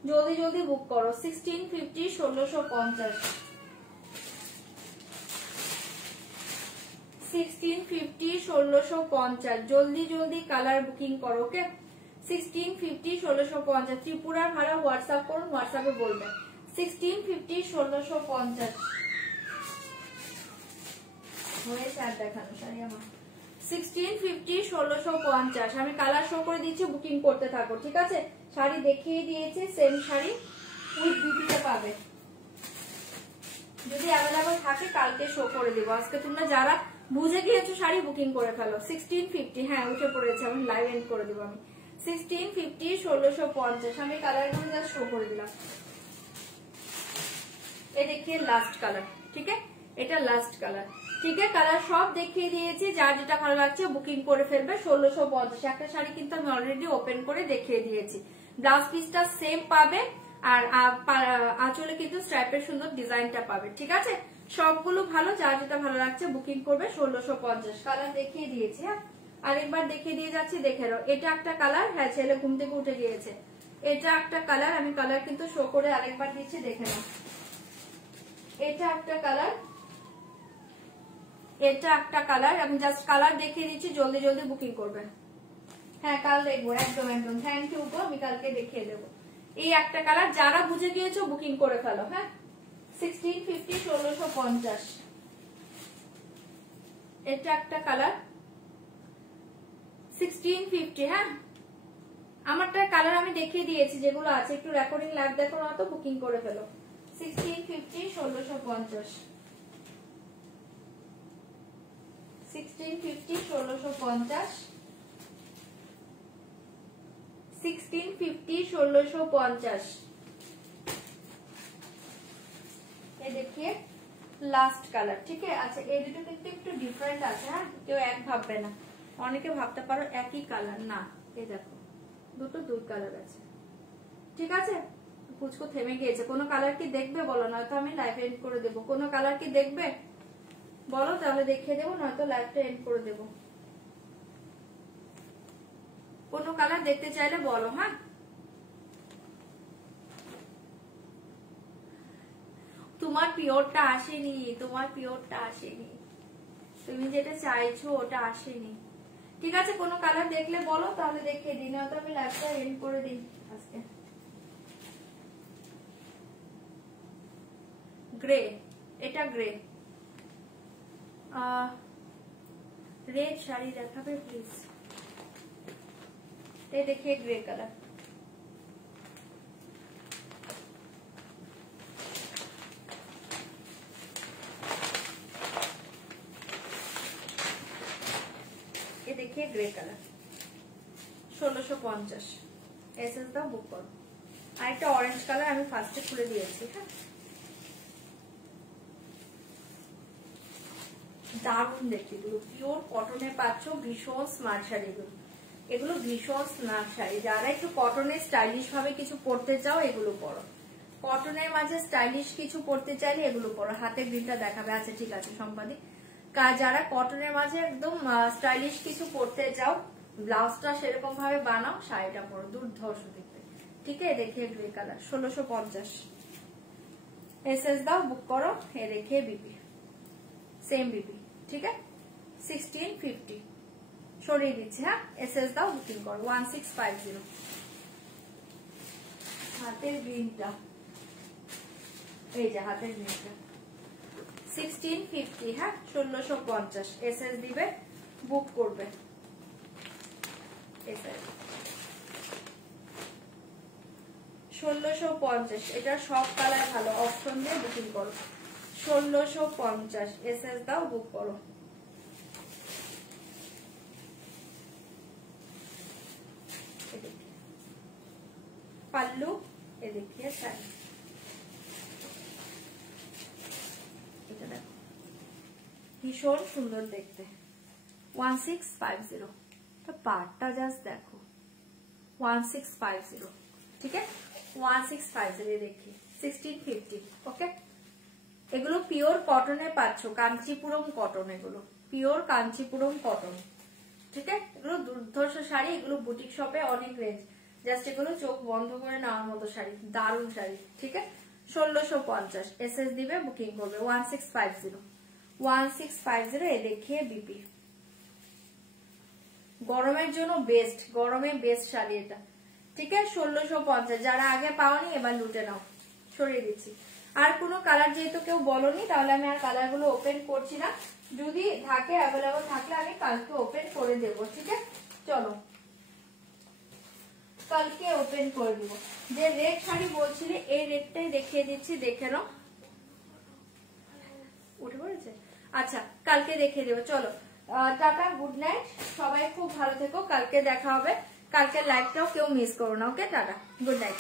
জলদি জলদি বুক করো। 1650 1650 1650 1650 জলদি জলদি কালার বুকিং করো। ওকে 1650 1650 ত্রিপুরার ভাড়া হোয়াটসঅ্যাপ করুন, হোয়াটসঅ্যাপে বলবেন। 1650 1650 হয়েছে আর দেখানো শাড়ি আমার। 1650 1650 আমি কালার শো করে দিচ্ছি, বুকিং করতে থাকো। ঠিক আছে, শাড়ি দেখিয়ে দিয়েছি, সেম শাড়ি উইথ বিপিতে পাবে। যদি অ্যাভেলেবল থাকে কালকে শো করে দিব। আজকে তোমরা যারা বুঝে গিয়েছো শাড়ি বুকিং করে ফেলো। 1650 হ্যাঁ উঠে পড়েছে, আমি লাইভ এন্ড করে দিব। আমি 1650 1650 আমি কালারগুলো জাস্ট শো করে দিলাম। এ দেখিয়ে লাস্ট কালার। ঠিক আছে, এটা লাস্ট কালার। ঠিক আছে, কালার সব দেখিয়ে দিয়েছি, যার যেটা ভালো লাগছে বুকিং করে ফেলবে। 1650 একটা শাড়ি কিন্তু আমি অলরেডি ওপেন করে দেখিয়ে দিয়েছি। ব্লাউজ পিসটা সেম পাবে, আর আঁচলে কিন্তু স্ট্র্যাপের সুন্দর ডিজাইনটা পাবে। ঠিক আছে, সবগুলো ভালো, যার যেটা ভালো লাগছে বুকিং করবে। 1650 কালার দেখিয়ে দিয়েছি। হ্যাঁ আরেকবার দেখিয়ে দিয়ে যাচ্ছি, দেখে নাও। এটা একটা কালার, হ্যাঁ ছেলে ঘুম থেকে উঠে গিয়েছে। এটা একটা কালার, আমি কালার কিন্তু শো করে আরেকবার দিচ্ছি, দেখে নাও। এটা একটা কালার, এটা একটা কালার, আমি জাস্ট কালার দেখিয়ে দিচ্ছি, জলদি জলদি বুকিং করবেন। হ্যাঁ কাল দেখবো, একদম একদম, থ্যাংক ইউ গো, আমি কালকে দেখিয়ে দেবো। এই একটা কালার, যারা বুঝে গিয়েছো বুকিং করে ফেলো। হ্যাঁ 1650 1650 এটা একটা কালার 1650। হ্যাঁ আমারটা কালার আমি দেখিয়ে দিয়েছি, যেগুলো আছে একটু রেকর্ডিং লাইভ দেখো না তো বুকিং করে ফেলো। 1650 1650 1650 1650 1650 1650 ये देखिए লাস্ট কালার। ঠিক আছে, আচ্ছা এই দুটো কিন্তু একটু ডিফারেন্ট আছে। হ্যাঁ কেউ এক ভাববে না, অনেকে ভাবতে পারো একই কালার, না এই দেখো দুটো দুই কালার আছে। ঠিক আছে, পুচকো থেমে গিয়েছে। কোনো কালার কি দেখবে বলো, নয়তো আমি লাইভ এন্ড করে দেবো। কোনো কালার কি দেখবে বলো, তাহলে দেখিয়ে দেবো, নয়তো লাইভটা এন্ড করে দেবো। কোনো কালার দেখতে চাইলে বলো। হ্যাঁ তোমার পিওরটা আসেনি, তোমার পিওরটা আসেনি, তুমি যেটা চাইছো ওটা আসেনি। ঠিক আছে, কোনো কালার দেখলে বলো, তাহলে দেখিয়ে দিই, নয়তো আমি লাইভটা এন্ড করে দিই আজকে। গ্রে, এটা গ্রে, রেড শাড়ি দেখাবে প্লিজ। এই দেখিয়ে গ্রে কালার। ये देखिए ग्रे कलर 1650 एसएस दा बुक करो। আর একটা অরেঞ্জ কালার আমি ফার্স্টে খুলে দিয়েছি। হ্যাঁ দারুণ দেখতে, এগুলো পিওর কটনে পাচ্ছ, ভীষণ স্মার্ট শাড়ি এগুলো। এগুলো ভীষণ স্মার্ট শাড়ি, যারা একটু কটনের স্টাইলিশ ভাবে কিছু পরতে চাও এগুলো পরো। কটনের মাঝে স্টাইলিশ কিছু পরতে চাইলে এগুলো পরো। হাতের গ্রিনটা দেখাবে। আচ্ছা ঠিক আছে সম্পাদি, যারা কটনের মাঝে একদম স্টাইলিশ কিছু পরতে চাও, ব্লাউজটা সেরকম ভাবে বানাও, শাড়িটা পরো, দুর্ধর্ষ দেখতে। ঠিক আছে, দেখিয়ে গ্রে কালার 1650 এসএস দাও বুক করো। এ দেখিয়ে বিপি, সেম বিপি। ঠিক আছে 1650 সরিয়ে দিচ্ছি। হ্যাঁ এসএস দাও বুকিং করো 1650। হাতের গ্রিনটা, এই যে হাতের গ্রিনটা 1650। হ্যাঁ 1650 এসএস দিবে, বুক করবে। 1650 এটা সব কালার ভালো, অপশন দিয়ে বুকিং করো। 1650 এসএস দাও বুক করো। পাল্লু এ দেখিয়ে শাড়ি, এটা দেখো ভীষণ সুন্দর দেখতে। 1650 পাটটা জাস্ট দেখো 1650। ঠিক আছে 1650 দেখি 1650। ওকে এগুলো পিওর কটনে পাচ্ছ, কাঞ্চিপুরম কটন, এগুলো পিওর কাঞ্চিপুরম কটন। ঠিক আছে, এগুলো দুর্ধর্ষ শাড়ি, এগুলো বুটিক শপে অনেক রেঞ্জ। জাস্ট এগুলো চোখ বন্ধ করে নেওয়ার মতো শাড়ি, দারুণ শাড়ি। ঠিক আছে, 1650 এসএস দিবে, বুকিং করবে 1650 এ দেখিয়ে বিপি। গরমের জন্য বেস্ট, গরমে বেস্ট শাড়ি এটা। ঠিক আছে, 1650। যারা আগে পাওনি এবার লুটে নাও, সরিয়ে দিচ্ছি। আর কোনো কালার যেহেতু কেউ বলনি, তাহলে আমি আর কালার গুলো ওপেন করছি না। যদি থাকে অ্যাভেলেবল থাকলে আমি কালকে ওপেন করে দেবো। ঠিক আছে, চলো কালকে ওপেন করে দিব। যে রেড শাড়ি বলছিলে এই রেডটাই দেখিয়ে দিচ্ছি, দেখে নাও। উঠে পড়েছে, আচ্ছা কালকে দেখিয়ে দেবো। চলো টাটা, গুড নাইট, সবাই খুব ভালো থেকো, কালকে দেখা হবে। কালকে লাইভটাও কেউ মিস করো না। ওকে, টাটা, গুড নাইট।